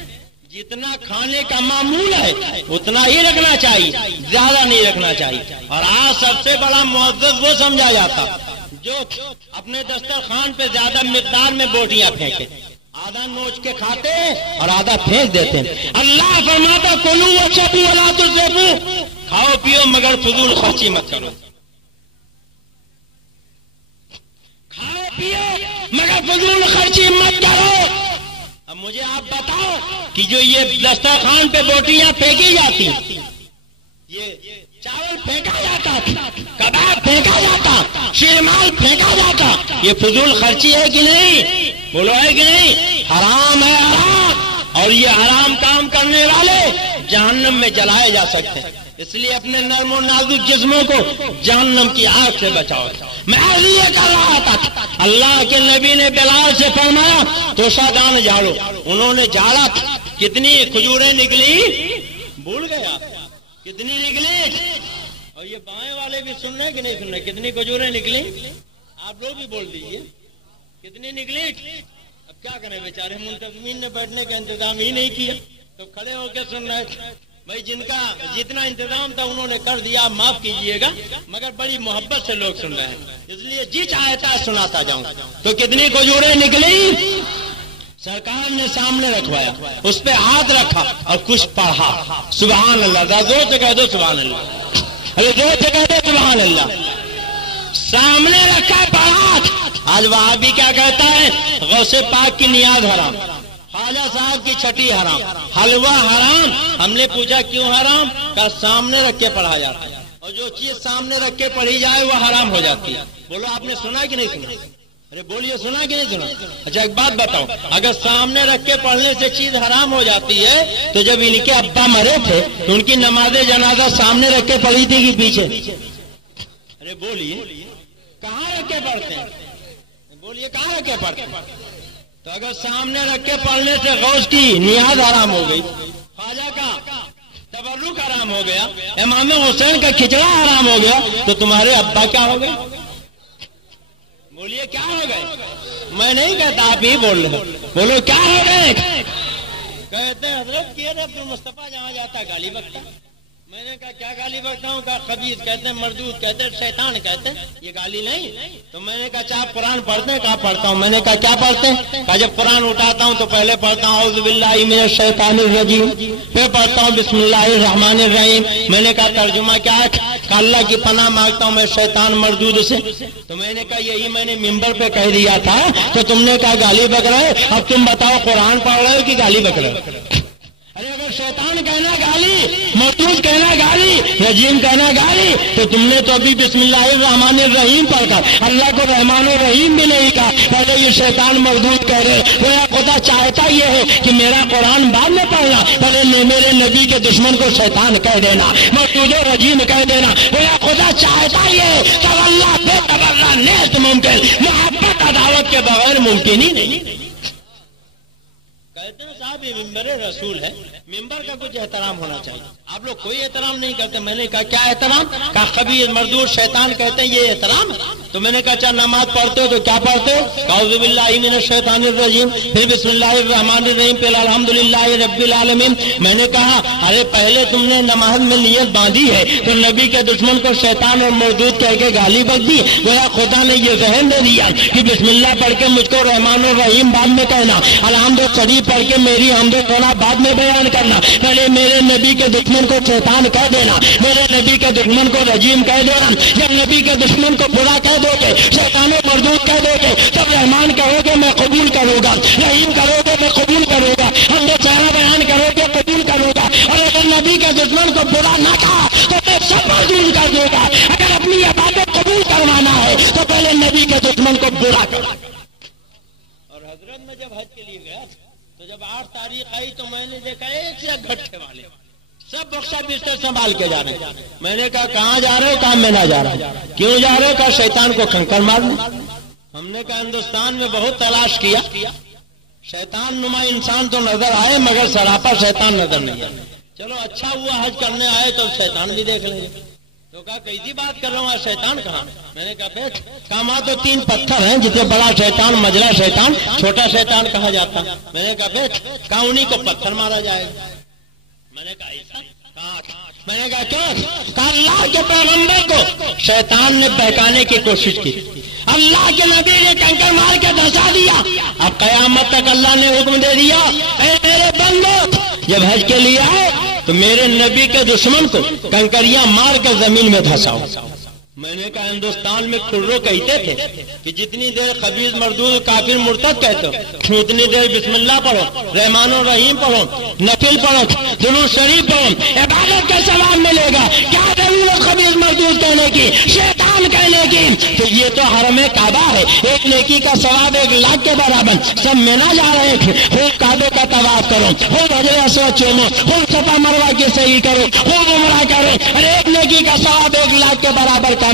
جتنا کھانے کا معمول ہے اتنا ہی رکھنا چاہیے، زیادہ نہیں رکھنا چاہیے۔ اور آج سب سے بڑا معزز وہ سمجھا جاتا جو اپنے دسترخوان پہ زیادہ مقدار میں بوٹیاں پھینکے، آدھا نوچ کے کھاتے اور آدھا پھینک دیتے ہیں۔ اللہ فرماتا کلو واشربوا ولا تسرفوا، کھاؤ پیو مگر فضول خرچی مت کرو، کھاؤ پیو مگر فضول خرچی مت کرو۔ اب مجھے آپ بتاؤ کہ جو یہ دسترخوان پہ بوٹیاں پھینکی جاتی، یہ چاول پھینکا جاتا، کباب پھینکا جاتا، شیرمال پھینکا جاتا، یہ فضول خرچی ہے کہ نہیں؟ بولو ہے کہ نہیں؟ حرام ہے، حرام، اور یہ حرام کام کرنے والے جہنم میں جلائے جا سکتے ہیں۔ اس لیے اپنے نرم و نازک جسموں کو جہنم کی آگ سے بچاؤ۔ میں عرض یہ کر رہا تھا اللہ کے نبی نے بلال سے فرمایا توشہ دان جھاڑو، انہوں نے جھاڑا، کتنی کھجوریں نکلی بھول گیا، کتنی نکلی؟ اور یہ بائیں والے بھی سن رہے کہ نہیں سن رہے؟ کتنی کھجوریں نکلی؟ آپ لوگ بھی بول دیجیے کتنی نکلی؟ اب کیا کریں بیچارے منتظمین نے بیٹھنے کا انتظام ہی نہیں کیا تو کھڑے ہو کے سن رہے تھے۔ بھائی جن کا جتنا انتظام تھا انہوں نے کر دیا، معاف کیجئے گا، مگر بڑی محبت سے لوگ سن رہے ہیں، اس لیے جی چاہتا سناتا جاؤں۔ تو کتنی کھجوریں نکلی؟ سرکار نے سامنے رکھوایا، اس پہ ہاتھ رکھا اور کچھ پڑھا، سبحان اللہ، زور سے کہہ دو سبحان اللہ، ارے زور سے کہہ دو سبحان اللہ، سامنے رکھا پڑھا۔ آج وہابی کیا کہتا ہے؟ غوث پاک کی نیاز حرام، خواجہ صاحب کی چھٹی حرام، حلوہ حرام۔ ہم نے پوچھا کیوں حرام؟ کہ سامنے رکھ کے پڑھا جاتا ہے، اور جو چیز سامنے رکھ کے پڑھی جائے وہ حرام ہو جاتی ہے۔ بولو آپ نے سنا کہ نہیں سنا؟ ارے بولیے سنا کہ نہیں سنا؟ اچھا ایک بات بتاؤ، اگر سامنے رکھ کے پڑھنے سے چیز حرام ہو جاتی ہے تو جب ان کے ابا مرے تھے تو ان کی نماز جنازہ سامنے رکھ کے پڑھی تھی کہ پیچھے؟ ارے بولیے کہاں رکھ کے پڑھتے ہیں؟ بولیے کہاں رکھ کے پڑھتے ہیں؟ تو اگر سامنے رکھ کے پڑھنے سے غوث کی نیاز حرام ہو گئی، خواجہ کا تبرک حرام ہو گیا، امام حسین کا کھچڑا حرام ہو گیا، تو تمہارے ابا کیا ہو گئے؟ بولیے کیا ہو گئے؟ میں نہیں کہتا، آپ ہی بول رہے، بولو کیا ہو گئے؟ کہتے ہیں حضرت کی عبد المصطفیٰ جہاں جاتا گالی بکتا۔ میں نے کہا کیا گالی بکتا ہوں؟ کہا خبیث کہتے ہیں، مردود کہتے ہیں، شیطان کہتے ہیں، یہ گالی نہیں۔ تو میں نے کہا اچھا آپ قرآن پڑھتے ہیں؟ کہا پڑھتا ہوں۔ میں نے کہا کیا پڑھتے ہیں؟ کہا جب قرآن اٹھاتا ہوں تو پہلے پڑھتا ہوں اعوذ باللہ من الشیطان الرجیم، پھر پڑھتا ہوں بسم اللہ الرحمن الرحیم۔ میں نے کہا ترجمہ کیا ہے؟ کہا اللہ کی پناہ مانگتا ہوں میں شیطان مردود سے۔ تو میں نے کہا یہی میں نے ممبر پہ کہہ دیا تھا، تو تم نے کہا گالی بک رہے، اب تم بتاؤ قرآن پڑھ رہے ہو کہ گالی بک رہے ہو؟ ارے اگر شیطان کہنا گالی، مردود کہنا گالی، رجیم کہنا گالی، تو تم نے تو ابھی بسم اللہ الرحمن الرحیم پڑھ کر اللہ کو رحمان الرحیم بھی نہیں کہا، پہلے یہ شیطان مردود کہہ رہے۔ وہ خدا چاہتا یہ ہے کہ میرا قرآن بعد میں پڑھنا، پہلے میرے نبی کے دشمن کو شیطان کہہ دینا، مردود و رجیم کہہ دینا۔ وہ خدا چاہتا یہ ہے کہ اللہ بے تبرہ نیست ممکن، محبت عداوت کے بغیر ممکن ہی نہیں۔ کہتے ہیں جناب یہ ممبر رسول ہے، ممبر کا کچھ احترام ہونا چاہیے، آپ لوگ کوئی احترام نہیں کرتے۔ میں نے کہا کیا احترام؟ کہا خبیث مردود شیطان کہتے ہیں یہ احترام ہے؟ تو میں نے کہا اچھا نماز پڑھتے ہو تو کیا پڑھتے ہو؟ اعوذ باللہ من الشیطان الرجیم، پھر بسم اللہ الرحمن الرحیم، پھر الحمدللہ رب العالمین۔ میں نے کہا ارے پہلے تم نے نماز میں نیت باندھی ہے تو نبی کے دشمن کو شیطان اور مردود کہہ کے گالی بک دی، گویا خدا نے یہ ذہن دے دیا کہ بسم اللہ پڑھ کے مجھ کو رحمان الرحیم بعد میں کہنا، الحمد شریف پڑھ کے میری حمد و ثنا بعد میں بیان کرنا، پہلے میرے نبی کے دشمن کو شیطان کہہ دینا، میرے نبی کے دشمن کو رجیم کہہ دینا۔ جب نبی کے دشمن کو برا کہہ دو گے، شیطان و مردود کہہ دو گے، تب رحمان کہو گے میں قبول کروں گا، رحیم کرو گے میں قبول کروں گا، حمد و ثنا بیان کرو گے قبول کروں گا، اور اگر نبی کے دشمن کو برا نہ کہا تو میں سب قبول کر دوں گا۔ اگر اپنی عبادت قبول کروانا ہے تو پہلے نبی کے دشمن کو برا کرو۔ اور حضرت میں جب حج کے لیے گیا تو جب 8 تاریخ آئی تو میں نے دیکھا ایک سے گھٹے والے سب بخشا بستر سنبھال کے جا رہے ہیں۔ میں نے کہا کہاں جا رہے ہو؟ کہاں میں نہ جا رہا۔ کیوں جا رہے ہو؟ کہا شیطان کو کنکر مارنا۔ ہم نے کہا ہندوستان میں بہت تلاش کیا، شیطان نما انسان تو نظر آئے مگر سراپا شیطان نظر نہیں آئے۔ چلو اچھا ہوا حج کرنے آئے تو شیطان بھی دیکھ لیں گے۔ تو کہا کیسی بات کر رہا ہوں شیطان کہاں؟ میں نے کہا بیٹھ، کہاں تو 3 پتھر ہیں، جتنے بڑا شیطان مجلا شیطان چھوٹا شیطان کہا جاتا۔ میں نے کہا بیٹھ، کہاں انہیں کو پتھر مارا جائے گا۔ میں نے کہا ایسا کہا؟ میں نے کہا کیوں؟ کہا اللہ کے پیغمبر کو شیطان نے بہکانے کی کوشش کی، اللہ کے نبی نے کنکر مار کے دھسا دیا، اب قیامت تک اللہ نے حکم دے دیا اے میرے بندو جب حج کے لیے آئے تو میرے نبی کے دشمن کو کنکریاں مار کے زمین میں دھساؤ۔ میں نے کہا ہندوستان میں کھرو کہتے تھے کہ جتنی دیر خبیث مردود کافر مرتد کہتے ہو اتنی دیر بسم اللہ پڑھو، رحمان الرحیم پڑھو، نفل پڑھو، درود شریف پڑھو، عبادت کا ثواب ملے گا۔ کیا ضرورت خبیث مردود کہنے کی، شیطان کہنے کی؟ تو یہ تو حرم کعبہ ہے، ایک نیکی کا ثواب 1 لاکھ کے برابر۔ سب مینا جا رہے تھے، خوب کعبے کا طواف کرو، خوب حجر اسود چومو، خوب صفا مروہ کی صحیح کرو، خوب عمرہ کرو، اور ایک نیکی کا ثواب 1 لاکھ کے برابر کا۔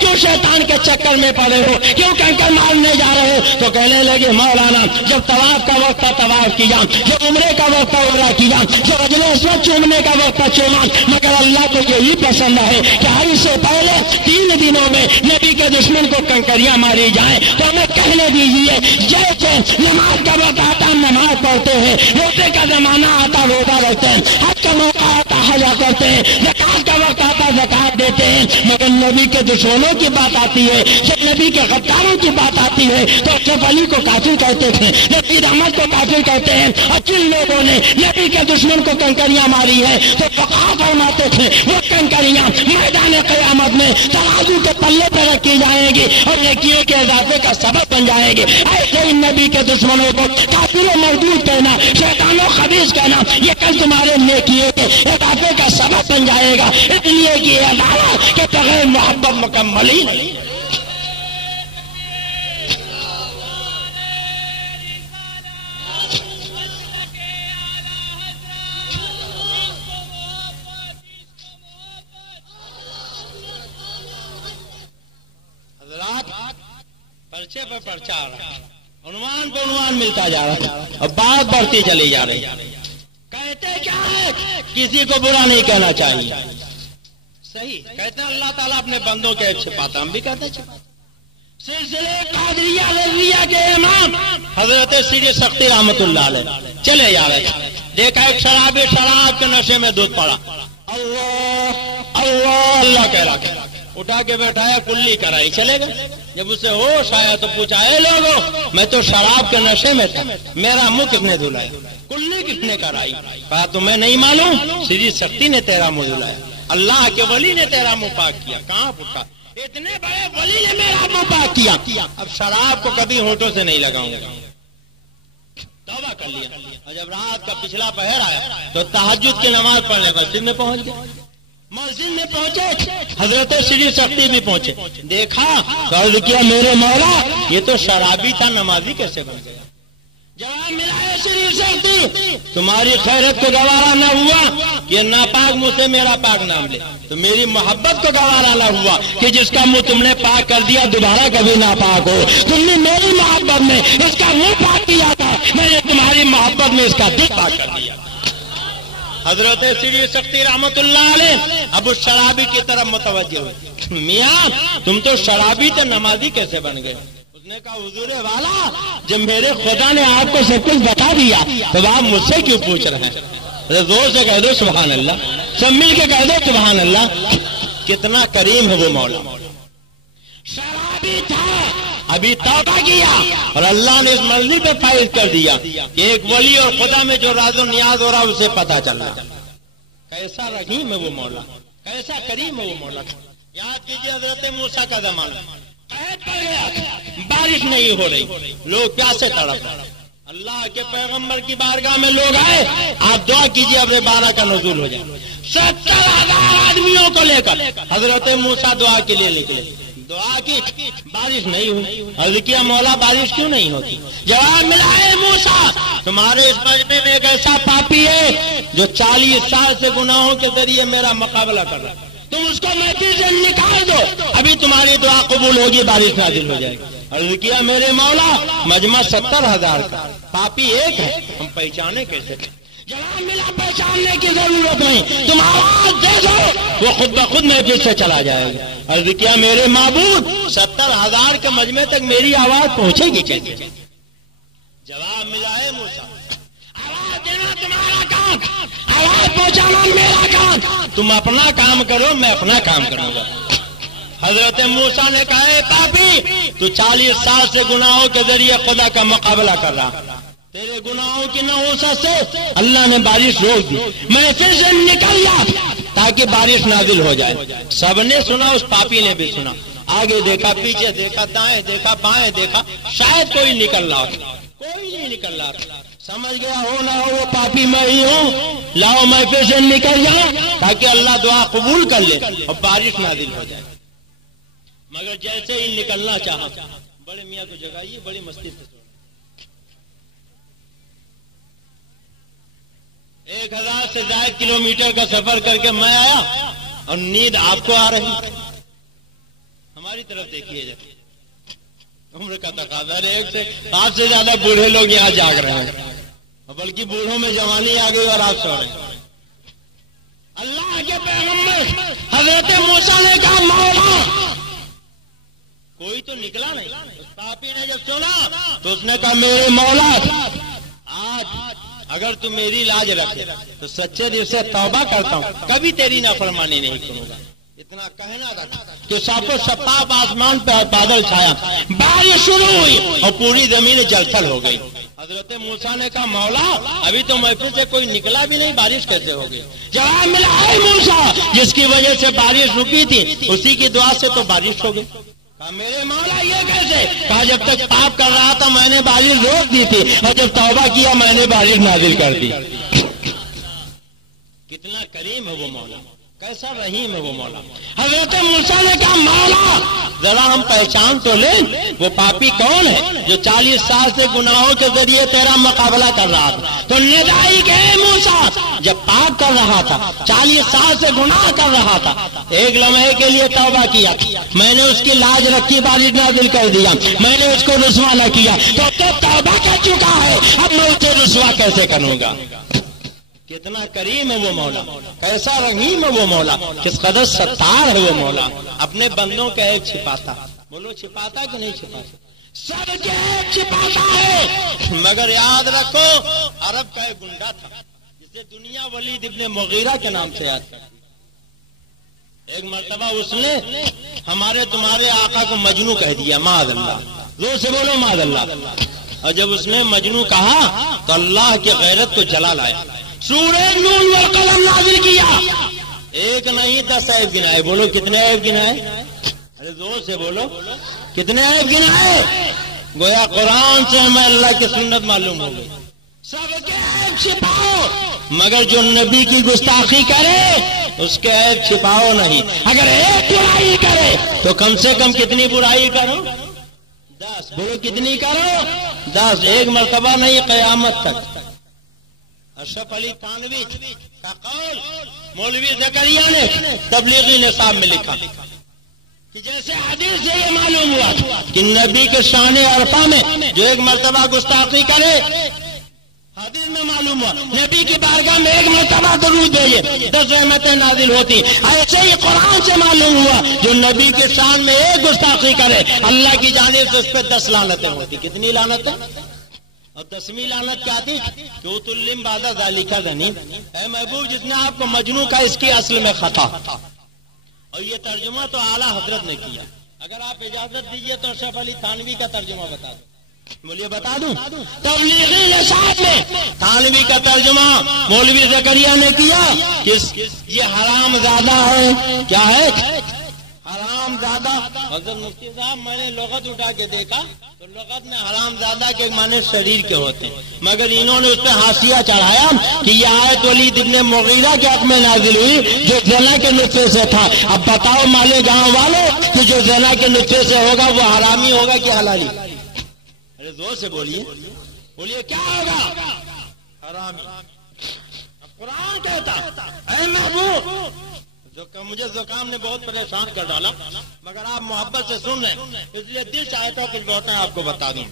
کیوں شیطان کے چکر میں پڑے ہو؟ کیوں کنکر مارنے جا رہے ہو؟ تو کہنے لگے مولانا جب طواف کا وقت تھا طواف کیا، جب عمرے کا وقت تھا عمرہ کیا، جب حجر اسود چومنے کا وقت تھا چوما، مگر اللہ کو یہی پسند ہے کہ حج سے پہلے 3 دنوں میں نبی کے دشمن کو کنکریاں ماری جائیں۔ تو ہمیں کہنے دیجیے جیسے نماز کا وقت آتا نماز پڑھتے ہیں، روزے کا زمانہ آتا روزہ رکھتے ہیں، حج کا موقع آتا حج کرتے ہیں، زکات کا وقت آتا زکات دیتے ہیں، مگر نبی کے دشمنوں کی بات آتی ہے، جب نبی کے غداروں کی بات آتی ہے تو اشرف علی کو کافر کہتے تھے، نذیر احمد کو کافر کہتے ہیں، اور جن لوگوں نے نبی کے دشمن کو کنکریاں ماری ہے تو فقہا فرماتے تھے وہ کنکریاں میدان قیامت میں ترازو کے پلے پر رکھی جائیں گی اور نیکیوں کے اضافے کا سبب بن جائیں گے۔ ایسے ہی نبی کے دشمنوں کو کافر و مردود کہنا، شیطان و خبیث کہنا، یہ کل تمہارے نیکیوں کے اضافے کا سبب بن جائے گا، اس لیے کہ یہ عدالت کے بغیر محبت مکمل ہی نہیں۔ پرچے پر پرچہ آ رہا ہے، عنوان پہ عنوان ملتا جا رہا ہے اور بات بڑھتی چلی جا رہی ہے۔ کہتے کیا ہے؟ کسی کو برا نہیں کہنا چاہیے، صحیح کہتے ہیں اللہ تعالیٰ اپنے بندوں کے چھپاتا، ہم بھی کہتے ہیں چھپاتا۔ سلسلے قادریہ رضویہ کے امام حضرت سیدی سختی رحمت اللہ علیہ چلے جا رہے تھے، دیکھا ایک شرابی شراب کے نشے میں دودھ پڑا، اللہ اللہ اللہ کہہ رہا، اٹھا کے بیٹھایا، کلی کرائی، چلے گئے۔ جب اسے ہوش آیا تو پوچھا اے لوگوں میں تو شراب کے نشے میں تھا، میرا منہ کس نے دھلایا، کلی کس نے کرائی؟ کہا تمہیں نہیں معلوم، سیدی سختی نے تیرا منہ دھلایا، اللہ کے ولی نے تیرا منہ پاک کیا۔ کہاں پوچھا؟ اتنے بڑے ولی نے میرا منہ پاک کیا، اب شراب کو کبھی ہونٹوں سے نہیں لگاؤں گا، توبہ کر لیا۔ اور جب رات کا پچھلا پہر آیا تو تہجد کی نماز پڑھنے مسجد میں پہنچ گیا، مسجد میں پہنچے حضرت سیدی سختی بھی پہنچے، دیکھا عرض کیا میرے مولا یہ تو شرابی تھا، نمازی کیسے بن گیا؟ جواب ملا ہے سیدی سختی تمہاری خیرت کو گوارا نہ ہوا کہ ناپاک منہ سے میرا پاک نام لے، تو میری محبت کو گوارا نہ ہوا کہ جس کا منہ تم نے پاک کر دیا دوبارہ کبھی ناپاک ہو، تم نے میری محبت میں اس کا منہ پاک کیا تھا، میں نے تمہاری محبت میں اس کا دل پاک کر دیا۔ حضرت سیدھی سختی رحمت اللہ علیہ ابو شرابی کی طرف متوجہ ہوئے، میاں تم تو شرابی تھے، نمازی کیسے بن گئے؟ اس نے کہا حضور والا جب میرے خدا نے آپ کو سب کچھ بتا دیا تو آپ مجھ سے کیوں پوچھ رہے ہیں؟ زور سے کہہ دو سبحان اللہ، سب مل کے کہہ دو سبحان اللہ۔ کتنا کریم ہے وہ مولا، شرابی تھا ابھی توبہ کیا اور اللہ نے اس مرضی پہ فائز کر دیا کہ ایک ولی اور خدا میں جو راز و نیاز ہو رہا اسے پتا چل رہا۔ کیسا رحیم ہے وہ مولا، کیسا کریم ہے وہ مولا۔ یاد کیجیے حضرت موسیٰ کا زمانہ، قحط پڑ گیا، بارش نہیں ہو رہی، لوگ پیاسے تڑپ رہے، اللہ کے پیغمبر کی بارگاہ میں لوگ آئے، آپ دعا کیجیے ابر بارہ کا نزول ہو جائے۔ 70,000 آدمیوں کو لے کر حضرت موسیٰ دعا کے لیے نکلے، دعا کی، بارش نہیں ہوئی۔ عرض کیا مولا بارش کیوں نہیں ہوتی؟ جواب ملا ہے موسیٰ تمہارے اس مجمع میں ایک ایسا پاپی ہے جو 40 سال سے گناہوں کے ذریعے میرا مقابلہ کر رہا ہے، تم اس کو محفل سے نکال دو، ابھی تمہاری دعا قبول ہوگی، بارش نازل ہو جائے گی۔ عرض کیا میرے مولا مجمع 70,000 کا، پاپی ایک ہے، ہم پہچانے کیسے؟ جواب ملا پہچاننے کی ضرورت نہیں، تم آواز دے دو وہ خود بخود محفل سے چلا جائے گا۔ عرض کیا میرے معبود 70,000 کے مجمع تک میری آواز پہنچے گی کیسے؟ جواب ملا ہے موسیٰ آواز دینا تمہارا کام، آواز پہنچانا میرا کام، تم اپنا کام کرو میں اپنا کام کروں گا۔ حضرت موسیٰ نے کہا اے پاپی تو 40 سال سے گناہوں کے ذریعے خدا کا مقابلہ کر رہا، تیرے گناہوں کی نحوست سے اللہ نے بارش روک دی، میں پھر سے نکل جا تاکہ بارش نازل ہو جائے۔ سب نے سنا، اس پاپی نے بھی سنا، آگے دیکھا پیچھے دیکھا دائیں دیکھا بائیں دیکھا، شاید کوئی نکل رہا، کوئی نہیں نکل رہا، سمجھ گیا ہو نہ ہو وہ پاپی میں ہی ہوں، لاؤ میں پھر سے نکل جاؤں تاکہ اللہ دعا قبول کر لے اور بارش نازل ہو جائے۔ مگر جیسے ہی نکلنا چاہا، بڑے میاں کو جگائیے، بڑی مستی سے 1000 سے زائد کلومیٹر کا سفر کر کے میں آیا اور نیند آپ کو آ رہی، ہماری طرف دیکھیے، عمر کا تقاضا ہے، ایک سے آپ سے زیادہ بوڑھے لوگ یہاں جاگ رہے ہیں، بلکہ بوڑھوں میں جوانی آ گئی اور آپ سو رہے ہیں۔ اللہ کے پیغمبر حضرت موسیٰ نے کہا مولا کوئی تو نکلا نہیں، اس پاپی نے جب سنا تو اس نے کہا میرے مولا آج اگر تم میری لاج رکھے تو سچے دل سے توبہ کرتا ہوں، کبھی تیری نافرمانی نہیں کروں گا۔ اتنا کہنا تھا کہ صاف و شفاف آسمان پہ بادل چھایا، بارش شروع ہوئی اور پوری زمین جلتھل ہو گئی۔ حضرت موسیٰ نے کہا مولا ابھی تو محفل سے کوئی نکلا بھی نہیں، بارش کیسے ہو گئی؟ جواب ملا اے موسیٰ جس کی وجہ سے بارش رکی تھی اسی کی دعا سے تو بارش ہو گئی۔ کہا میرے مولا یہ کیسے؟ کہا جب تک پاپ کر رہا تھا میں نے بارش روک دی تھی اور جب توبہ کیا میں نے بارش نازل کر دی۔ کتنا کریم ہے وہ مولا، کیسا رحیم ہے وہ مولا۔ حضرت موسیٰ نے کہا مولا ذرا ہم پہچان تو لیں وہ پاپی کون ہے جو 40 سال سے گناہوں کے ذریعے تیرا مقابلہ کر رہا تھا؟ تو ندائی کہ اے موسیٰ جب پاک کر رہا تھا 40 سال سے گناہ کر رہا تھا، ایک لمحے کے لیے توبہ کیا، میں نے اس کی لاج رکھی، بارش نازل کر دیا، میں نے اس کو رسوا نہ کیا، تو توبہ کر چکا ہے، اب میں اسے رسوا کیسے کروں گا؟ کتنا کریم ہے وہ مولا، کیسا رحیم ہے وہ مولا، کس قدر ستار ہے وہ مولا، اپنے بندوں کا عیب چھپاتا، بولو چھپاتا کہ نہیں چھپاتا؟ سب کے عیب چھپاتا ہے، مگر یاد رکھو عرب کا ایک گنڈا تھا جسے دنیا ولید ابن مغیرہ کے نام سے یاد کرتی۔ ایک مرتبہ اس نے ہمارے تمہارے آقا کو مجنو کہہ دیا، معاذ اللہ، زور سے بولو معاذ اللہ، اور جب اس نے مجنو کہا تو اللہ کی غیرت کو جلا لایا، سورہ نون والقلم نازل کیا، ایک نہیں 10 عیب گنائے، بولو کتنے عیب گنائے؟ ارے زور سے بولو کتنے عیب گنائے؟ گویا قرآن سے ہمیں اللہ کی سنت معلوم ہو گئی، سب کے عیب چھپاؤ مگر جو نبی کی گستاخی کرے اس کے عیب چھپاؤ نہیں، اگر ایک برائی کرے تو کم سے کم کتنی برائی کرو؟ 10، بولو کتنی کرو؟ 10، ایک مرتبہ نہیں قیامت تک۔ اشرف علی تھانوی کا قول مولوی زکریا نے تبلیغی نصاب میں لکھا کہ جیسے حدیث سے یہ معلوم ہوا کہ نبی کے شان عرفہ میں جو ایک مرتبہ گستاخی کرے حدیث میں معلوم ہوا نبی کی بارگاہ میں ایک مرتبہ درود بھیجے 10 رحمتیں نازل ہوتی. ایسے ہی قرآن سے معلوم ہوا جو نبی کے شان میں ایک گستاخی کرے اللہ کی جانب سے اس پہ 10 لعنتیں ہوتی. کتنی لعنتیں؟ اور 10ویں لعنت کیا تھی کہ اتلم بعد ذالک ذنیم. اے محبوب جس نے آپ کو مجنون کا اس کی اصل میں خطا. اور یہ ترجمہ تو اعلیٰ حضرت نے کیا. اگر آپ اجازت دیجئے تو اشرف علی تھانوی کا ترجمہ بتا دوں. بولیے بتا دوں. تبلیغی نصاب میں تھانوی کا ترجمہ مولوی زکریا نے کیا کہ یہ حرام زادہ ہے. کیا ہے؟ حرام زادہ. حضرت مفتی صاحب میں نے لغت اٹھا کے دیکھا تو لغت میں حرام زادہ کے معنی شریر کے ہوتے ہیں، مگر انہوں نے اس پہ حاشیہ چڑھایا کہ یہ آیت ولید ابن مغیرہ کے حق میں نازل ہوئی جو زنا کے نطفے سے تھا. اب بتاؤ مالے گاؤں والوں کہ جو زنا کے نطفے سے ہوگا وہ حرامی ہوگا کہ حلالی؟ ارے زور سے بولیے، بولیے کیا ہوگا؟ حرامی. قرآن کہتا اے محبوب، مجھے زکام نے بہت پریشان کر ڈالا مگر آپ محبت سے سن رہے ہیں اس لیے دل چاہتا کچھ بہت ہے آپ کو بتا دوں.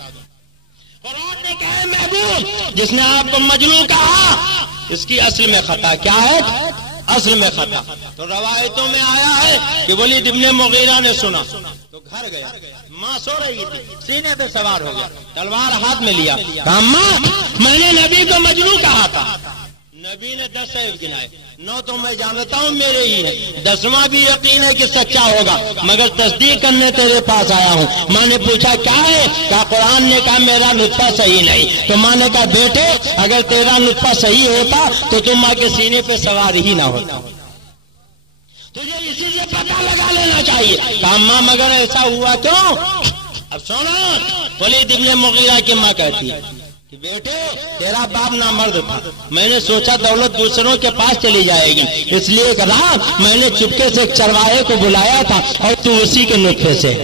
قرآن نے کہا محبوب جس نے آپ کو مجنون کہا اس کی اصل میں خطا. کیا ہے اصل میں خطا؟ تو روایتوں میں آیا ہے کہ ولید ابن مغیرہ نے سنا تو گھر گیا، ماں سو رہی تھی، سینے پہ سوار ہو گیا، تلوار ہاتھ میں لیا، کہا ماں میں نے نبی کو مجنون کہا تھا. نبی نے 10 عیب گنائے. 9 تو میں جانتا ہوں میرے ہی ہے، 10واں بھی یقین ہے کہ سچا ہوگا مگر تصدیق کرنے تیرے پاس آیا ہوں. ماں نے پوچھا کیا ہے؟ کہا قرآن نے کہا میرا نطفہ صحیح نہیں. تو ماں نے کہا بیٹے اگر تیرا نطفہ صحیح ہوتا تو تم ماں کے سینے پہ سوار ہی نہ ہوتا. تجھے اسی سے پتہ لگا لینا چاہیے. کہا ماں مگر ایسا ہوا کیوں؟ اب سونا ولید ابن مغیرہ کی ماں کہتی ہے کہ بیٹے تیرا باپ نامرد تھا، میں نے سوچا دولت دوسروں کے پاس چلی جائے گی اس لیے کہا میں نے چپکے سے ایک چرواہے کو بلایا تھا اور تو اسی کے نطفے سے.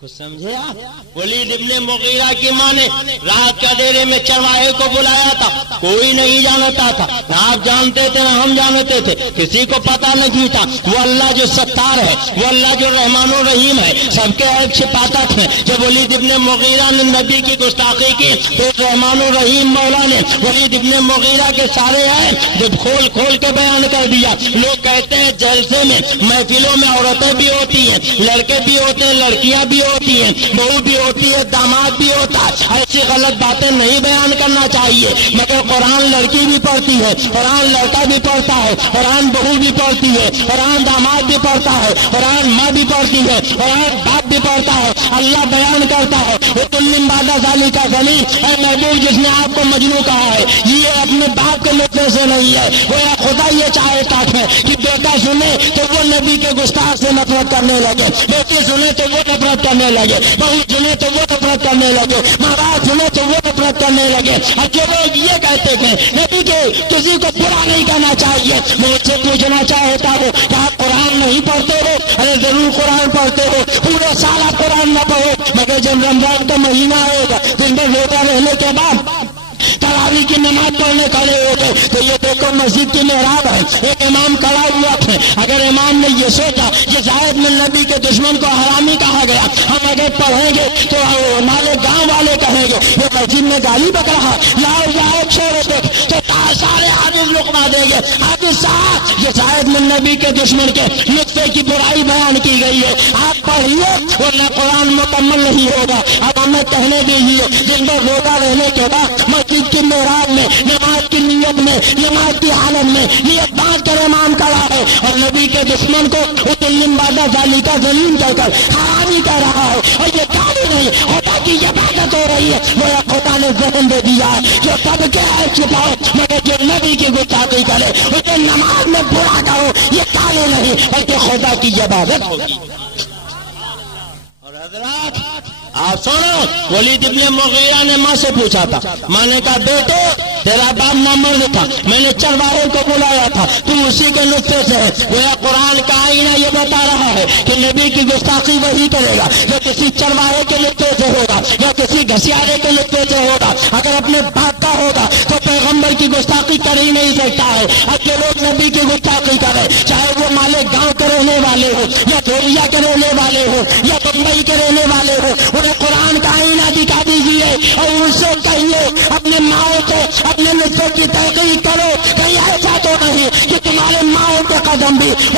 کچھ سمجھے آپ؟ ولید ابن مغیرہ کی ماں نے رات کے اندھیرے میں چرواہے کو بلایا تھا، کوئی نہیں جانتا تھا، نہ آپ جانتے تھے نہ ہم جانتے تھے، کسی کو پتا نہیں تھا. وہ اللہ جو ستار ہے، وہ اللہ جو رحمان و رحیم ہے، سب کے عیب چھپاتا تھا. جب ولید ابن مغیرہ نے نبی کی گستاخی کی تو رحمان و رحیم مولا نے ولید ابن مغیرہ کے سارے عیب جب کھول کھول کے بیان کر دیا. لوگ کہتے ہیں جلسے میں محفلوں میں عورتیں بھی ہوتی ہیں، لڑکے بھی ہوتے ہیں، لڑکیاں بھی ہوتی ہیں، بہو بھی ہوتی ہے، داماد بھی ہوتا ہے. ایسی غلط باتیں نہیں بیان کرنا چاہیے مگر قرآن لڑکی بھی پڑھتی ہے، قرآن لڑکا بھی پڑھتا ہے، قرآن بہو بھی پڑھتی ہے، قرآن داماد بھی پڑھتا ہے، قرآن ماں بھی پڑھتی ہے، قرآن باپ بھی پڑھتا ہے. اللہ بیان کرتا ہے اتلم بعد ذالک ذنیم. اے محبوب جس نے آپ کو مجنون کہا ہے یہ اپنے باپ کے نطفے سے نہیں ہے. وہ خدا یہ چاہتا ہے کہ بیٹا سنے تو وہ نبی کے گستاخ سے نفرت کرنے لگے، بیٹی سنے تو وہ نفرت کرنے لگے، بہو سنے تو وہ نفرت کرنے لگے، ماں باپ سنے تو وہ نفرت کرنے لگے. اور جو لوگ یہ کہتے ہیں نبی کے کسی کو برا نہیں کہنا چاہیے، میں اس سے پوچھنا چاہتا ہوں کہ آپ قرآن نہیں پڑھتے ہو؟ ارے ضرور قرآن پڑھتے ہو، پورے سال آپ قرآن نہ پڑھو مگر جب رمضان کا مہینہ آئے گا دن بھر روزہ رہنے کے بعد تراویح کی نماز پڑھنے کھڑے ہو گئے تو یہ دیکھو مسجد کی محراب ہے، ایک امام کھڑا ہوا تھا. اگر امام نے یہ سوچا کہ زاہد بن نبی کے دشمن کو حرامی کہا گیا، ہم اگر پڑھیں گے تو ہمارے گاؤں والے کہیں گے وہ مسجد میں گالی بک رہا، لاؤ لاؤ چھوڑو تو سارے حافظ لقما دیں گے. حافظ صاحب یہ زاہد بن نبی کے دشمن کے نطفے کی برائی بیان کی گئی ہے، آپ پڑھیے ورنہ قرآن مکمل نہیں ہوگا. اب ہمیں کہنے دیجیے دن بھر روزہ رہنے کے بعد مسجد کی محراب میں نماز کی نیت میں نماز کی حالت میں نیت باندھ کر امام کھڑا ہے اور نبی کے دشمن کو اتلم بعد ذالک ذنیم کہہ کر حرامی کہہ رہا ہے اور یہ گالی نہیں خدا کی عبادت ہو رہی ہے. وہ خدا نے ذہن دے دیا ہے جو سب کے ہے چھپاؤ مگر جو نبی کی گستاخی کرے اسے نماز میں برا کرو، یہ گالی نہیں بلکہ خدا کی عبادت ہوگی. اور حضرات آپ سنو ولید ابن مغیرہ نے ماں سے پوچھا تھا، ماں نے کہا بیٹے تیرا باپ نامرد تھا، میں نے چرواہے کو بلایا تھا، تو اسی کے نطفے سے ہے. گویا قرآن کا آئینہ یہ بتا رہا ہے کہ نبی کی گستاخی وہی کرے گا جو کسی چرواہے کے نطفے سے ہوگا یا کسی گھسیارے کے نطفے سے ہوگا. اگر اپنے باپ کا ہوگا تو پیغمبر کی گستاخی کر ہی نہیں سکتا ہے. اب جو لوگ نبی کی گستاخی کرے چاہے وہ مالے گاؤں کے رہنے والے ہو یا دھولیا کے رہنے والے ہو یا بمبئی کے رہنے والے ہو، انہیں قرآن کا آئینہ دکھا دیجیے اور ان سے کہیے اپنے ماؤں کو اپنے